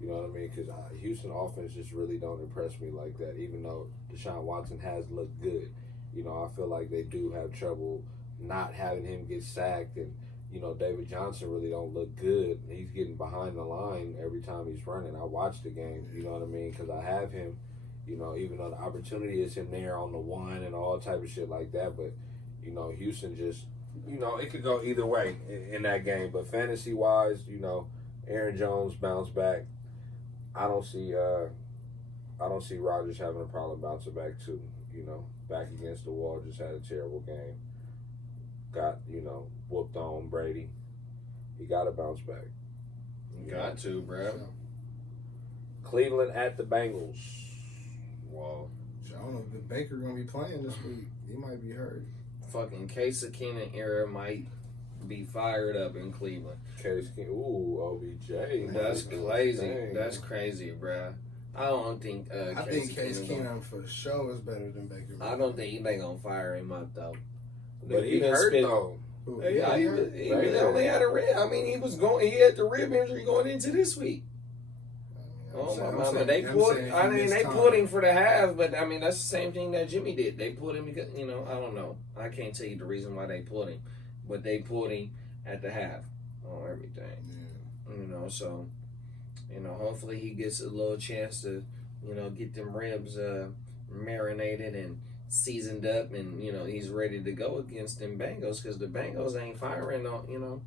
You know what I mean? Because Houston offense just really don't impress me like that, even though Deshaun Watson has looked good. I feel like they do have trouble not having him get sacked, and David Johnson really don't look good. He's getting behind the line every time he's running. I watch the game, you know what I mean, because I have him, even though the opportunity is in there on the one and all type of shit like that. But, Houston just, it could go either way in that game. But fantasy-wise, Aaron Jones bounce back. I don't see Rodgers having a problem bouncing back too. Back against the wall, just had a terrible game. Got, whooped on Brady. He got to bounce back. You got to, bro. Cleveland at the Bengals. Wow. I don't know if Baker going to be playing this week. He might be hurt. Fucking Case Keenum era might be fired up in Cleveland. Case Keenum. Ooh, OBJ. That's crazy. That's crazy, bro. I don't think I think Case Keenum for sure is better than Baker. I don't think they gonna fire him up though. But he hurt though. He only had a rib. I mean, he had the rib injury going into this week. Oh my mama! They pulled him for the half, but I mean that's the same thing that Jimmy did. They pulled him because I don't know. I can't tell you the reason why they pulled him, but they pulled him at the half on everything. Yeah. So. Hopefully he gets a little chance to, get them ribs marinated and seasoned up, and he's ready to go against them Bengals, because the Bengals ain't firing on.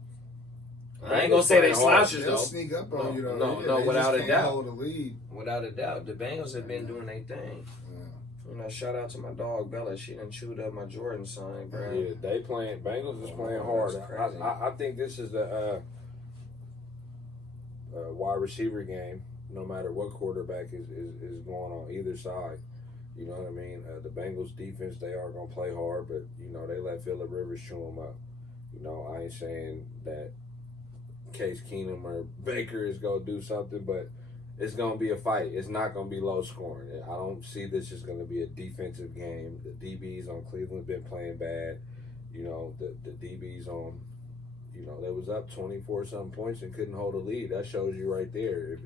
I ain't gonna say they slouches though. Sneak up on you though. No, without a doubt. Hold the lead. Without a doubt, the Bengals have been doing their thing. Yeah. Shout out to my dog Bella. She done chewed up my Jordan sign, bro. Yeah, Bengals is playing hard. I think this is the wide receiver game, no matter what quarterback is going on either side. You know what I mean? The Bengals defense, they are going to play hard, but, they let Phillip Rivers chew them up. I ain't saying that Case Keenum or Baker is going to do something, but it's going to be a fight. It's not going to be low scoring. I don't see this as going to be a defensive game. The DBs on Cleveland been playing bad. The DBs on, they was up 24-something points and couldn't hold a lead. That shows you right there.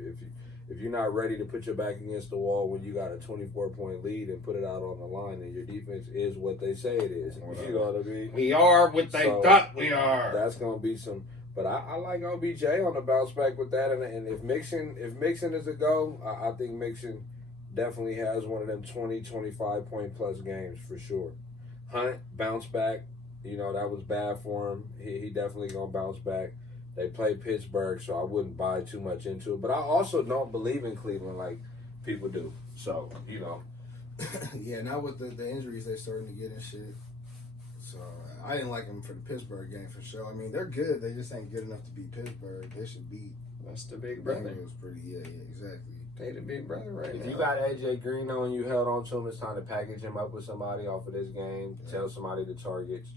If you're not ready to put your back against the wall when you got a 24-point lead and put it out on the line, then your defense is what they say it is. You know what I mean? We are what they thought we are. That's going to be some. But I like OBJ on the bounce back with that. And if Mixon is a go, I think Mixon definitely has one of them 20, 25-point plus games for sure. Hunt, bounce back. That was bad for him. He definitely going to bounce back. They play Pittsburgh, so I wouldn't buy too much into it. But I also don't believe in Cleveland like people do. So, Yeah, not with the injuries they're starting to get and shit. So, I didn't like them for the Pittsburgh game for sure. I mean, they're good. They just ain't good enough to beat Pittsburgh. They should beat. That's the big brother. It was pretty, yeah, exactly. They the big brother right now. If you got AJ Green on and you held on to him, it's time to package him up with somebody off of this game. Yeah. Tell somebody the targets.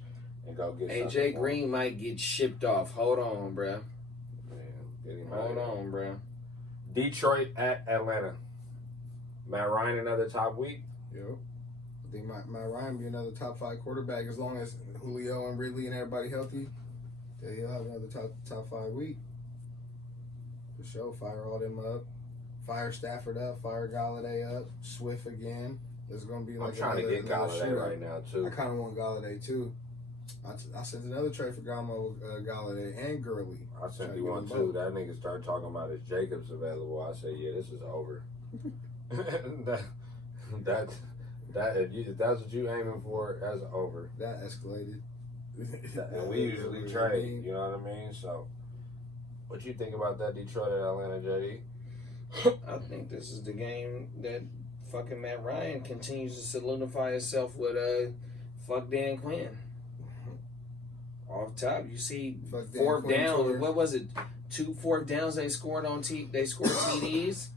And go get AJ Green might get shipped off. Hold on, bruh. Hold on, bruh. Detroit at Atlanta. Matt Ryan another top week. Yep. I think Matt Ryan be another top 5 quarterback as long as Julio and Ridley and everybody healthy. Yeah, he'll have another top 5 week. For sure. Fire all them up. Fire Stafford up. Fire Galladay up. Swift again. It's gonna be like I'm trying to get Galladay right now too. I kind of want Galladay too. I sent another trade for Galladay and Gurley. I sent you one too. That nigga started talking about his Jacobs available. I said, yeah, this is over. If that's what you aiming for, that's over. That escalated. And we usually trade, you know what I mean? So, what you think about that Detroit and Atlanta, JD? I think this is the game that fucking Matt Ryan continues to solidify himself with fuck Dan Quinn. Off top, you see fourth down. What was it? 2 fourth downs they scored on they scored TDs.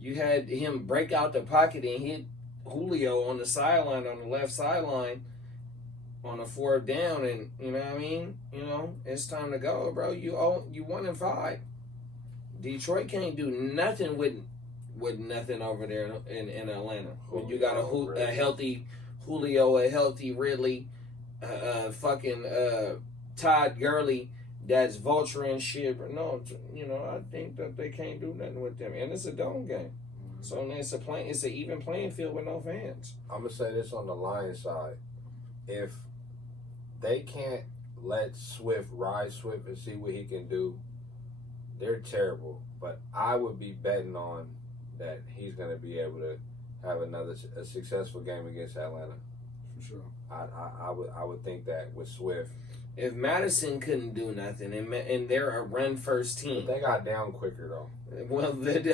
You had him break out the pocket and hit Julio on the sideline, on the left sideline, on a 4th down, and you know what I mean. It's time to go, bro. You 1-5. Detroit can't do nothing with nothing over there in Atlanta. When you got a healthy Julio, a healthy Ridley. Fucking Todd Gurley that's vulturing shit. But no, I think that they can't do nothing with them. And it's a dome game. So it's an even playing field with no fans. I'm going to say this on the Lions side. If they can't let Swift ride Swift and see what he can do, they're terrible. But I would be betting on that he's going to be able to have a successful game against Atlanta. Sure. I would think that with Swift. If Madison couldn't do nothing, and they're a run-first team. But they got down quicker, though. Well, Swift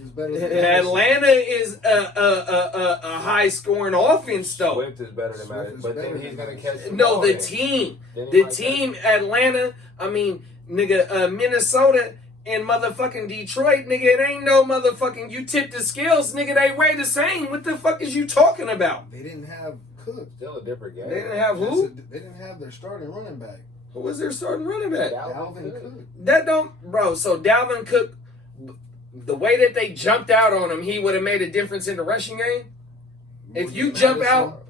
is better than Atlanta is a high-scoring offense, though. Swift is better than Madison, but then he's going to catch the No, ball the then. team. The team, Atlanta, Minnesota and motherfucking Detroit, nigga, it ain't no motherfucking, you tip the scales, nigga, they weigh the same. What the fuck is you talking about? They didn't have Cook. Still a different game. They didn't have who? They didn't have their starting running back. Who was their starting running back? Dalvin Cook. That don't, bro, so Dalvin Cook, the way that they jumped out on him, he would have made a difference in the rushing game? If you jump out...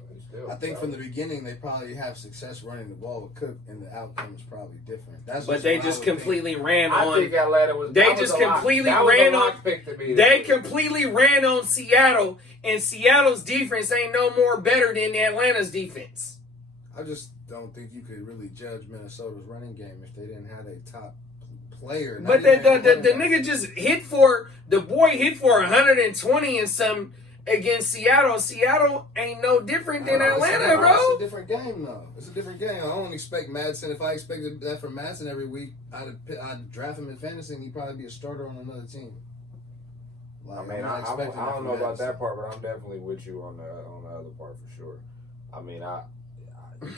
I think from the beginning they probably have success running the ball with Cook, and the outcome is probably different. But they just completely ran on. I think Atlanta was. They just completely ran on. They completely ran on Seattle, and Seattle's defense ain't no more better than Atlanta's defense. I just don't think you could really judge Minnesota's running game if they didn't have a top player. But the nigga just hit for 120 and some. Against Seattle. Seattle ain't no different than Atlanta, bro. It's a different game, though. It's a different game. I don't expect Madsen. If I expected that from Madsen every week, I'd draft him in fantasy and he'd probably be a starter on another team. Like, I don't know about that part, but I'm definitely with you on the other part for sure. You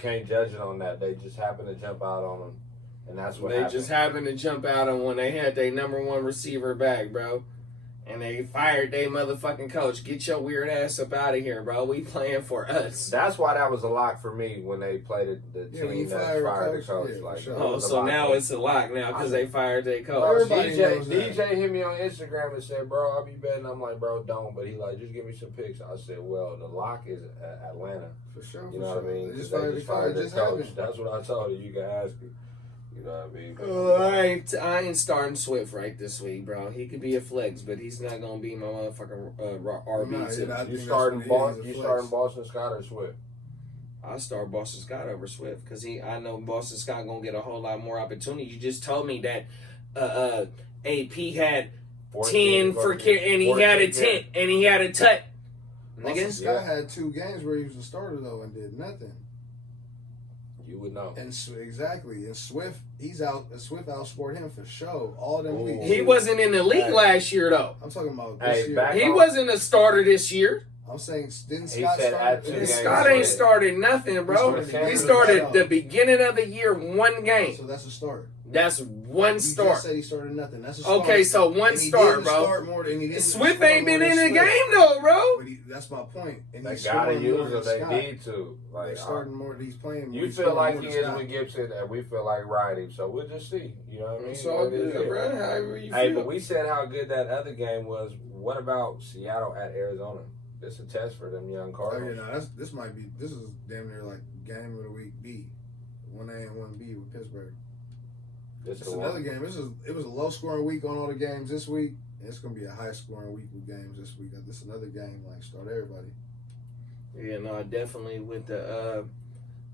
can't judge it on that. They just happened to jump out on him, and that's what happened. They just happened to jump out on when they had their number 1 receiver back, bro. And they fired their motherfucking coach. Get your weird ass up out of here, bro. We playing for us. That's why that was a lock for me when they played the team that fired the coach. Yeah, like, sure. Oh, so now it's a lock now because they fired their Bro, coach. Everybody knows that. DJ hit me on Instagram and said, "Bro, I'll be betting." I'm like, "Bro, don't." But he like, "Just give me some picks." I said, "Well, the lock is Atlanta." For sure. You know what I mean? They just They fired their just coach. happened. That's what I told you. You can ask him. You know what I mean? I ain't starting Swift right this week, bro. He could be a flex, but he's not gonna be my motherfucking RB2. You starting Boston Scott or Swift? I start Boston Scott over Swift because I know Boston Scott gonna get a whole lot more opportunity. You just told me that AP had 10 for and he had a 10 and he had a tut. Boston Scott had 2 games where he was a starter though and did nothing. You would know. And exactly. And Swift, Swift outscored him for sure. All them leagues. He wasn't in the league last year though. I'm talking about this year. He wasn't a starter this year. I'm saying, didn't He Scott said start? at 2 games. Scott ain't started nothing, bro. He started the beginning of the year 1 game. So that's a start. That's 1 You start. just said he started nothing. That's a start. Okay, so 1 start, bro. Swift ain't been in the game though, bro. But that's my point. And They he's gotta scoring use more him. than They Scott. need to. Like, They're starting more. He's playing. You he's feel scoring like more he than is Scott. with Gibson, and we feel like riding. So we'll just see. You know what I mean? It's all good, bro. However you Hey, feel. but we said how good that other game was. What about Seattle at Arizona? It's a test for them young Oh Cardinals. yeah, no, this is damn near like game of the week B, 1A and 1B with Pittsburgh. This It's the another one. game. It was a low scoring week on all the games this week. And it's gonna be a high scoring week with games this week. This is another game like start everybody. Yeah, no, definitely with the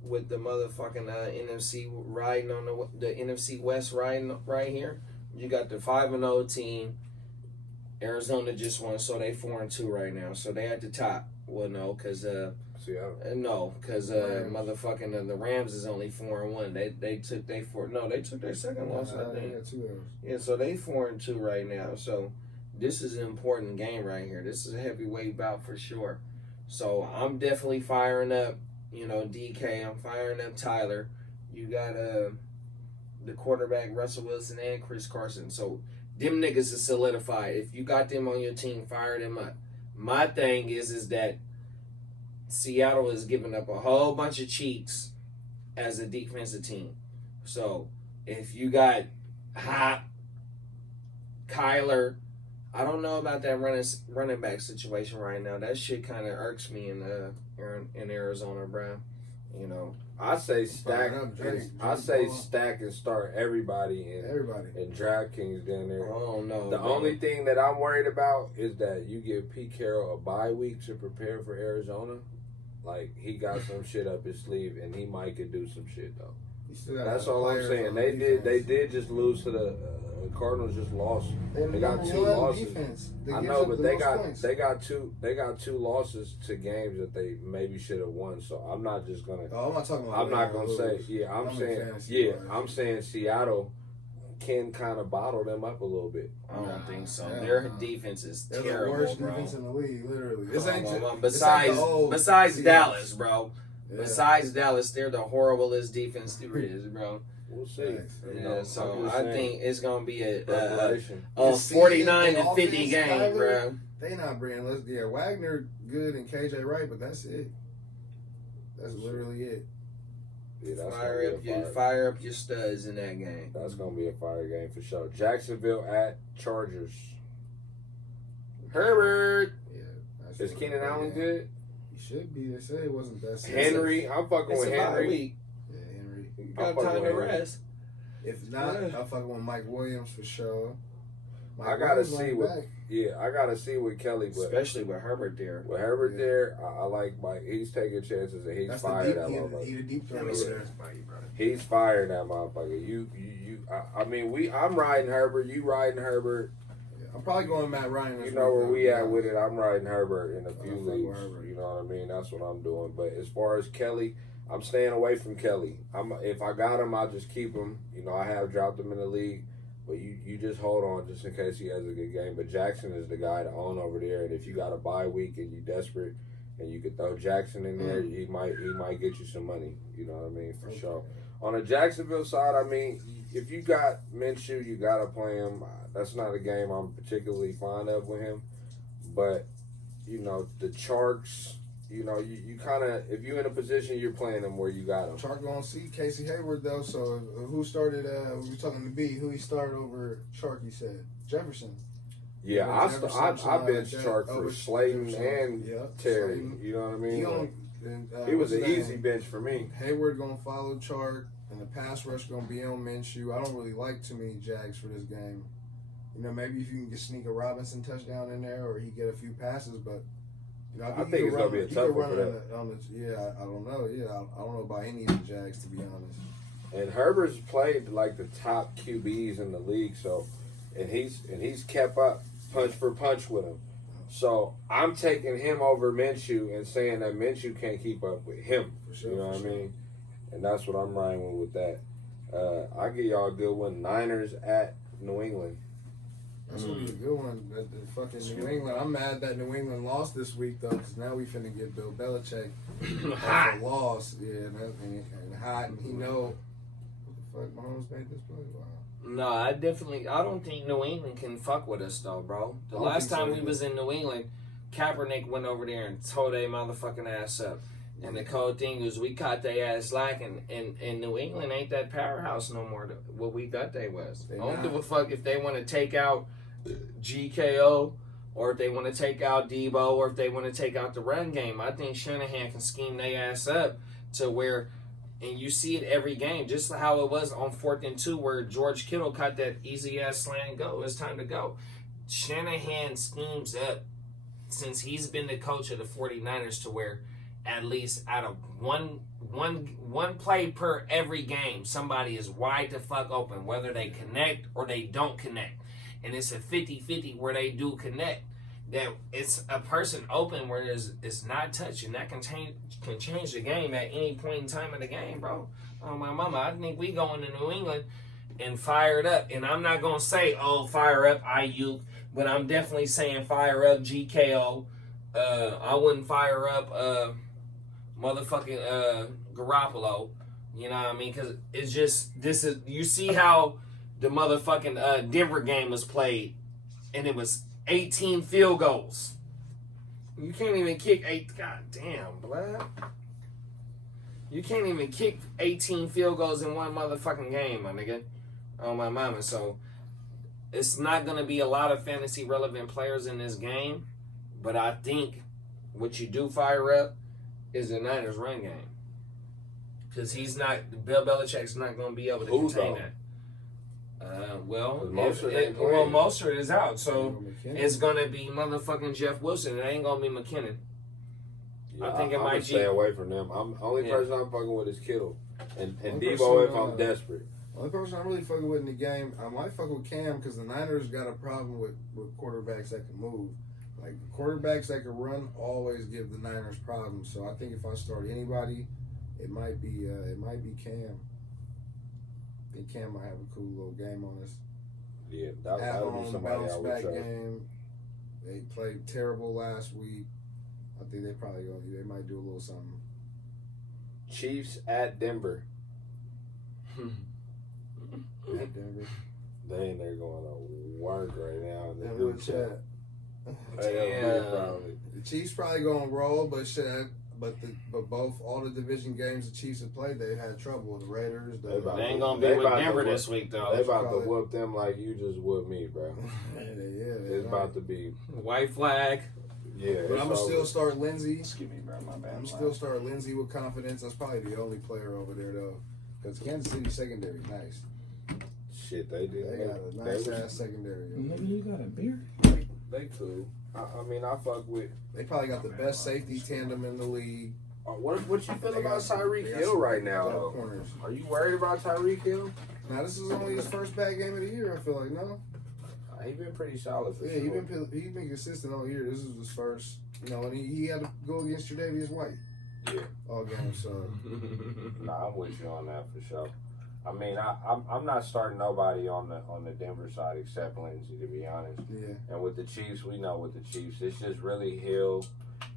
motherfucking NFC riding on the NFC West riding right here. You got the 5-0 team. Arizona just won, so they 4-2 right now. So they at the top. Well, no, because Seattle. motherfucking the Rams is only 4-1. They took their second loss. I think. Yeah, so they 4-2 right now. So this is an important game right here. This is a heavyweight bout for sure. So I'm definitely firing up. You know, DK. I'm firing up Tyler. You got the quarterback Russell Wilson and Chris Carson. So them niggas is solidified. If you got them on your team, fire them up. My thing is that Seattle is giving up a whole bunch of cheats as a defensive team. So if you got Hop, Kyler, I don't know about that running back situation right now. That shit kind of irks me in Arizona, bro. You know, I say stack. I say stack and start everybody in DraftKings down there. Oh no. The only thing that I'm worried about is that you give Pete Carroll a bye week to prepare for Arizona. Like he got some shit up his sleeve, and he might could do some shit though. That's all I'm saying. They did just lose to the Cardinals. Just lost. They got 2 losses. I know, but they got two losses to games that they maybe should have won. So I'm not just gonna. Oh, I'm not talking about. I'm not gonna say. Yeah, I'm saying Seattle can kind of bottle them up a little bit. I don't think so. Their defense is terrible, They're the worst bro. defense in the league, literally. Besides Dallas, bro. Yeah. Besides Dallas, they're the horriblest defense there is, bro. We'll see. Yeah, so I think it's gonna be a 49-50 game, Tyler, bro. They not bringing. Wagner good and KJ Wright, but that's it. That's literally it. Yeah, Fire up your studs in that game. That's gonna be a fire game for sure. Jacksonville at Chargers. Herbert. Yeah. Is Keenan Allen good? He should be. They said it wasn't that serious. Henry, I'm fucking with Henry. Yeah, Henry. Got time to rest. If not, I'm fucking with Mike Williams for sure. I gotta see what Kelly, but especially with Herbert there. With Herbert there, I like Mike. He's taking chances and he's fired that motherfucker. He's fired that motherfucker. I mean, I'm riding Herbert. You riding Herbert. Yeah, I'm probably going Matt Ryan. You know where we at with it. I'm riding Herbert in a few leagues. You know what I mean? That's what I'm doing. But as far as Kelly, I'm staying away from Kelly. If I got him, I'll just keep him. You know, I have dropped him in the league. But you just hold on just in case he has a good game. But Jackson is the guy to own over there. And if you got a bye week and you desperate and you could throw Jackson in there, he might get you some money. You know what I mean? For sure. On the Jacksonville side, I mean, if you got Minshew, you got to play him. That's not a game I'm particularly fond of with him. But, you know, the Sharks, you know, you kind of, if you're in a position, you're playing them where you got them. Shark going to see Casey Hayward, though. So who started, we were talking to B, who he started over Shark, he said? Jefferson. Yeah, I benched Shark for Slayton and Terry. Slayton. You know what I mean? He was an easy bench for me. Hayward going to follow Chark, and the pass rush going to be on Minshew. I don't really like too many Jags for this game. You know, maybe if you can sneak a Robinson touchdown in there, or he get a few passes, but you know, I think it's going to be a tough one for that. I don't know. Yeah, I don't know about any of the Jags, to be honest. And Herbert's played like the top QBs in the league, so and he's kept up punch for punch with him. So I'm taking him over Minshew and saying that Minshew can't keep up with him. For sure, you know what I mean? And that's what I'm riding with that. I'll give y'all a good one. Niners at New England. That's going to be a good one. The fucking New England. I'm mad that New England lost this week, though, because now we finna get Bill Belichick. Hot. Loss. Yeah, and hot. And he know what the fuck Mahomes made this play. Wow. No, I don't think New England can fuck with us, though, bro. The last time we was in New England, Kaepernick went over there and tore their motherfucking ass up. And the cold thing was we caught their ass lacking, and New England ain't that powerhouse no more. What we thought they was. I don't give a fuck if they want to take out GKO, or if they want to take out Debo, or if they want to take out the run game. I think Shanahan can scheme their ass up to where, and you see it every game, just how it was on 4th and 2 where George Kittle caught that easy-ass slant and go. It's time to go. Shanahan schemes up since he's been the coach of the 49ers to where at least out of one play per every game, somebody is wide the fuck open, whether they connect or they don't connect. And it's a 50-50 where they do connect. That it's a person open where it's not touching. That can change the game at any point in time in the game, bro. Oh, my mama, I think we going to New England and fire it up. And I'm not going to say, fire up Ayuk, but I'm definitely saying fire up GKO. I wouldn't fire up motherfucking Garoppolo. You know what I mean? Because it's just, you see how the motherfucking Denver game was played, and it was 18 field goals. You can't even kick 8. God damn, blood. You can't even kick 18 field goals in one motherfucking game, my nigga. Oh, my mama. So, it's not going to be a lot of fantasy relevant players in this game, but I think what you do fire up is the Niners run game. Because Bill Belichick's not going to be able to contain that. Mostert is out, so it's gonna be motherfucking Jeff Wilson. It ain't gonna be McKinnon. Yeah, I think it might stay away from them. Only person I'm fucking with is Kittle and Debo if I'm desperate. Only person I'm really fucking with in the game, I might fuck with Cam because the Niners got a problem with quarterbacks that can move. Like quarterbacks that can run always give the Niners problems. So I think if I start anybody, it might be Cam. I think Cam might have a cool little game on us. Yeah, that would be somebody I would back try. game. They played terrible last week. I think they might do a little something. Chiefs at Denver. At Denver. They ain't there going to work right now. And what's that? The Chiefs probably gonna roll, but all the division games the Chiefs have played, they had trouble. The Raiders, they ain't gonna be with Denver this week though. They about to whoop them like you just whooped me, bro. It's about to be white flag. Yeah, but I'm gonna still start Lindsey. Excuse me, bro. My bad. I'm still start Lindsey with confidence. That's probably the only player over there though, because Kansas City secondary nice. Shit, they did. They got a nice ass secondary. Maybe you got a beer. They cool. I mean, I fuck with. They probably got the best safety tandem in the league. What you feel about Tyreek Hill right now, though? Corners. Are you worried about Tyreek Hill? Now, this is only his first bad game of the year, I feel like, no? He been pretty solid for sure. He been consistent all year. This is his first, and he had to go against Tre'Davious White. Yeah. All game, so. Nah, I'm with you on that for sure. I mean, I'm not starting nobody on the Denver side except Lindsey, to be honest. Yeah. And with the Chiefs, we know with the Chiefs, it's just really Hill.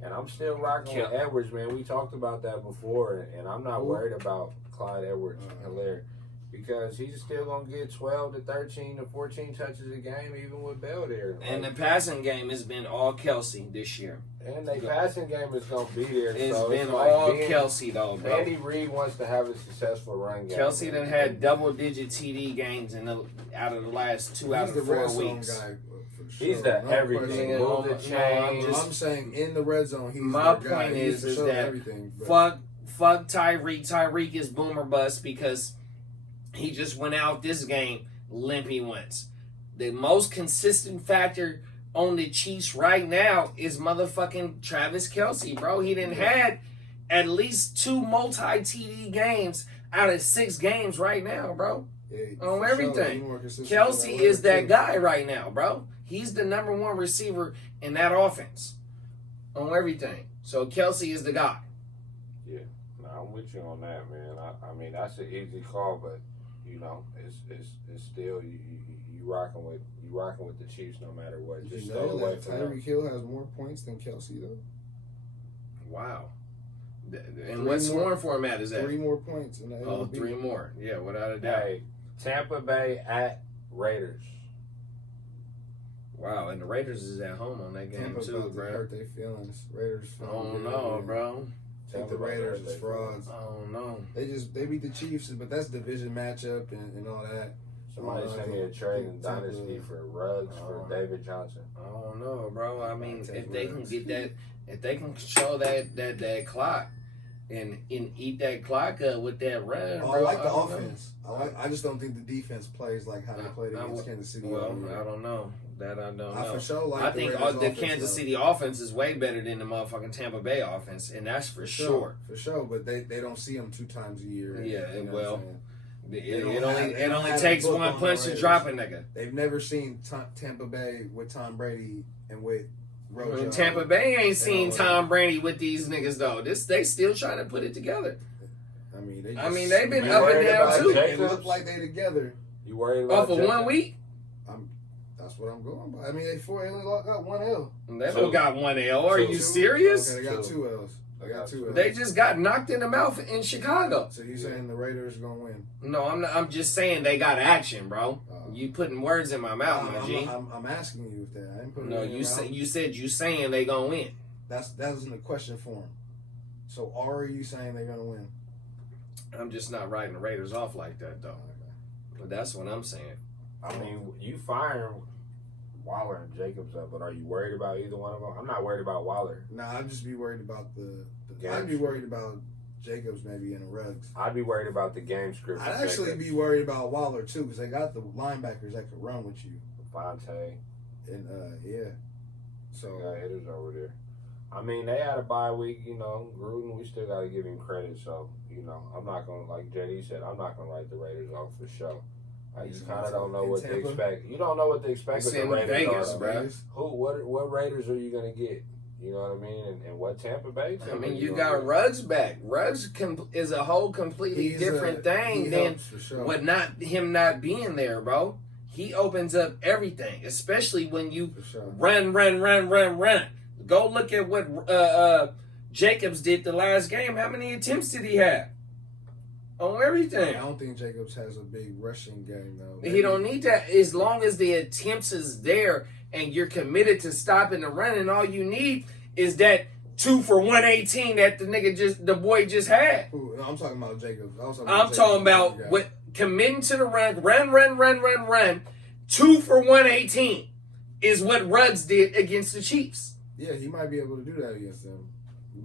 And I'm still rocking with Edwards, man. We talked about that before, and I'm not worried about Clyde Edwards-Helaire. Because he's still going to get 12 to 13 to 14 touches a game, even with Bell there. And the passing game has been all Kelsey this year. And the passing game is going to be there. It's so been it's like all Kelsey, though, bro. Andy Reid wants to have a successful run game. Kelsey done had double-digit TD games out of the last 2 out of the 4 weeks. Guy, sure. He's the everything. Move the chains. I'm saying in the red zone, he's My the guy. point is that everything, fuck Tyreek. Tyreek is boomer bust because he just went out this game limpy once. The most consistent factor on the Chiefs right now is motherfucking Travis Kelsey, bro. He done had at least 2 multi-TD games out of 6 games right now, bro. Yeah, on everything. Sure. Kelsey is that guy right now, bro. He's the number 1 receiver in that offense on everything. So Kelsey is the guy. Yeah, no, I'm with you on that, man. I mean, that's an easy call, but you know, it's still you rocking with the Chiefs no matter what. Just stay away from them. Tyreek Hill has more points than Kelsey though. Wow. And what scoring format is that? 3 more points in the LB. Oh, 3 more. Yeah, without a doubt. Hey, Tampa Bay at Raiders. Wow, and the Raiders is at home on that game Tampa too, bro. hurt their feelings. Raiders. Oh no, bro. I think the Raiders is frauds. Oh no. They beat the Chiefs, but that's division matchup and all that. Somebody sent me a trade in Dynasty for Ruggs for David Johnson. I don't know, bro. I mean, if they can get that, if they can control that clock and eat that clock up with that run, bro, I like the offense. I just don't think the defense plays like how they played against Kansas City. Well, I don't know. That I don't know. I for sure like I think the Kansas City offense is way better than the motherfucking Tampa Bay offense, and that's for sure. For sure, but they don't see them 2 times a year. Yeah, well, it It only takes one punch to drop a nigga. They've never seen Tampa Bay with Tom Brady and with Rojo. Tampa Bay ain't seen Tom Brady with these niggas though. They still trying to put it together. I mean, they've been up and down too. They look like they together. You worried about off of 1 week? That's what I'm going by. I mean, they only got 1 L. They don't got 1 L. Are you serious? Okay, they got 2 L's. They got 2 L's. They just got knocked in the mouth in Chicago. So you saying the Raiders gonna win? No, I'm not. I'm just saying they got action, bro. You putting words in my mouth, my G. I'm asking you if that. I ain't putting. No, you said you saying they gonna win. That wasn't a question for him. So are you saying they're gonna win? I'm just not writing the Raiders off like that though. But that's what I'm saying. I mean, you firing Waller and Jacobs up, but are you worried about either one of them? I'm not worried about Waller. Nah, I'd just be worried about I'd be worried about Jacobs maybe in the Ruggs. I'd be worried about the game script. I'd actually be worried about Waller too, because they got the linebackers that could run with you. Fonte. And yeah. So got hitters over there. I mean, they had a bye week, you know. Gruden, we still got to give him credit. So, you know, I'm not going to, like JD said, I'm not going to write the Raiders off for sure. You kind of don't know what to expect. You don't know what to expect with the Raiders. Vegas, bro. What Raiders are you going to get? You know what I mean? And what Tampa Bay? I mean, you got Ruggs back. Ruggs is a whole completely different thing than what him not being there, bro. He opens up everything, especially when you run. Go look at what Jacobs did the last game. How many attempts did he have? On everything. I don't think Jacobs has a big rushing game, though. He don't need that. As long as the attempts is there and you're committed to stopping the run, and all you need is that 2 for 118 that the boy just had. Ooh, no, I'm talking about Jacobs. I'm talking about what committing to the run. 2 for 118 is what Ruggs did against the Chiefs. Yeah, he might be able to do that against them.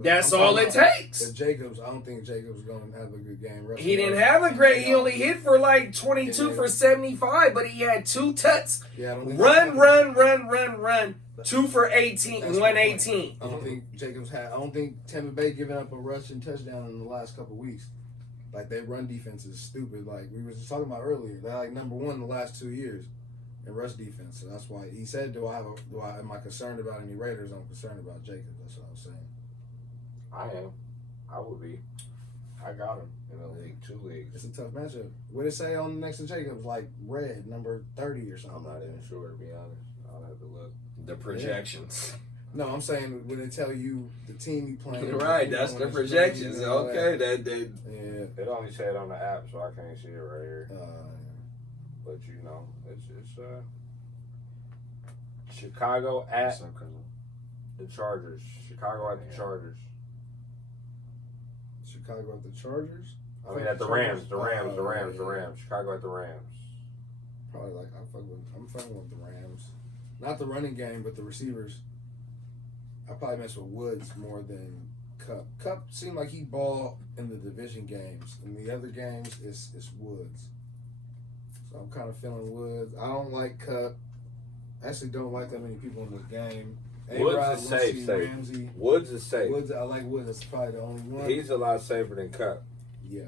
That's all it takes. But Jacobs, I don't think Jacobs going to have a good game. He didn't have a great. He only hit for like 22 for 75, but he had 2 tuts. Yeah, I don't think run. 2 for 18, 118. I don't think Jacobs had. I don't think Tampa Bay giving up a rushing touchdown in the last couple of weeks. Like, their run defense is stupid. Like we were just talking about earlier, they're like number 1 in the last 2 years in rush defense. So that's why he said, am I concerned about any Raiders? I'm concerned about Jacobs. That's what I was saying. I am. I would be. I got him in a league, 2 leagues. It's a tough matchup. What did it say on next to Jacobs? Like red, number 30 or something. I'm not even sure, to be honest. I'll have to look. The projections. No, I'm saying when they tell you the team you playing. Right, that's the projections. Okay, that. It only said on the app, so I can't see it right here. But you know, it's Chicago at the Chargers. Chicago at the Chargers. Chicago at the Chargers. I mean at the Rams. The Rams. Chicago at the Rams. Probably like I'm fucking with the Rams. Not the running game, but the receivers. I probably mess with Woods more than Cup. Cup seemed like he balled in the division games. In the other games, it's Woods. So I'm kind of feeling Woods. I don't like Cup. Actually, don't like that many people in this game. Woods is safe. Woods is safe. Woods, I like Woods. That's probably the only one. He's a lot safer than Cup. Yeah.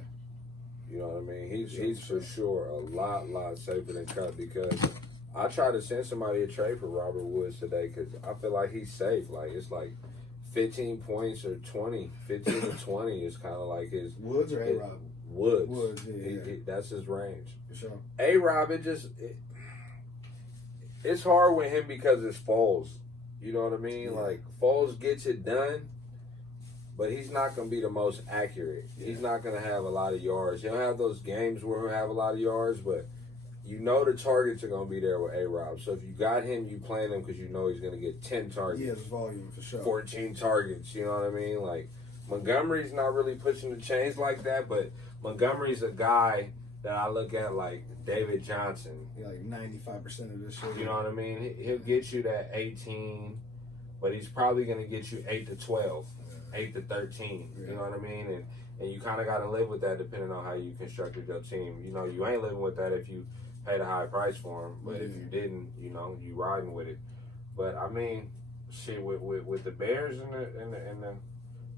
You know what I mean? He's for sure a lot safer than Cup because I tried to send somebody a trade for Robert Woods today because I feel like he's safe. Like it's like 15 points or 20, 15 to 20 is kind of like his Woods or A-Rob. Woods. Yeah. That's his range. For sure. A-Rob, it's hard with him because it's Foles. You know what I mean? Yeah. Like Foles gets it done, but he's not going to be the most accurate. Yeah. He's not going to have a lot of yards. He'll have those games where he'll have a lot of yards, but you know the targets are going to be there with A-Rob. So if you got him, you playing him because you know he's going to get 10 targets. Yeah, it's volume for sure. 14 targets, you know what I mean? Like Montgomery's not really pushing the chains like that, but Montgomery's a guy that I look at like David Johnson. Yeah, like 95% of this shit. You know what I mean? He'll get you that 18, but he's probably going to get you 8 to 12, 8 to 13. Yeah. You know what I mean? And you kind of got to live with that depending on how you constructed your team. You know, you ain't living with that if you paid a high price for him, but if you didn't, you know, you riding with it. But I mean, shit with the Bears and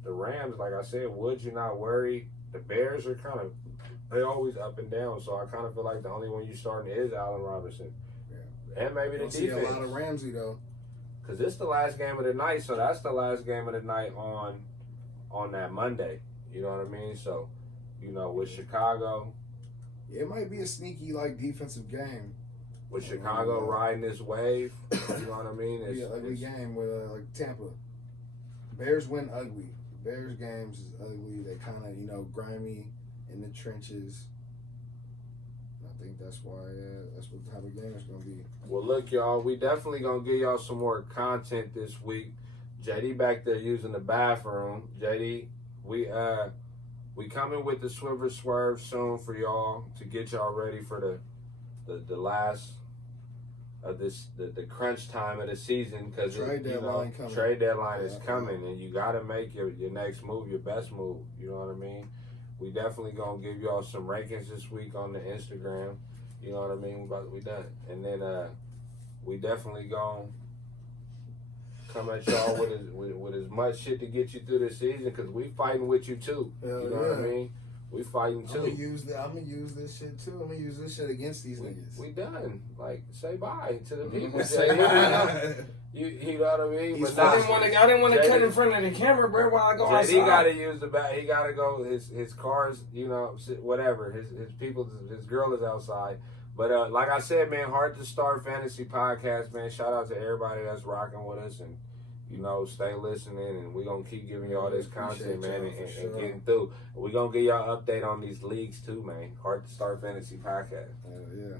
the Rams, like I said, Woods, you're not worried. The Bears are they're always up and down, so I kind of feel like the only one you starting is Allen Robinson. Yeah. And maybe the defense. See a lot of Ramsey, though. Because it's the last game of the night, so that's the last game of the night on that Monday. You know what I mean? So, you know, with Chicago. It might be a sneaky, like, defensive game. With Chicago riding this wave, you know what I mean? It's an ugly game with, like, Tampa. Bears win ugly. Bears games is ugly. They kind of, you know, grimy in the trenches. I think that's why that's what type of game it's going to be. Well, look, y'all, we definitely going to give y'all some more content this week. JD back there using the bathroom. JD, we coming with the Swiver Swerve soon for y'all to get y'all ready for the last of the crunch time of the season because trade deadline is coming and you got to make your next move your best move. You know what I mean? We definitely gonna give y'all some rankings this week on the Instagram. You know what I mean? We done, and then we definitely gonna come at y'all with as much shit to get you through this season because we fighting with you too. You know what I mean? We fighting too. I'm gonna use this shit too. I'm gonna use this shit against these niggas. We done. Like, say bye to the people. Say bye. You know what I mean? But I didn't want to cut in front of the camera, bro. While I go outside. He got to use the back. He got to go. His cars, you know, whatever. His people, his girl is outside. But like I said, man, Heart2Start Fantasy Podcast, man. Shout out to everybody that's rocking with us and. You know, stay listening, and we're going to keep giving y'all this content, man, and getting through. We're going to give y'all an update on these leagues, too, man. Heart2Start Fantasy Podcast. Yeah.